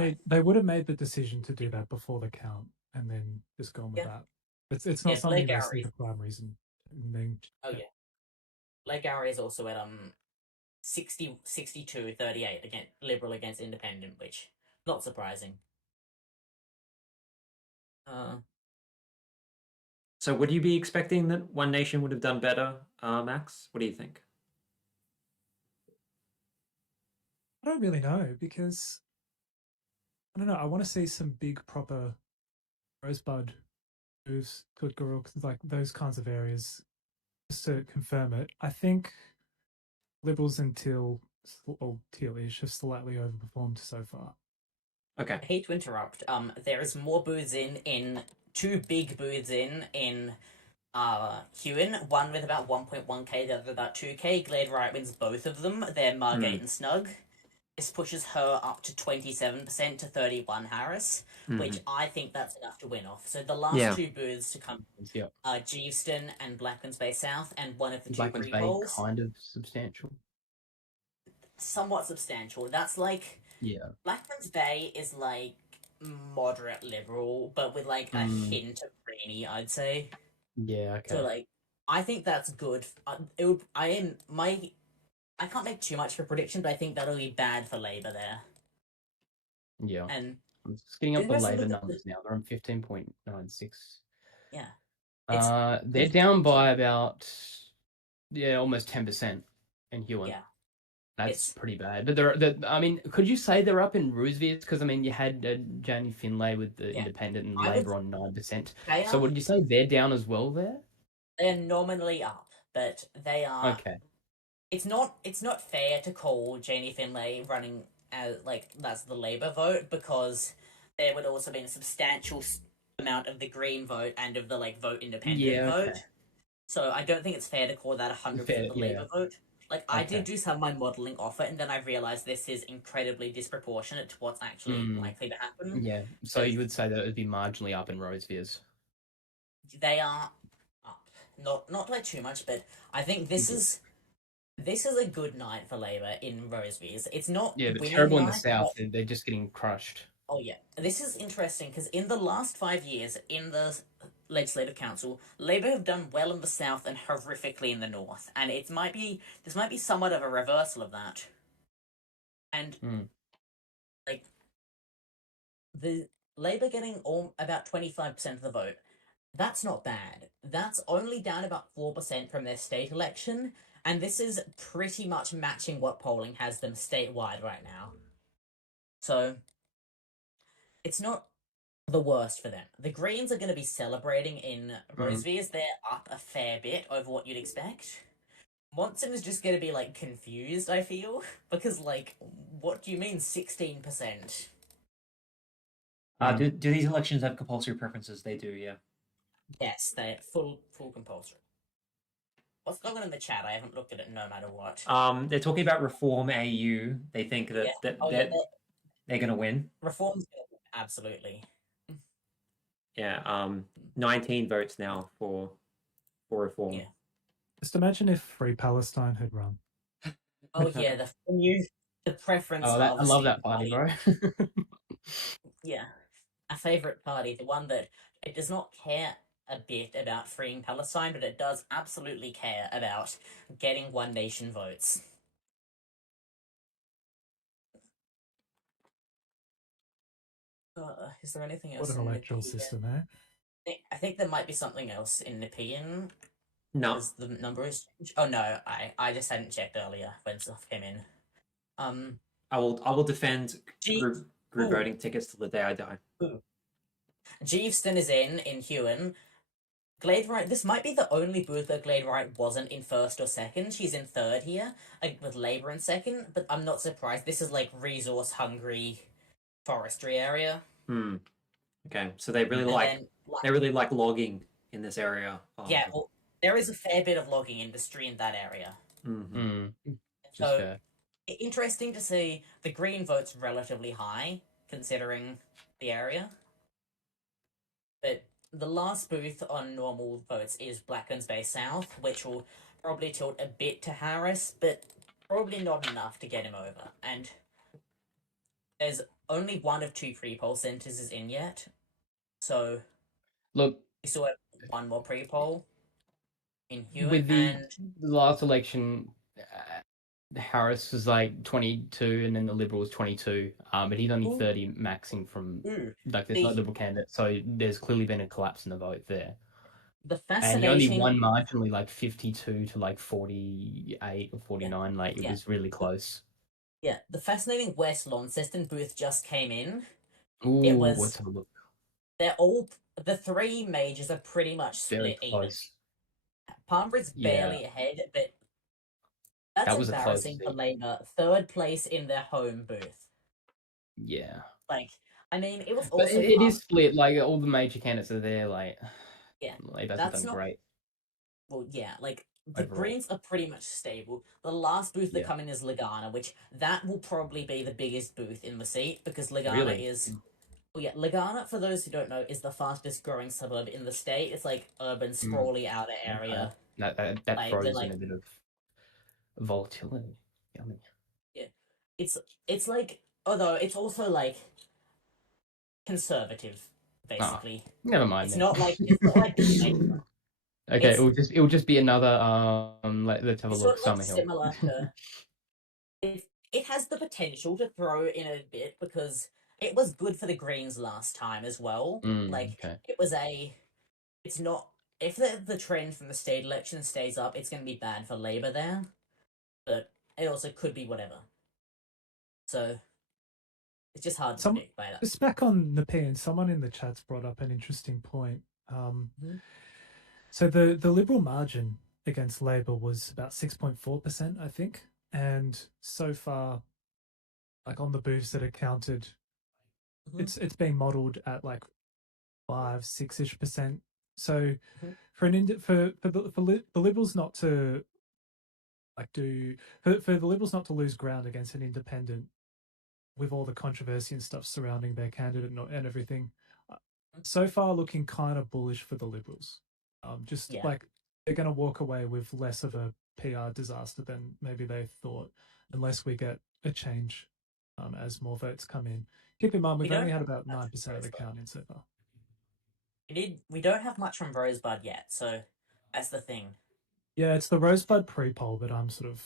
made the decision to do that before the count and then just gone with that. It's not something they see the primaries and then. Oh yeah. Lake Gowrie is also at 62-38 against Liberal against Independent, which not surprising. So would you be expecting that One Nation would have done better, Max? What do you think? I don't really know because I don't know. I want to see some big proper Rosebud moves to Guruk, like those kinds of areas, just to confirm it. I think Liberals and Tealish have slightly overperformed so far. Okay. I hate to interrupt. There is more booths in 2 big booths in Huon, one with about 1.1k, the other about 2k. Glade Right wins both of them. They're Margate and Snug. This pushes her up to 27% to 31 Harris, which I think that's enough to win off. So the last 2 booths to come are Geeveston and Blackman's Bay South, and one of the 2 Blackman's Bay pre-polls. kind of substantial. Somewhat substantial. That's like Blackman's Bay is like moderate liberal, but with like a hint of greeny, I'd say. Yeah. Okay. So like, I think that's good. I can't make too much of a prediction, but I think that'll be bad for Labour there. Yeah. And I'm just getting up the Labour numbers now. They're on 15.96. Yeah. They're down by about almost 10% in Huon. Yeah. That's pretty bad. But I mean, could you say they're up in Rosevears? Because I mean, you had Janie Finlay with the Independent and Labour on 9%. So would you say they're down as well there? They're nominally up, but they are. Okay. It's not fair to call Janie Finlay running as like that's the Labour vote, because there would also be a substantial amount of the Green vote and of the like vote Independent vote. So I don't think it's fair to call that 100% the Labour vote. Like, I did do some of my modelling off it, and then I realised this is incredibly disproportionate to what's actually likely to happen. Yeah, so you would say that it would be marginally up in Rosevears. They are up. Not by too much, but I think this is a good night for Labour in Rosevears. It's not but terrible in the south. They're just getting crushed. Oh yeah, this is interesting because in the last 5 years in the Legislative Council, Labour have done well in the south and horrifically in the north, and this might be somewhat of a reversal of that. And like the Labour getting about 25% of the vote, that's not bad. That's only down about 4% from their state election, and this is pretty much matching what polling has them statewide right now. So it's not the worst for them. The Greens are going to be celebrating in Rosevears. They're up a fair bit over what you'd expect. Monson is just going to be, like, confused, I feel, because, like, what do you mean 16%? Do these elections have compulsory preferences? They do, yeah. Yes, they're full compulsory. What's going on in the chat? I haven't looked at it no matter what. They're talking about Reform AU. They think that they're going to win. Reform's going to win, absolutely. Yeah, 19 votes now for Reform. Yeah. Just imagine if Free Palestine had run. Oh yeah, the preference. Oh, I love that party, bro. Yeah, a favourite party, the one that it does not care a bit about freeing Palestine, but it does absolutely care about getting One Nation votes. Is there anything What else an in electoral Nepean? system, eh? I think there might be something else in Nepean. No. Because the number is changed. Oh no, I just hadn't checked earlier when stuff came in. I will defend G- group voting tickets till the day I die. Jeeveston is in Huon. Gladewright, this might be the only booth that Gladewright wasn't in first or second. She's in third here, like with Labour in second, but I'm not surprised. This is like resource hungry forestry area. Okay, so they really like logging in this area. Yeah, well, there is a fair bit of logging industry in that area. So interesting to see the green vote's relatively high considering the area. But the last booth on normal votes is Blacklands Bay South, which will probably tilt a bit to Harris, but probably not enough to get him over. And there's only one of 2 pre-poll centres is in yet, so look, we still have one more pre-poll in Hewitt. With the last election, Harris was like 22, and then the Liberal was 22. But he's only 30 maxing from like there's no Liberal candidate, so there's clearly been a collapse in the vote there. The fascinating, and he only won marginally, like 52 to like 48 or 49. Like it was really close. Yeah, the fascinating West Launceston booth just came in. Ooh, let's have a look. They're all the 3 majors are pretty much split even. Palmbury's barely ahead, but that's embarrassing for Labour. 3rd place in their home booth. Yeah. Like, I mean, it was also. But it is split. Like all the major candidates are there. Like, yeah, Labour's done great. Well, yeah, like the Greens are pretty much stable. The last booth that come in is Lagana, which that will probably be the biggest booth in the seat because Lagana is. Well, yeah, Lagana, for those who don't know, is the fastest growing suburb in the state. It's like urban, sprawly outer area. That throws in a bit of volatility. Yeah, it's like, although it's also like conservative, basically. Never mind. It's not like okay, it will just be another let's have a look. Summer Hill. Similar to it has the potential to throw in a bit because it was good for the Greens last time as well. It was it's not, if the trend from the state election stays up, it's going to be bad for Labour there, but it also could be whatever. So it's just hard to predict by that. Just back on Nepean, someone in the chat's brought up an interesting point. So the Liberal margin against Labour was about 6.4%, I think. And so far, like on the booths that are counted, it's being modelled at like 5-6-ish%. So for the Liberals not to for the Liberals not to lose ground against an independent with all the controversy and stuff surrounding their candidate and everything, so far looking kind of bullish for the Liberals. Like they're going to walk away with less of a PR disaster than maybe they thought, unless we get a change as more votes come in. Keep in mind, we've only had about 9% of the count in so far. We don't have much from Rosebud yet, so that's the thing. Yeah, it's the Rosebud pre-poll, but I'm sort of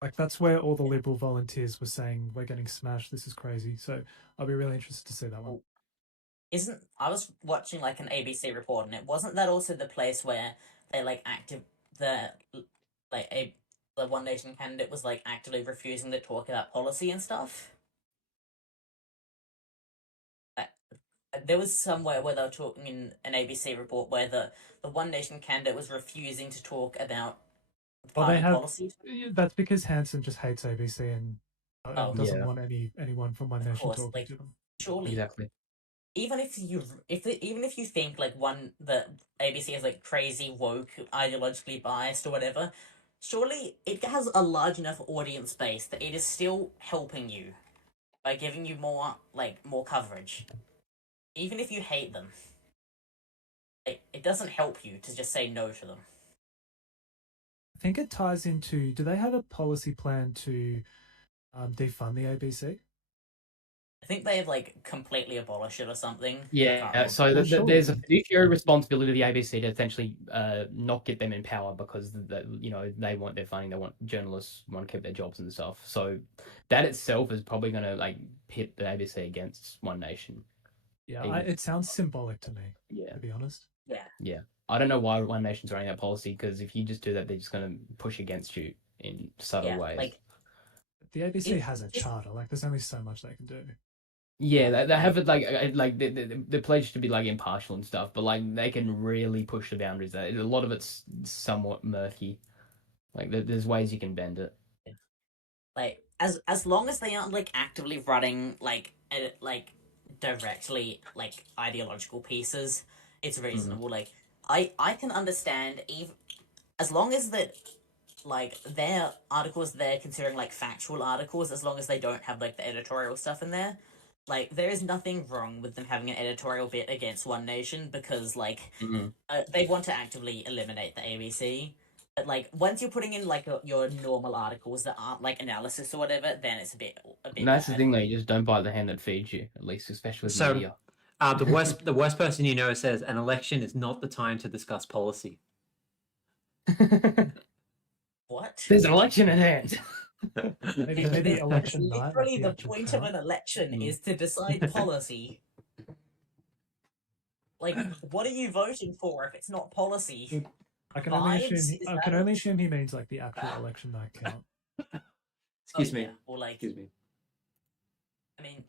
like, that's where all the Liberal volunteers were saying we're getting smashed. This is crazy. So I'll be really interested to see that one. I was watching like an ABC report, and it wasn't that also the place where they like the One Nation candidate was like actively refusing to talk about policy and stuff. There was somewhere where they were talking in an ABC report where the One Nation candidate was refusing to talk about party policy. That's because Hanson just hates ABC and doesn't want anyone from One Nation talking to them. Surely, exactly. Even if you think like that ABC is like crazy woke, ideologically biased or whatever, surely it has a large enough audience base that it is still helping you by giving you more coverage. Even if you hate them, it doesn't help you to just say no to them. I think it ties into, do they have a policy plan to defund the ABC? I think they have like completely abolished it or something. Yeah, so there's a fiduciary responsibility of the ABC to essentially not get them in power because they want their funding, they want journalists want to keep their jobs and stuff. So that itself is probably going to like pit the ABC against One Nation. Yeah, it sounds symbolic to me. Yeah. To be honest. Yeah. I don't know why One Nation's running that policy, because if you just do that, they're just going to push against you in subtle ways. Like the ABC has a charter. Like, there's only so much they can do. Yeah, they have it like they're pledged to be like impartial and stuff, but like they can really push the boundaries. A lot of it's somewhat murky. Like there's ways you can bend it. Like as long as they aren't like actively running like directly like ideological pieces, it's reasonable. Like I can understand even as long as that like their articles they're considering like factual articles, as long as they don't have like the editorial stuff in there. Like there is nothing wrong with them having an editorial bit against One Nation because like they want to actively eliminate the ABC. But like once you're putting in like your normal articles that aren't like analysis or whatever, then it's a bit. And that's bad. the thing, though. You just don't bite the hand that feeds you. At least, especially with media. The worst person you know says an election is not the time to discuss policy. What? There's an election at hand. Maybe election night. Literally, the point of an election is to decide policy. Like, what are you voting for if it's not policy? I can only assume he means like the actual election night count. Excuse me. Or like, excuse me. I mean,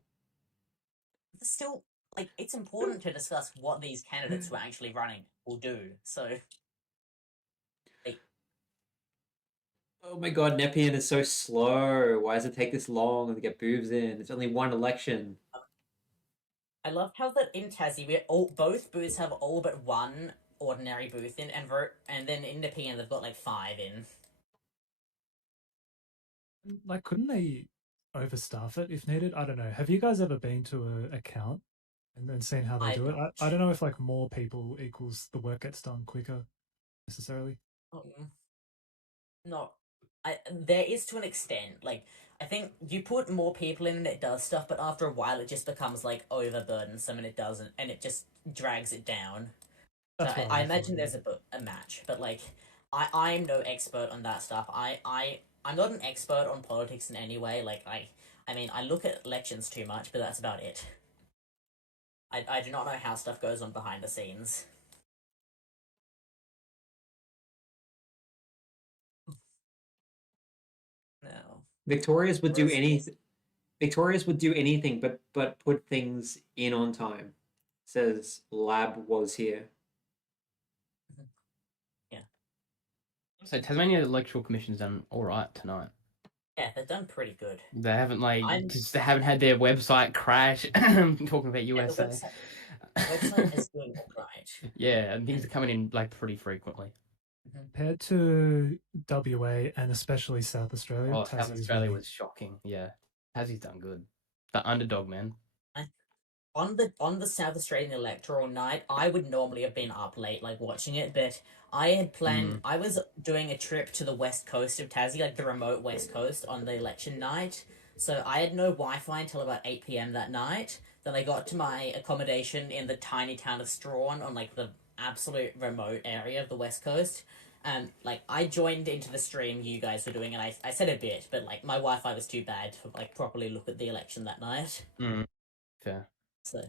still, like, it's important to discuss what these candidates who are actually running will do. So, like, oh my god, Nepean is so slow. Why does it take this long to get boobs in? It's only one election. I love how that in Tassie, both booths have all but one ordinary booth in, and then in Nepean they've got like 5 in. Like, couldn't they overstaff it if needed? I don't know. Have you guys ever been to a count and then seen how they do it? I don't know if like more people equals the work gets done quicker necessarily. No, there is to an extent. Like, I think you put more people in and it does stuff, but after a while it just becomes like overburdensome and it doesn't, and it just drags it down. So I imagine there's a match, but like I'm no expert on that stuff. I'm not an expert on politics in any way. Like I mean I look at elections too much, but that's about it. I do not know how stuff goes on behind the scenes. No. Victoria's would do anything. Victoria's would do anything but put things in on time. Says lab was here. Yeah. So Tasmania Electoral Commission's done all right tonight. Yeah, they've done pretty good. They haven't they haven't had their website crash. Talking about USA. The website is doing all right. Yeah, and things are coming in like pretty frequently. Compared to WA and especially South Australia, South Australia was shocking. Yeah, Tassie's done good. The underdog, man. On the South Australian electoral night, I would normally have been up late, like watching it, but I had planned. I was doing a trip to the west coast of Tassie, like the remote west coast, on the election night. So I had no Wi-Fi until about 8 p.m. that night. Then I got to my accommodation in the tiny town of Strawn on like the absolute remote area of the west coast. And like I joined into the stream you guys were doing, and I said a bit, but like my Wi-Fi was too bad to like properly look at the election that night. Fair. So,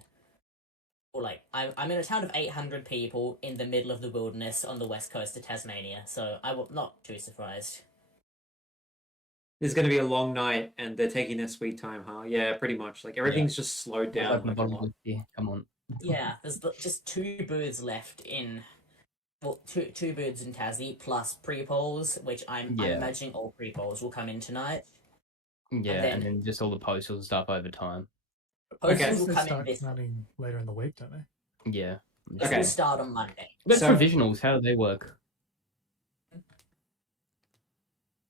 or like I'm in a town of 800 people in the middle of the wilderness on the west coast of Tasmania, so I'm not too surprised. It's going to be a long night, and they're taking their sweet time, huh? Yeah, pretty much. Like everything's just slowed down. Like come on. Yeah, there's just 2 booths left in. Well, two booths in Tassie plus pre-polls, which I'm imagining all pre-polls will come in tonight. Yeah, and then just all the postals and stuff over time. Postals will They come start in counting later in the week, don't they? Yeah. This will start on Monday. But provisionals, how do they work?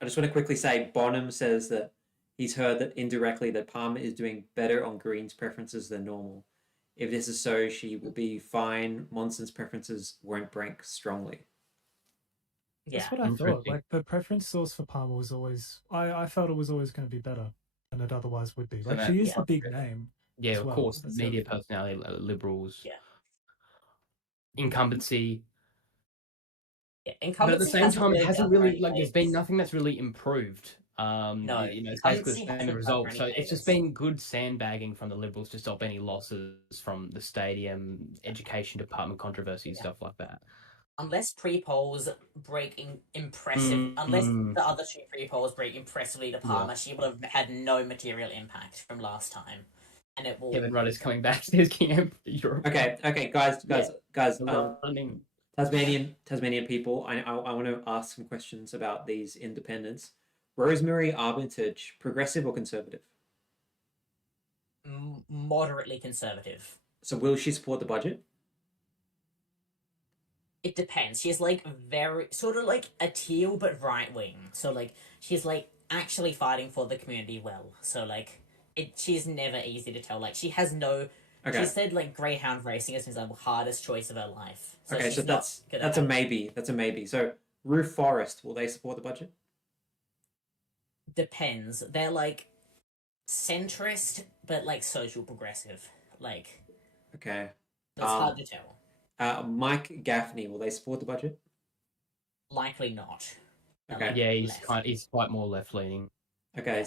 I just want to quickly say, Bonham says that he's heard that indirectly that Palmer is doing better on Green's preferences than normal. If this is so, she will be fine. Monson's preferences won't break strongly. Yeah. That's what I thought. Like the preference source for Palmer was always, I felt it was always going to be better than it otherwise would be. Like she is the big name. Yeah, of course. Media personality, liberals. Yeah. Incumbency. Yeah, Incumbency. But at the same time, it hasn't really there's been nothing that's really improved No, it's basically Incumbency the same hasn't run result. for any So it's just favours. been good sandbagging from the Liberals to stop any losses from the stadium, education department controversy, Yeah. stuff like that. Unless pre-polls break unless Mm. the other two pre-polls break impressively to Palmer, she would have had no material impact from last time. And it will. Kevin Rudd is coming back to his camp. Europe. Okay, guys. Running. Tasmanian people, I want to ask some questions about these independents. Rosemary Armitage, progressive or conservative? Moderately conservative. So will she support the budget? It depends. She's like very sort of like a teal but right wing. So like she's like actually fighting for the community well. So like she's never easy to tell. Like she has no. Okay. She said like greyhound racing is the hardest choice of her life. So okay, so that's a maybe. That's a maybe. So Roof Forest, will they support the budget? Depends. They're like centrist but like social progressive. Like okay. It's hard to tell. Mike Gaffney, will they support the budget? Likely not. Okay. Yeah, he's quite more left leaning. Okay.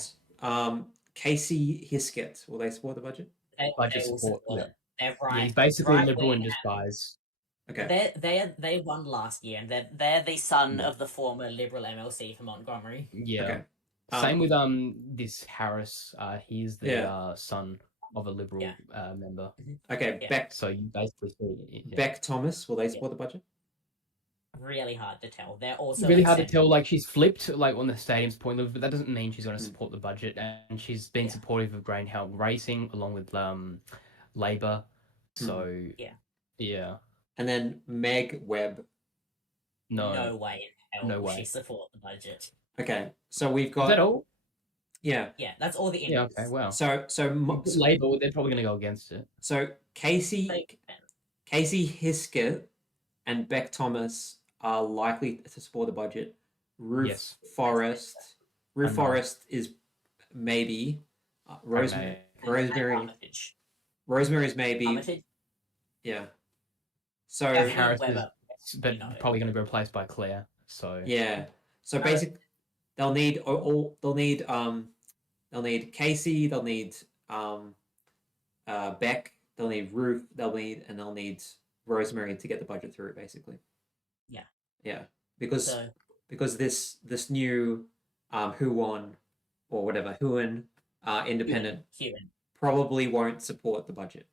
Casey Hiskett, will they support the budget? Budget support. Yeah. They're right. Yeah, he's basically right liberal in disguise. Okay. They won last year, and they're the son of the former Liberal MLC for Montgomery. Yeah. Okay. Same with this Harris. He's the son of a Liberal member. Okay. Yeah. Beck. So you basically see Beck Thomas, will they support the budget? Really hard to tell. They're also really hard to tell. Like she's flipped like on the stadium's point of view, but that doesn't mean she's going to support the budget. And she's been supportive of greyhound racing along with Labor. So yeah. And then Meg Webb. No way in hell No way. she support the budget. Okay, so we've got. Is that all? Yeah, that's all the Indians. Yeah. Okay. Wow. So Labor, they're probably going to go against it. So Casey Hiskett and Beck Thomas are likely to support the budget. Roof Forest is maybe. Rosemary is maybe. Armitage. Yeah. So Harris is, but probably going to be replaced by Claire. So yeah. So basically, they'll need Casey. They'll need Beck. They'll need Ruth. They'll need Rosemary to get the budget through. Basically. Yeah. Yeah. Because this new Huon or whatever Huon independent probably won't support the budget.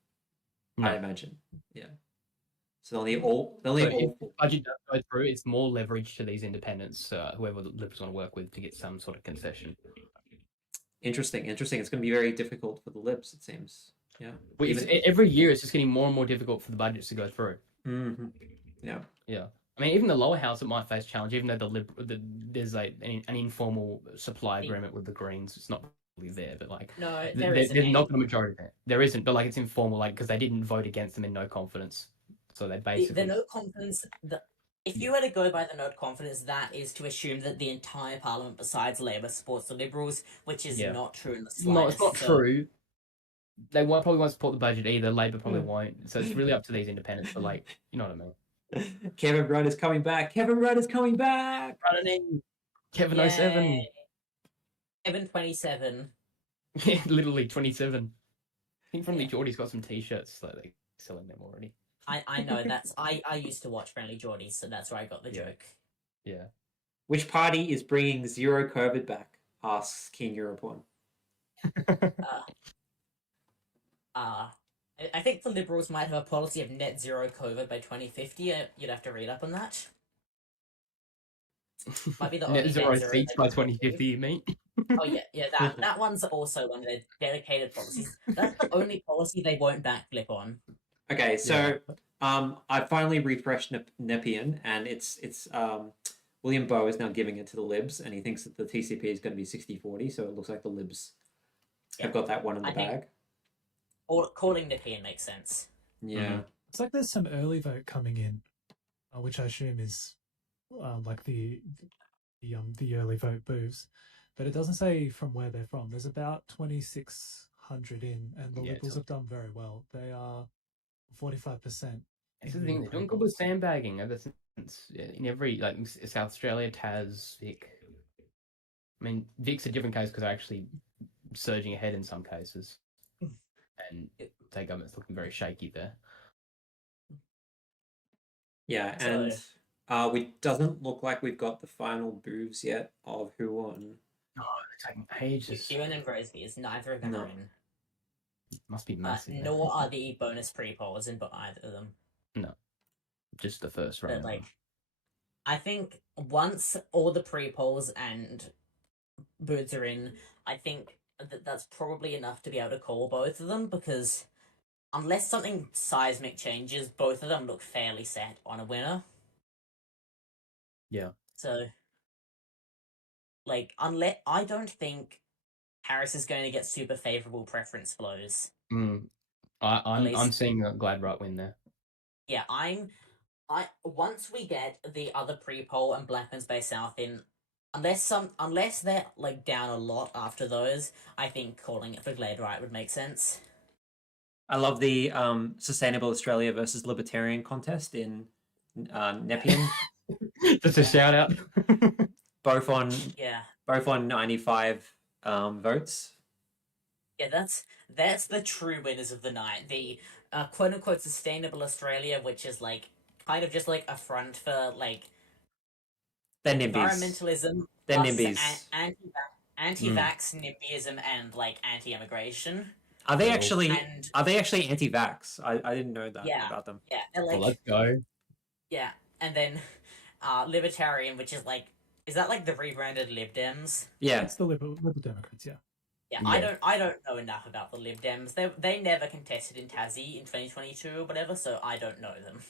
I imagine. Yeah. So they'll need all. If the budget does go through, it's more leverage to these independents, whoever the Liberals want to work with, to get some sort of concession. Interesting. It's going to be very difficult for the Libs, it seems. Yeah. Every year, it's just getting more and more difficult for the budgets to go through. Mm-hmm. Yeah. Yeah. I mean, even the lower house, it might face challenge, even though there's like an informal supply agreement with the Greens. It's not really there, but like there's not the majority there. There isn't, but like it's informal, like because they didn't vote against them in no confidence. So they basically the no confidence. If you were to go by the no confidence, that is to assume that the entire parliament, besides Labor, supports the Liberals, which is not true in the slightest. No, it's not true. They probably won't support the budget either. Labor probably won't. So it's really up to these independents. But like, you know what I mean. Kevin Rudd is coming back. Kevin Running. Kevin 07. Kevin 27. Yeah, literally 27. I think Friendly Geordie's got some t-shirts that they're selling them already. I know I used to watch Friendly Geordies, so that's where I got the joke. Yeah. Which party is bringing zero COVID back? Asks King Europe1. I think the Liberals might have a policy of net zero COVID by 2050. You'd have to read up on that. Might be the net zero seats by 2050, you mean? Oh yeah, that one's also one of their dedicated policies. That's the only policy they won't backflip on. Okay, so I finally refreshed Nepean, and it's William Bowe is now giving it to the Libs, and he thinks that the TCP is going to be 60-40, so it looks like the Libs have got that one in the bag. Calling Nepean makes sense. Yeah. It's like there's some early vote coming in, which I assume is like the early vote moves, but it doesn't say from where they're from. There's about 2,600 in, and the Liberals have done very well. They are 45%. That's the thing. They're doing good with sandbagging. In every, like, South Australia, Tas, Vic, I mean, Vic's a different case because they're actually surging ahead in some cases, and state government's looking very shaky there. Yeah, and it doesn't look like we've got the final booths yet of who won. Oh, it's taking ages. Huon and Rosevears, neither of them are in. Must be massive. Nor are the bonus pre-polls in, but either of them. No, just the first round. But like, I think once all the pre-polls and booths are in, I think that's probably enough to be able to call both of them, because unless something seismic changes, both of them look fairly set on a winner. Yeah. So, like, I don't think Harris is going to get super favorable preference flows. I'm seeing a Glad right win there. Yeah, once we get the other pre-poll and Blackman's Bay South in, unless they're like down a lot after those, I think calling it for Glade right would make sense. I love the Sustainable Australia versus Libertarian contest in Nepean. Just a shout out. both on 95 votes. Yeah, that's the true winners of the night. The quote unquote Sustainable Australia, which is like kind of just like a front for like environmentalism, anti-vax NIMBYism, and like anti-immigration. Are they actually anti-vax? I didn't know that about them. Yeah, they're like, let's go. Yeah, and then Libertarian, which is like, is that like the rebranded Lib Dems? Yeah, it's the Liberal Democrats. Yeah. Yeah, I don't know enough about the Lib Dems. They never contested in Tassie in 2022 or whatever, so I don't know them.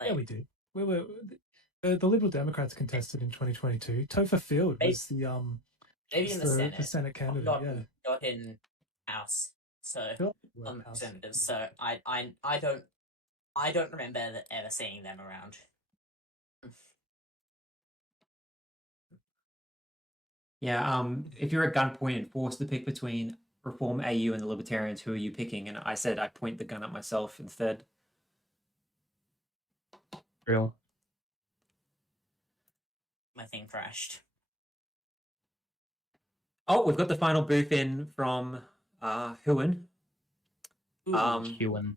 Like, yeah, we do. We were the Liberal Democrats contested in 2022. Topher Field was the maybe in the Senate. The Senate candidate, not in House. So Representatives. So I don't remember ever seeing them around. Yeah, if you're at gunpoint and forced to pick between Reform AU and the Libertarians, who are you picking? And I said I'd point the gun at myself instead. Real. My thing crashed. Oh, we've got the final booth in from Huon. Huon.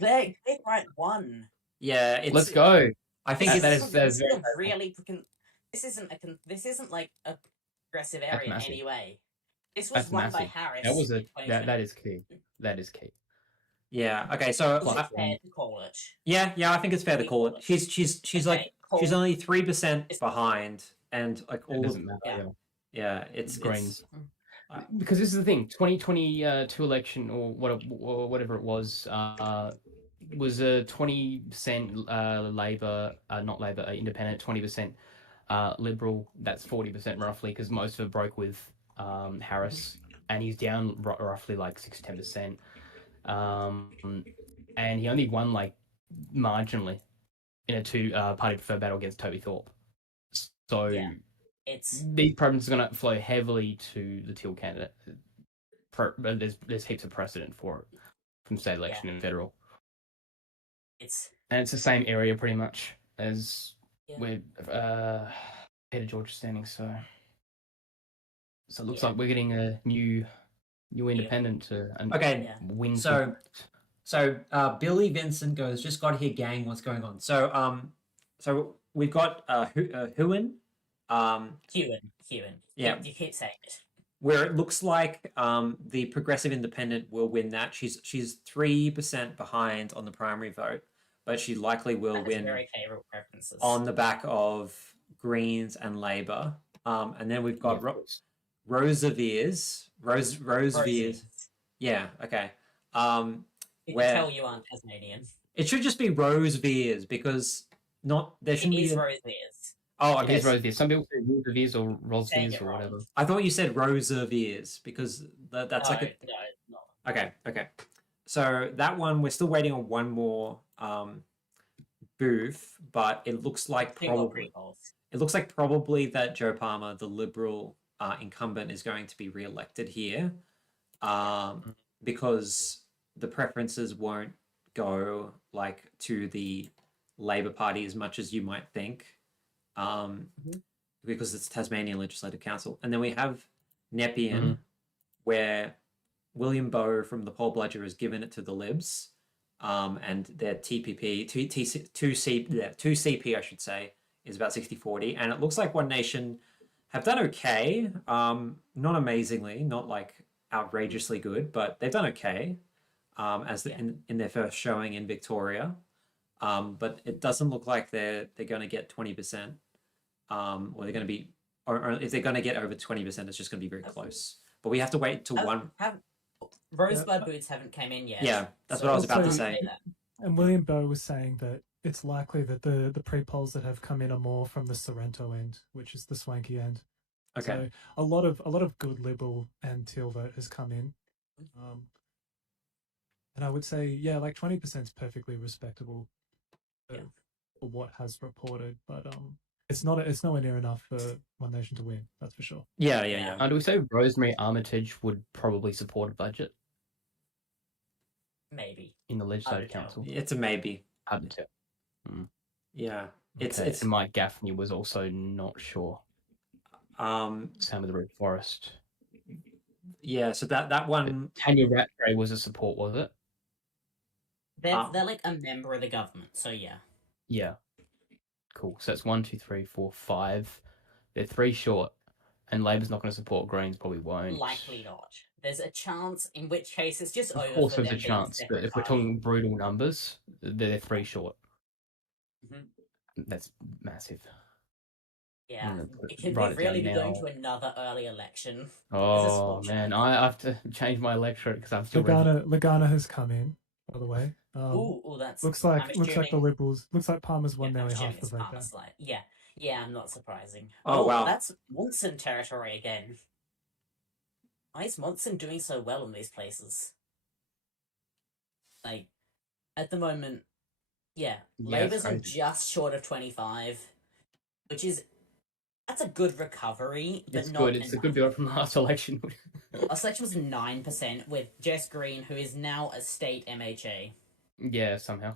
They right one. Yeah, let's go. I think this isn't like a progressive area in any way. This was won by Harris. That is key. That is key. Yeah. Okay. So fair to call it. Yeah. I think it's fair to call it. She's she's only 3% behind, and like all doesn't matter. Yeah. It's Greens. Because this is the thing. 2022 election or whatever it was a 20% Labor, not Labor, Independent, 20% Liberal. That's 40% roughly, because most of it broke with Harris, and he's down roughly like 6-10%. And he only won like marginally in a two-party preferred battle against Toby Thorpe. So these preferences are going to flow heavily to the Teal candidate. There's heaps of precedent for it from state election and federal. It's the same area pretty much as where Peter George is standing. So it looks like we're getting a new independent to win. So Billy Vincent goes, just got here, gang. What's going on? So we've got Huon. Huon. Yeah, you keep saying it. Where it looks like the Progressive Independent will win that. She's 3% behind on the primary vote, but she likely will win very favorable preferences on the back of Greens and Labor. And then we've got Rosevears. Rosevears. Yeah. Okay. You can tell you aren't Tasmanian. It should just be Rosevears because there shouldn't be Rosevears. Oh, okay. It is Rosevears. Some people say Rosevears or Rosevears or whatever. I thought you said Rosevears because that's no. Okay. So that one, we're still waiting on one more booth, but it looks like probably that Joe Palmer, the Liberal incumbent, is going to be re-elected here, because the preferences won't go like to the Labor Party as much as you might think. because it's Tasmanian Legislative Council. And then we have Nepean, where William Bowe from the Poll Bludger has given it to the Libs, and their TPP, 2CP, I should say, is about 60-40. And it looks like One Nation have done okay. Not amazingly, not like outrageously good, but they've done okay in their first showing in Victoria. But it doesn't look like they're going to get 20%. Or they're going to be, or if they're going to get over 20%, it's just going to be very close. But we have to wait till one. Rosebud boots haven't came in yet. Yeah, that's what I was about to say. And William Bowe was saying that it's likely that the pre-polls that have come in are more from the Sorrento end, which is the swanky end. Okay. So a lot of good Liberal and Teal vote has come in. And I would say, yeah, like 20% is perfectly respectable for what has reported, but it's nowhere near enough for One Nation to win. That's for sure. Yeah. Do we say Rosemary Armitage would probably support a budget? Maybe in the Legislative Council. It's a maybe. Hard to tell. Yeah, it's and Mike Gaffney was also not sure. Same with the Red Forest. Yeah, so that one. Tanya Rattray was a support, was it? They're like a member of the government, so yeah. Yeah. Cool. So it's 1, 2, 3, 4, 5. They're 3 short, and Labor's not going to support. Greens probably won't. Likely not. There's a chance, in which case it's just over. Of course, there's a chance, but if we're talking brutal numbers, they're 3 short. That's massive. Yeah, it could really be going to another early election. Oh man, I have to change my electorate because I'm still. Lagana has come in, by the way. That's looks like the Liberals. Looks like Palmer's won nearly half the vote. Yeah, not surprising. Oh wow, that's Monson territory again. Why is Monson doing so well in these places? Like, at the moment, Labor's are just short of 25, which is that's a good recovery, but it's not good. It's a good build from last election. Last election was 9% with Jess Green, who is now a state MHA. Yeah, somehow.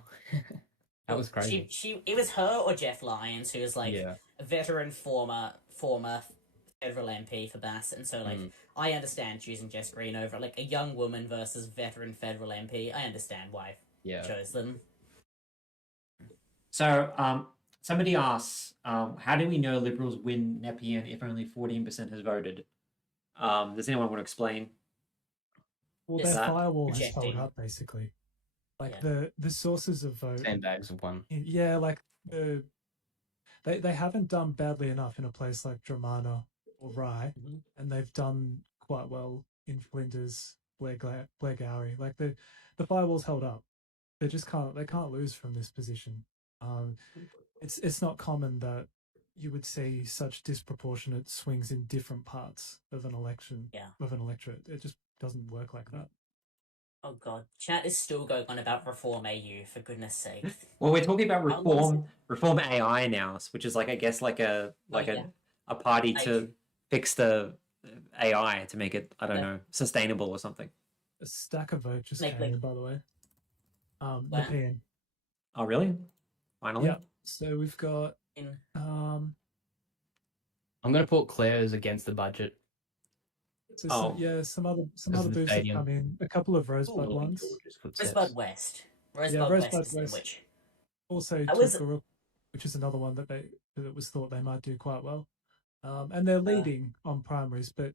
That was crazy. It was her or Jeff Lyons, who is like a veteran former federal MP for Bass, and so like I understand choosing Jess Green over like a young woman versus veteran federal MP. I understand why I chose them. So somebody asks, how do we know Liberals win Nepean if only 14% has voted? Does anyone want to explain? Well, their firewall has held up basically. Like the sources of vote. Sandbags of one. Yeah, like they haven't done badly enough in a place like Dramana or Rye, and they've done quite well in Flinders, Blair Gowrie. Like the firewall's held up. They can't lose from this position. It's not common that you would see such disproportionate swings in different parts of an election of an electorate. It just doesn't work like that. Oh god, chat is still going on about Reform AU, for goodness sake. Well, we're talking about Reform AI now, which is like, I guess, like a party to fix the AI to make it, I don't know, sustainable or something. A stack of votes just came in, by the way. Nepean. Oh, really? Finally? Yeah. So we've got. I'm going to put Claire's against the budget. So some other booths have come in. A couple of Rosebud ones. Rosebud West. Rosebud West. Which also Tukuru, which is another one that was thought they might do quite well. And they're leading on primaries, but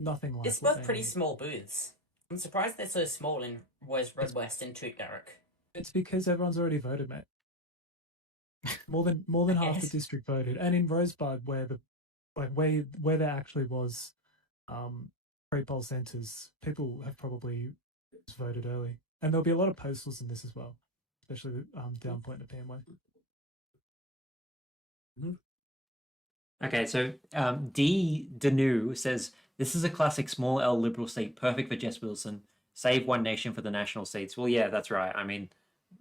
nothing like. It's both pretty small booths. I'm surprised they're so small in Rosebud West and Tootgarrick. It's because everyone's already voted, mate. More than half the district voted, and in Rosebud, where there actually was pre-poll centres, people have probably voted early, and there'll be a lot of postals in this as well, especially down Point Nepean Way. Okay, so D Danu says this is a classic small L Liberal seat, perfect for Jess Wilson. Save One Nation for the national seats. Well, yeah, that's right. I mean,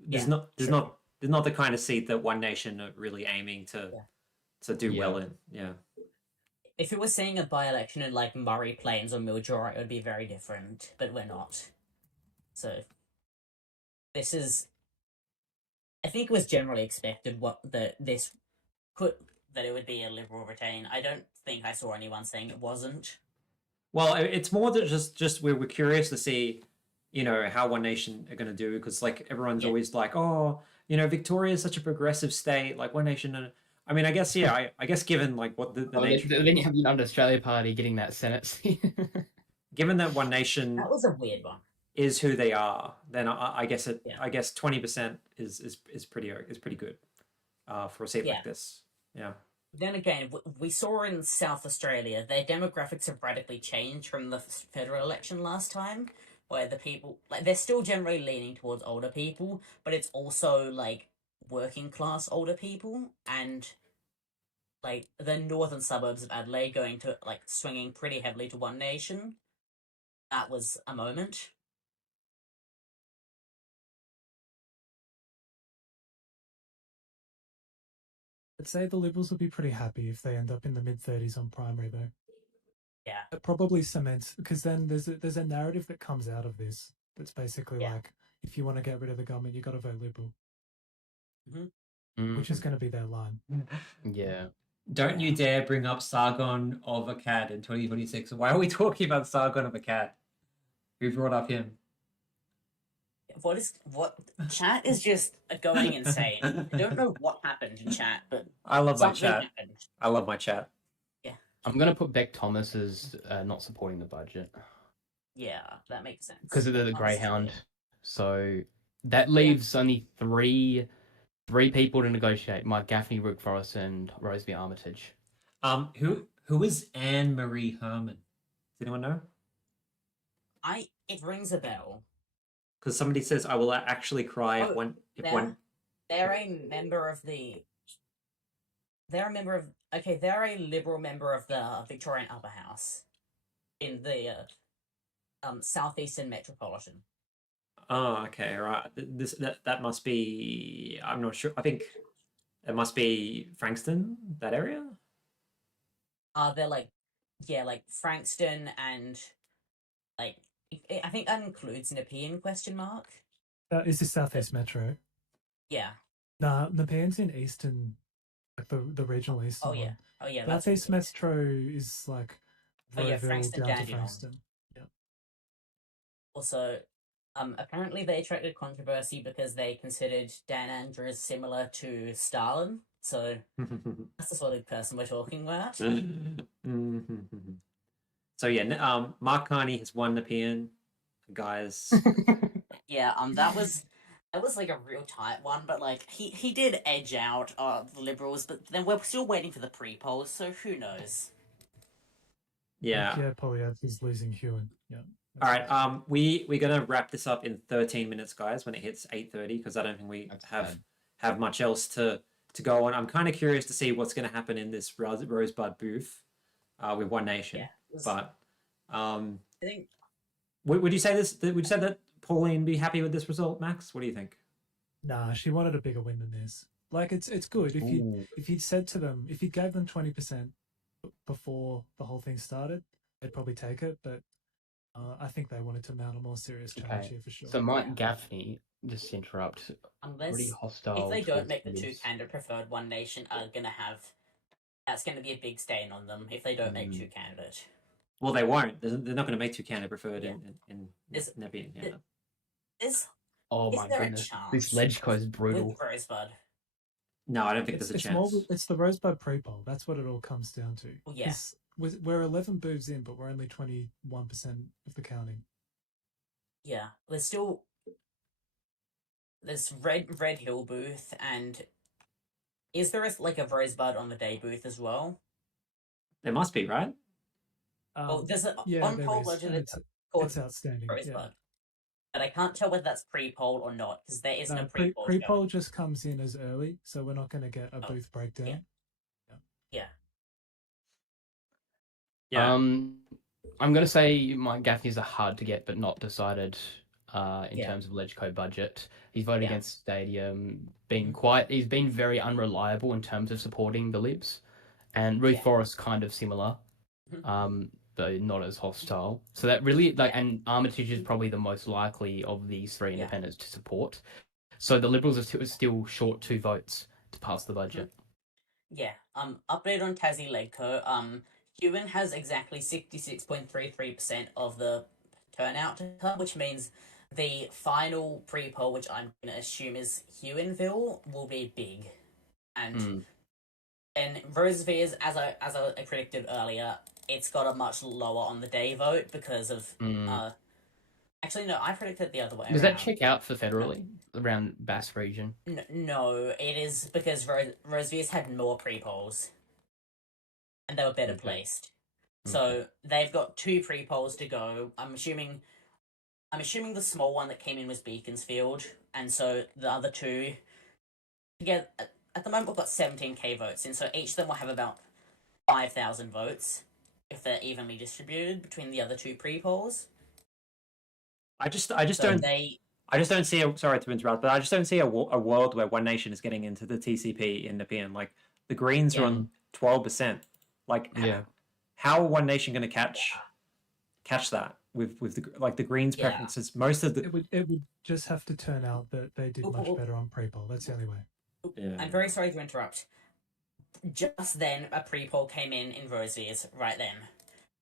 there's not the kind of seat that One Nation are really aiming to do well in. Yeah. If it was seeing a by-election in like Murray Plains or Mildura, it would be very different, but we're not. So this is, I think it was generally expected that it would be a Liberal retain. I don't think I saw anyone saying it wasn't. Well, it's more that just we're curious to see, how One Nation are going to do, because like everyone's always like, oh, Victoria is such a progressive state, like One Nation. And I mean, I guess I guess given like what the nature. Then you have the United Australia Party getting that Senate seat. Given that One Nation That was a weird one. is who they are, then I guess I guess 20% is pretty good for a seat like this. Yeah. Then again, we saw in South Australia, their demographics have radically changed from the federal election last time, where the people, like, they're still generally leaning towards older people, but it's also, like, working class older people, and, like, the northern suburbs of Adelaide going to, like, swinging pretty heavily to One Nation. That was a moment. I'd say the Liberals will be pretty happy if they end up in the mid-30s on primary, though. Yeah. It probably cements, because then there's a narrative that comes out of this that's basically like, if you want to get rid of the government, you got to vote Liberal. Which is going to be their line. Yeah. Don't you dare bring up Sargon of Akkad in 2026. Why are we talking about Sargon of Akkad? Who brought up him? What chat is just going insane. I don't know what happened in chat, but I love my something chat. happened. I love my chat. Yeah. I'm gonna put Beck Thomas as not supporting the budget. Yeah, that makes sense. Because of the greyhound. So that leaves only three people to negotiate: Mike Gaffney, Rook Forrest, and Rosevear Armitage. Who is Anne Marie Herman? Does anyone know? It rings a bell. Because somebody says I will actually cry if one. They're a member of the. They're a Liberal member of the Victorian Upper House in the Southeastern Metropolitan. Oh, okay, right. That must be. I'm not sure. I think it must be Frankston, that area. They're like Frankston and like. I think that includes Nepean ? Is this Southeast Metro? Yeah. Nah, Nepean's in Eastern, like the regional Eastern one. Oh yeah. Southeast Metro is like Frankston down to Frankston. Yeah. Also, apparently they attracted controversy because they considered Dan Andrews similar to Stalin. So that's the sort of person we're talking about. So yeah, Mark Carney has won Nepean, guys. Yeah, that was like a real tight one, but like he did edge out the Liberals, but then we're still waiting for the pre-polls, so who knows? Yeah. Yeah, Polyev is losing Hewan. Yeah. All right. We're gonna wrap this up in 13 minutes, guys, when it hits 8:30, because I don't think we have much else to go on. I'm kind of curious to see what's going to happen in this Rosebud booth with One Nation. Yeah. But I think. Would you say this? Would you say that Pauline be happy with this result, Max? What do you think? Nah, she wanted a bigger win than this. Like it's good if you'd said to them, if you gave them 20% before the whole thing started, they'd probably take it. But I think they wanted to mount a more serious challenge here for sure. So Mike Gaffney, just to interrupt, pretty hostile. If they don't make the two candidate preferred, One Nation are gonna have. That's gonna be a big stain on them if they don't make two candidate. Well, they won't. They're not going to make two candidate preferred in Nepean. Oh my goodness! This Legco is brutal. With Rosebud. No, I don't think there's a chance. It's the Rosebud pre-poll. That's what it all comes down to. Well, yeah. We're 11 booths in, but we're only 21% of the counting. Yeah, there's Red Hill booth, and is there a Rosebud on the day booth as well? There must be, right? There's on poll legend it's outstanding. Rosebud. Yeah. But I can't tell whether that's pre-poll or not, because there isn't a pre-poll. Pre-poll just comes in as early, so we're not going to get a booth breakdown. Yeah. I'm going to say Mike Gaffney's a hard to get but not decided in terms of Legco budget. He's voted against Stadium, he's been very unreliable in terms of supporting the Libs. And Ruth Forrest kind of similar. Though not as hostile. So that really and Armitage is probably the most likely of these three independents to support. So the Liberals are still short 2 votes to pass the budget. Yeah. Update on Tassie Legco. Human has exactly 66.33% of the turnout, which means the final pre-poll, which I'm going to assume is Huonville, will be big. And in Rosevears, as I predicted earlier, it's got a much lower on the day vote because of actually no, I predicted the other way Does around. that check out for federally around Bass region? No, it is because Rosevears had more pre-polls and they were better placed. So they've got 2 pre-polls to go. I'm assuming the small one that came in was Beaconsfield, and so the other 2 together at the moment we've got 17k votes, and so each of them will have about 5,000 votes if they're evenly distributed between the other 2 pre-polls. I just don't see sorry to interrupt, but I just don't see a world where One Nation is getting into the TCP in Nepean. Like the Greens are on 12%. Like how are One Nation going to catch that with the Greens preferences? Most of the it would just have to turn out that they did much better on pre-poll. That's the only way. Yeah. I'm very sorry to interrupt. Just then, a pre-poll came in Rosevears, right then.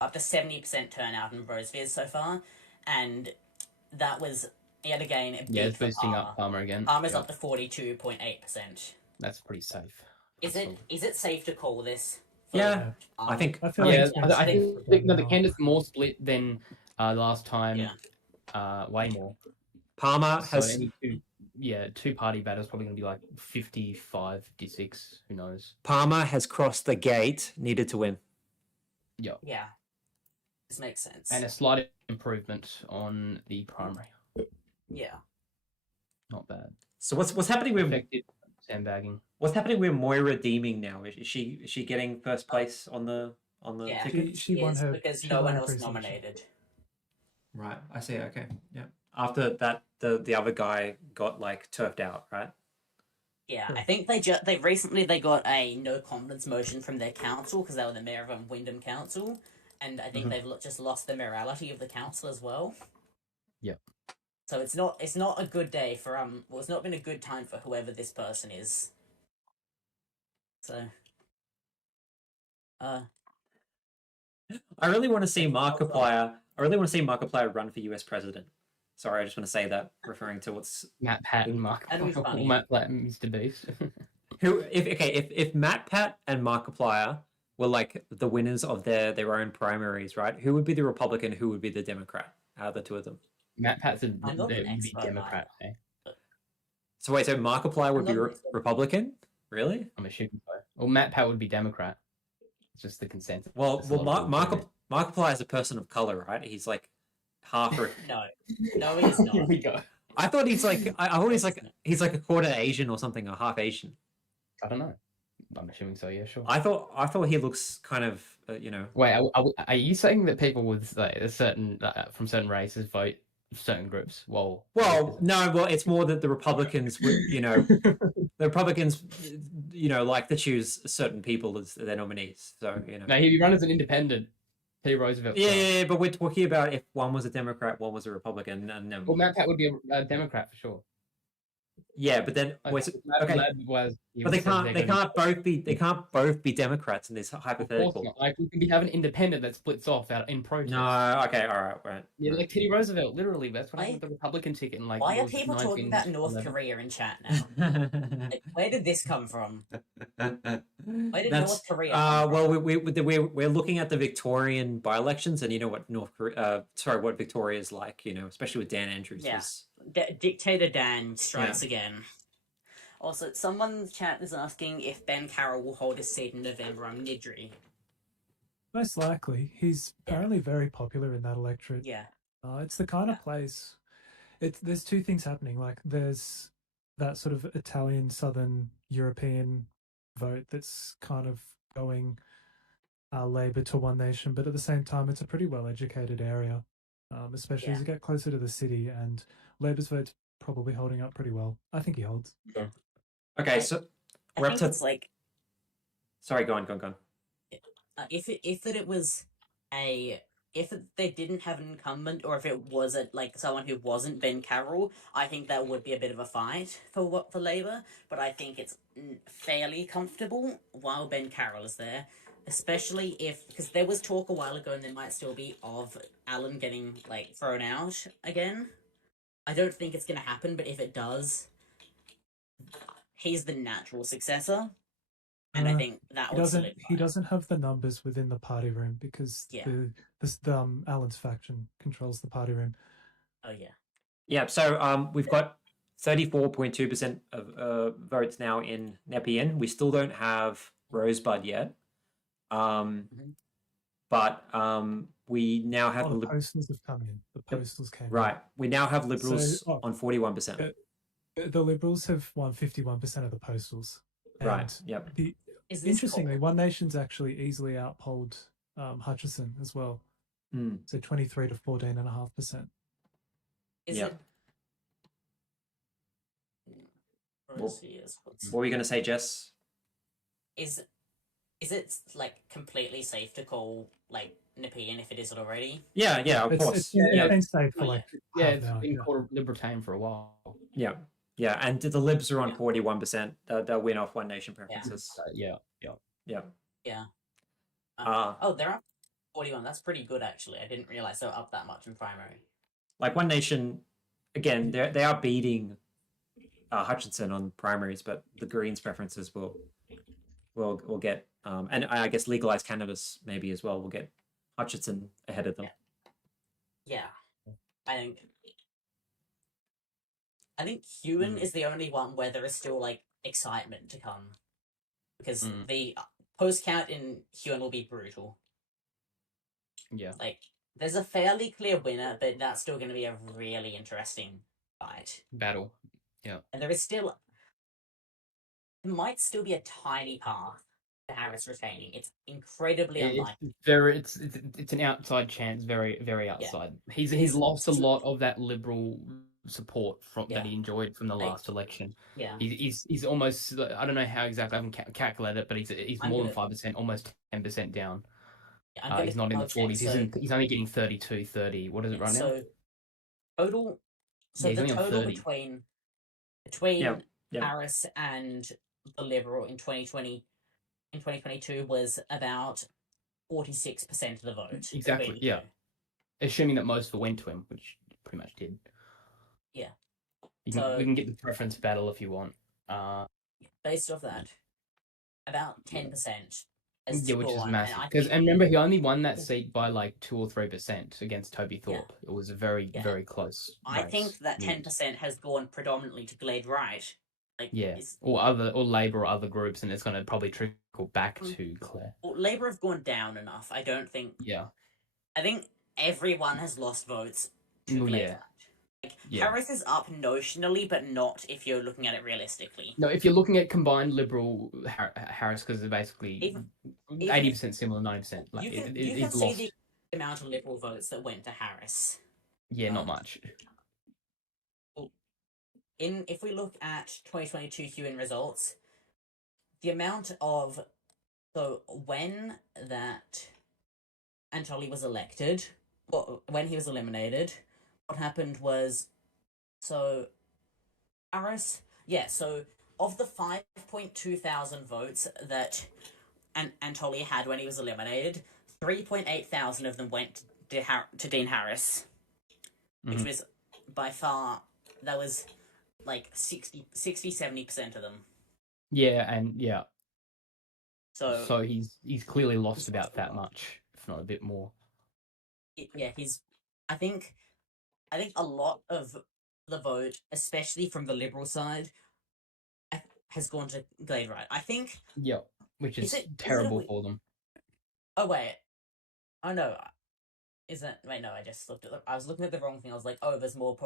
Up to 70% turnout in Rosevears so far, and that was, yet again, a big it's boosting up Palmer again. Palmer's up to 42.8%. That's pretty safe. Is it safe to call this? Yeah, I think. I think the candidate's more split than last time. Way more. Palmer has two party batters probably going to be like 55, 56. Who knows? Palmer has crossed the gate needed to win. Yeah. This makes sense. And a slight improvement on the primary. Yeah. Not bad. So what's happening with sandbagging? What's happening with Moira Deeming now? Is she getting first place on the ticket? She won her because no one else nominated. Right, I see. Okay, yeah. After that, the other guy got like turfed out, right? Yeah, I think they recently got a no confidence motion from their council because they were the mayor of Wyndham Council, and I think they've just lost the mayoralty of the council as well. Yeah. So it's not a good day for it's not been a good time for whoever this person is. So I really want to see Markiplier. I really want to see Markiplier run for US president. Sorry, I just want to say that, referring to what's Matt Pat and Markiplier. Matt Pat and Mr. Beast. If Matt Pat and Markiplier were like the winners of their own primaries, right? Who would be the Republican? Who would be the Democrat out of the 2 of them? Matt Pat's a Democrat. So wait, so Markiplier would be Republican? Really? I'm assuming so. Well, Matt Pat would be Democrat. It's just the consensus. Well, Markiplier is a person of color, right? He's like half. No, he's not. Here we go. I thought he's like. I thought he's like a quarter Asian or something, or half Asian. I don't know. I'm assuming so. Yeah, sure. I thought he looks kind of, Wait, are you saying that people with like a certain from certain races vote certain groups? Well, no. Well, it's more that the Republicans would, the Republicans, like to choose certain people as their nominees. So No, he'd run as an independent. Teddy Roosevelt. Yeah, but we're talking about if one was a Democrat, one was a Republican, and then. Well, Matt Pat would be a Democrat for sure. Yeah, but then but they can't both be Democrats in this hypothetical. Like we can have an independent that splits off out in protest. No, okay, all right. Yeah, like Teddy Roosevelt, literally. That's what happened with the Republican ticket. And why are people talking about North Korea in chat now? Where did this come from? Where did North Korea? Well, we're looking at the Victorian by-elections, and you know what what Victoria is like, especially with Dan Andrews. Yeah. Dictator Dan strikes again. Also, someone in the chat is asking if Ben Carroll will hold his seat in November on Nidri. Most likely. He's apparently very popular in that electorate. Yeah. It's the kind of place... There's 2 things happening. Like, there's that sort of Italian, Southern European vote that's kind of going Labour to One Nation, but at the same time, it's a pretty well-educated area, especially as you get closer to the city, and Labour's vote's probably holding up pretty well. I think he holds. Sure. Okay, so we're up to... It's like... Sorry, go on. If they didn't have an incumbent, or if it was someone who wasn't Ben Carroll, I think that would be a bit of a fight for Labour. But I think it's fairly comfortable while Ben Carroll is there, especially because there was talk a while ago, and there might still be, of Alan getting like thrown out again. I don't think it's going to happen, but if it does, he's the natural successor, and I think that would solidify. He doesn't have the numbers within the party room because Alan's faction controls the party room. Oh yeah. Yeah. So we've got 34.2% of votes now in Nepean. We still don't have Rosebud yet. But we now have the postals have come in. The postals came right. in. We now have Liberals on 41%. The Liberals have won 51% of the postals. Right. Yep. Interestingly, One Nation's actually easily outpolled Hutchison as well. So 23 to 14.5%. Yeah. What were you going to say, Jess? Is it like completely safe to call like Nepean if it isn't already? Yeah, of course. It's been safe for like it's been called Libertarian for a while. Yeah, and the Libs are on 41%. They'll win off One Nation preferences. Yeah. They're up 41. That's pretty good, actually. I didn't realize they were up that much in primary. Like One Nation, again, they are beating Hutchinson on primaries, but the Greens preferences will get, and I guess legalized cannabis maybe as well will get Hutchinson ahead of them. Yeah, I think Hewan is the only one where there is still like excitement to come, because the post count in Hewan will be brutal. Yeah, like there's a fairly clear winner, but that's still going to be a really interesting battle. Yeah, and there might still be a tiny path to Harris retaining. It's incredibly unlikely. It's an outside chance, very very outside. Yeah. He's lost a lot of that Liberal support that he enjoyed from the last election. Yeah, he's almost, I don't know how exactly, I haven't calculated it, but he's more than 5%, almost 10% down. He's not in the 40s. He's only getting 32, 30. What is it right now? Total. So the total between Harris and the Liberal in 2022 was about 46% of the vote. Exactly. Yeah. Assuming that most of it went to him, which pretty much did. Yeah. We can get the preference battle if you want. Based off that, about 10%. Yeah, which is massive. And remember, he only won that seat by like 2 or 3% against Toby Thorpe. It was a very, very close race. I think that 10% has gone predominantly to Glade Right. Or Labour or other groups, and it's going to probably trickle back to Claire. Well, Labour have gone down enough. I don't think. Yeah. I think everyone has lost votes to Glade Right. Harris is up notionally, but not if you're looking at it realistically. No, if you're looking at combined Liberal Harris, because they're basically 80% similar, 90%. You can see the amount of Liberal votes that went to Harris. Yeah, not much. If we look at 2022 Hewan results, the amount of when that Antoli was elected, or when he was eliminated, what happened was, Harris, so of the 5.2 thousand votes that Antoli had when he was eliminated, 3.8 thousand of them went to Dean Harris, which was by far, that was like 60-70% of them. Yeah. So he's clearly lost about that much, if not a bit more. Yeah, I think a lot of the vote, especially from the Liberal side, has gone to Glade Right. I think. Yeah, which is terrible for them. Oh wait, oh no, wait, no, I just looked I was looking at the wrong thing. I was like, oh, there's more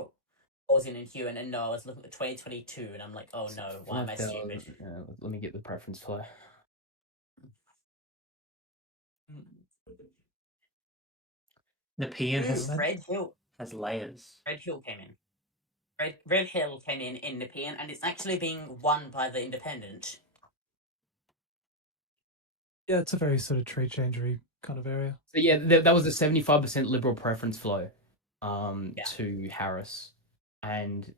Aussie and Hewan, and no, I was looking at 2022, and I'm like, oh no, why am I stupid? Let me get the preference flow. Nepean has layers. Red Hill came in. Red Hill came in Nepean, and it's actually being won by the Independent. Yeah, it's a very sort of tree changery kind of area. So yeah, that was a 75% Liberal preference flow to Harris. And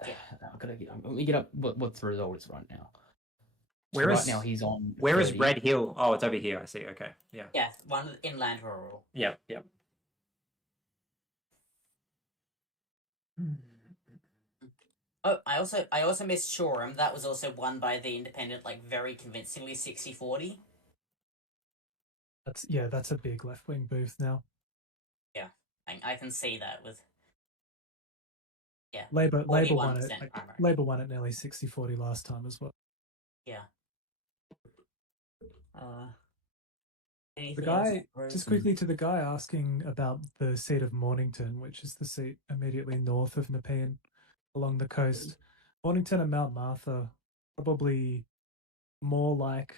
let me get up what the result is right now. So right now he's on. Where 30. is Red Hill? Oh, it's over here. I see. Okay, yeah. Yeah, one inland rural. Yep, yep. Oh, I also missed Shoreham. That was also won by the Independent, like very convincingly, 60-40. That's a big left wing booth now. Yeah, I can see that with. Yeah, Labor won it. primary. Labor won it nearly 60-40 last time as well. Yeah. The guy, just quickly to the guy asking about the seat of Mornington, which is the seat immediately north of Nepean along the coast. Mornington and Mount Martha, probably more like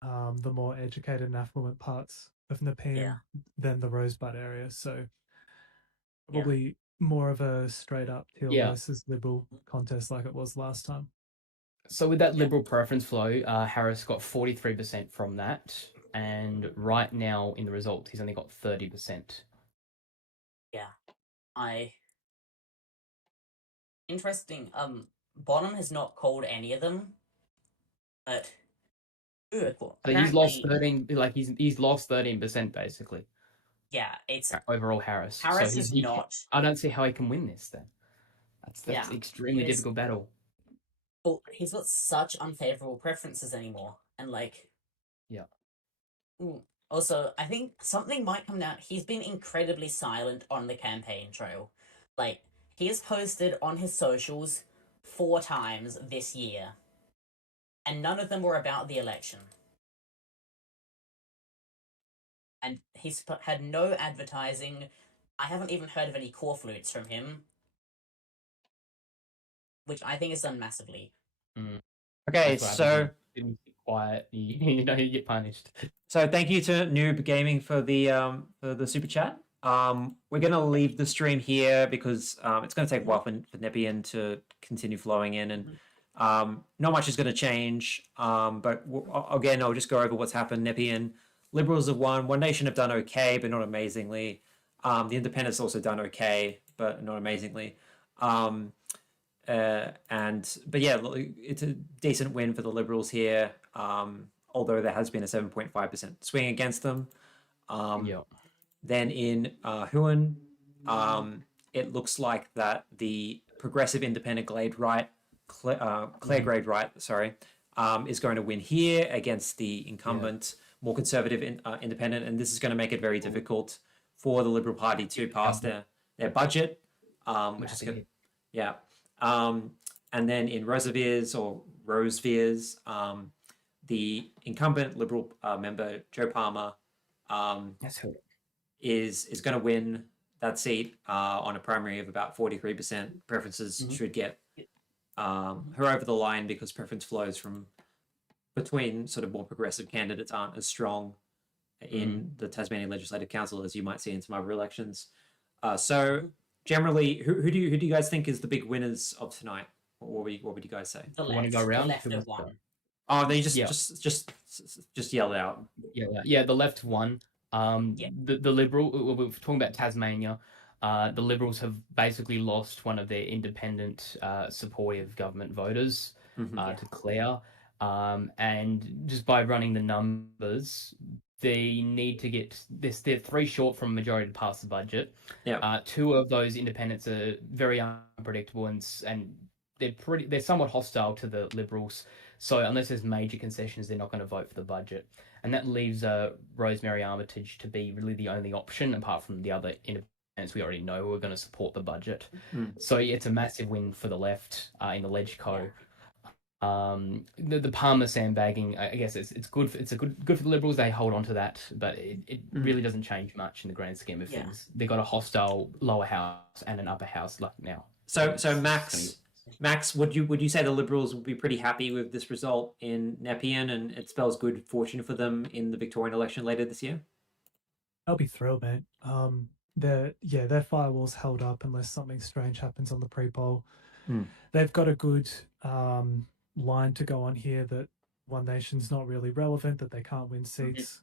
the more educated and affluent parts of Nepean than the Rosebud area. So probably more of a straight up Teal versus Liberal contest like it was last time. So with that Liberal preference flow, Harris got 43% from that. And right now in the results, he's only got 30%. Yeah. Interesting. Bonham has not called any of them. But so he's lost 13, like he's lost 13% basically. Yeah, it's overall Harris. Harris is not. I don't see how he can win this then. That's extremely difficult battle. Well, he's got such unfavorable preferences anymore, and like, yeah. Also, I think something might come out. He's been incredibly silent on the campaign trail. Like, he has posted on his socials 4 times this year, and none of them were about the election. And he's had no advertising. I haven't even heard of any core flutes from him, which I think is done massively. Okay, so didn't keep quiet. You get punished. So thank you to Noob Gaming for the super chat. We're gonna leave the stream here because it's gonna take a while for Nepean to continue flowing in, and not much is gonna change. But again, I'll just go over what's happened. Nepean Liberals have won. One Nation have done okay, but not amazingly. The Independents also done okay, but not amazingly. But yeah, it's a decent win for the Liberals here. Although there has been a 7.5% swing against them. Then in Huon, it looks like that the progressive independent Glade Right, Clare Grade Right, is going to win here against the incumbent, more conservative independent, and this is going to make it very difficult for the Liberal Party to pass their budget, which is good. Yeah. And then in Rosevears, the incumbent Liberal member Joe Palmer is going to win that seat on a primary of about 43%. Preferences should get her over the line because preference flows from between sort of more progressive candidates aren't as strong in the Tasmanian Legislative Council as you might see in some other elections. So generally, who do you guys think is the big winners of tonight? What would you guys say? The want to go around? The left have won. Oh, they just yell it out. Yeah. The left won. The Liberal. We're talking about Tasmania. The Liberals have basically lost one of their independent supportive government voters to Clare. And just by running the numbers, they need to get this. They're 3 short from a majority to pass the budget. 2 of those independents are very unpredictable and they're somewhat hostile to the Liberals. So unless there's major concessions, they're not going to vote for the budget. And that leaves Rosemary Armitage to be really the only option, apart from the other independents we already know who are going to support the budget. So it's a massive win for the left in the LegCo. The Palmer sandbagging, I guess it's good. It's good for the Liberals. They hold on to that, but it really doesn't change much in the grand scheme of things. They've got a hostile lower house and an upper house like now. So Max, would you say the Liberals would be pretty happy with this result in Nepean, and it spells good fortune for them in the Victorian election later this year? I'll be thrilled, mate. Their firewall's held up unless something strange happens on the pre-poll. They've got a good line to go on here that One Nation's not really relevant, that they can't win seats,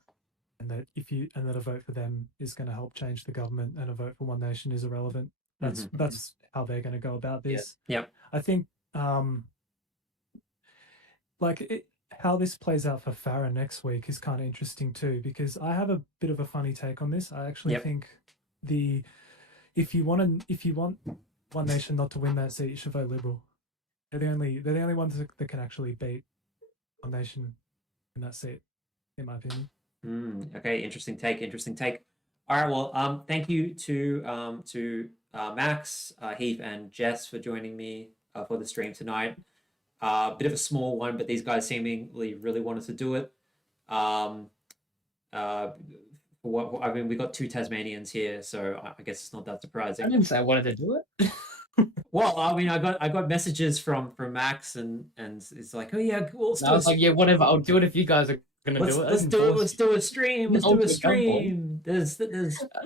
and that a vote for them is going to help change the government, and a vote for One Nation is irrelevant. That's how they're going to go about this. Yep. I think how this plays out for Farah next week is kind of interesting too, because I have a bit of a funny take on this. I actually think if you want One Nation not to win that seat, you should vote Liberal. They're the only ones that can actually beat One Nation in that seat, in my opinion. Okay, interesting take. All right, well, thank you to Max, Heath, and Jess for joining me for the stream tonight. Bit of a small one, but these guys seemingly really wanted to do it. We got 2 Tasmanians here, so I guess it's not that surprising. I didn't say I wanted to do it. Well, I mean, I got messages from Max, and it's like, oh yeah, cool. I was like, yeah, whatever. I'll do it if you guys are gonna do it. Let's do a stream. Let's do a stream. There's. I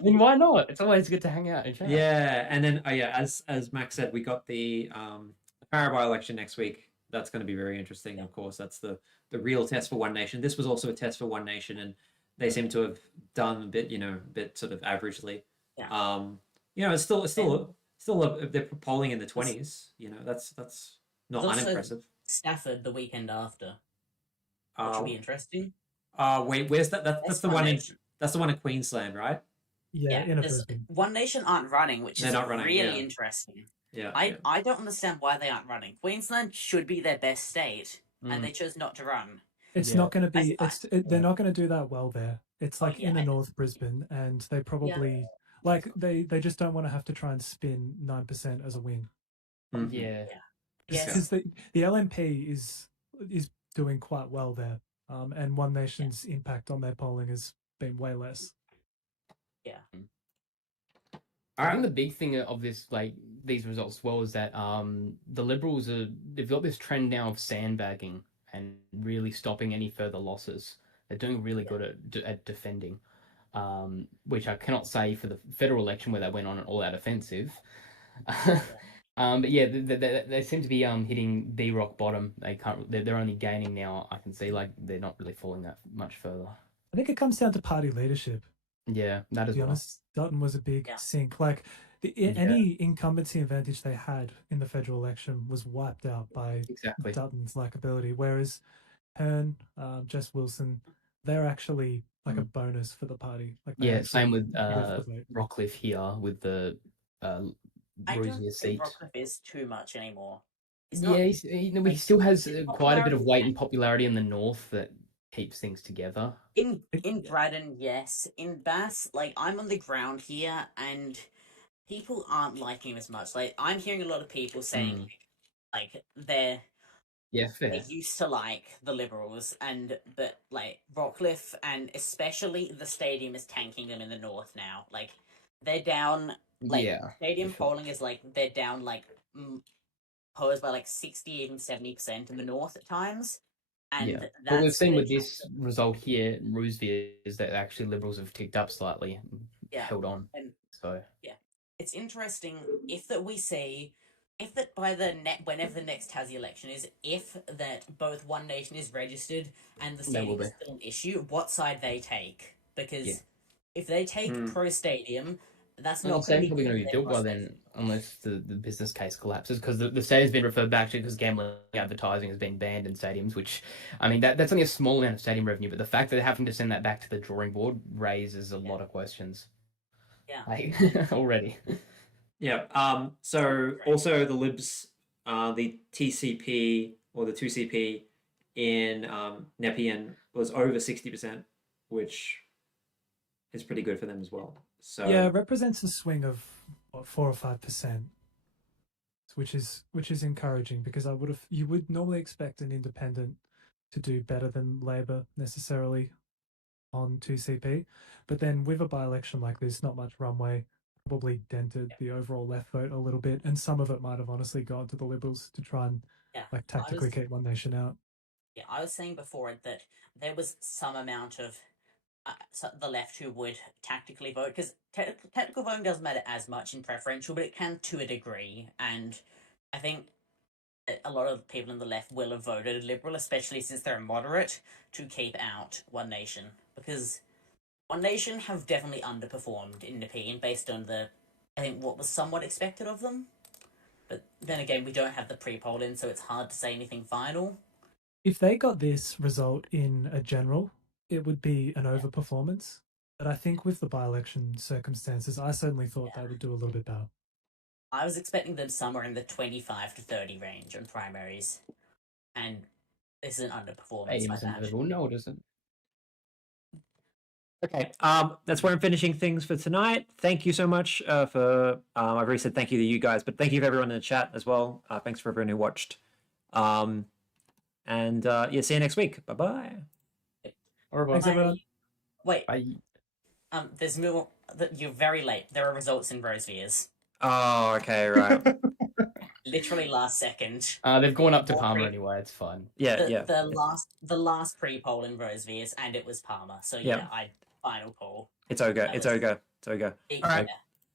mean, why not? It's always good to hang out and chat. Yeah, and then as Max said, we got the Paraguay election next week. That's going to be very interesting. Of course, that's the real test for One Nation. This was also a test for One Nation, and they seem to have done a bit sort of averagely. Yeah. It's still they're polling in the 20s. That's not unimpressive. Stafford the weekend after, which will be interesting. Wait, where's that? That's the one that's the one in Queensland, right? Yeah, in a Brisbane. One Nation aren't running, which is really interesting. Yeah, I don't understand why they aren't running. Queensland should be their best state, and they chose not to run. It's not going to be. They're not going to do that well there. It's like in the North Brisbane, and they probably they just don't want to have to try and spin 9% as a win. Yeah. Because the LNP is doing quite well there, and One Nation's impact on their polling has been way less. Yeah. I think the big thing of this, these results as well, is that the Liberals they've got this trend now of sandbagging and really stopping any further losses. They're doing really good at defending, which I cannot say for the federal election where they went on an all-out offensive. But yeah, they seem to be hitting the rock bottom. They're only gaining now. I can see they're not really falling that much further. I think it comes down to party leadership. Yeah, that is. To be honest, Dutton was a big sink. Any incumbency advantage they had in the federal election was wiped out by Dutton's likability. Whereas Hearn, Jess Wilson, they're actually like a bonus for the party. Same with Rockcliffe here with the Rosevears seat. Rockcliffe is too much anymore. He still has quite a bit of weight and popularity in the north that keeps things together. In Braddon, yes. In Bass, I'm on the ground here, and people aren't liking him as much. I'm hearing a lot of people saying, they used to like the Liberals, but Rockcliffe, and especially the stadium is tanking them in the north now. They're down. Stadium polling is they're down posed by 60, even 70% in the north at times. And but we've seen with this result here, Rosevears, that actually Liberals have ticked up slightly and held on. It's interesting whenever the next Tassie election is, if that both One Nation is registered and the stadium is still an issue, what side they take. Because if they take pro-stadium, that's not probably going to be built by then, unless the business case collapses, because the stadium's been referred back to because gambling advertising has been banned in stadiums, which, I mean, that's only a small amount of stadium revenue, but the fact that they're having to send that back to the drawing board raises a lot of questions. Yeah. Already. Yeah. So also the Libs, the TCP or the 2CP in Nepean was over 60%, which is pretty good for them as well. So it represents a swing of 4 or 5%, which is encouraging, because you would normally expect an independent to do better than Labor necessarily on 2CP, but then with a by-election like this, not much runway, probably dented the overall left vote a little bit, and some of it might have honestly gone to the Liberals to try and tactically keep One Nation out. Yeah, I was saying before that there was some amount of the left who would tactically vote, because technical voting doesn't matter as much in preferential, but it can to a degree, and I think a lot of people in the left will have voted Liberal, especially since they're moderate, to keep out One Nation, because One Nation have definitely underperformed in Nepean based on what was somewhat expected of them, but then again, we don't have the pre-poll in, so it's hard to say anything final. If they got this result in a general, it would be an overperformance. But I think with the by-election circumstances, I certainly thought they would do a little bit better. I was expecting them somewhere in the 25 to 30 range on primaries, and this is an underperformance by 80% that. of people notice it. Okay, that's where I'm finishing things for tonight. Thank you so much for. I've already said thank you to you guys, but thank you to everyone in the chat as well. Thanks for everyone who watched. And yeah, see you next week. Bye-bye. Thanks, everyone. Wait. Bye. There's more. You're very late. There are results in Rosevears. Oh, okay, right. Literally last second. They've gone up to Palmer anyway. It's fine. Yeah, The last pre-poll in Rosevears, and it was Palmer. So yeah, final poll. It's Oga. It's Oga. It's Oga. All right.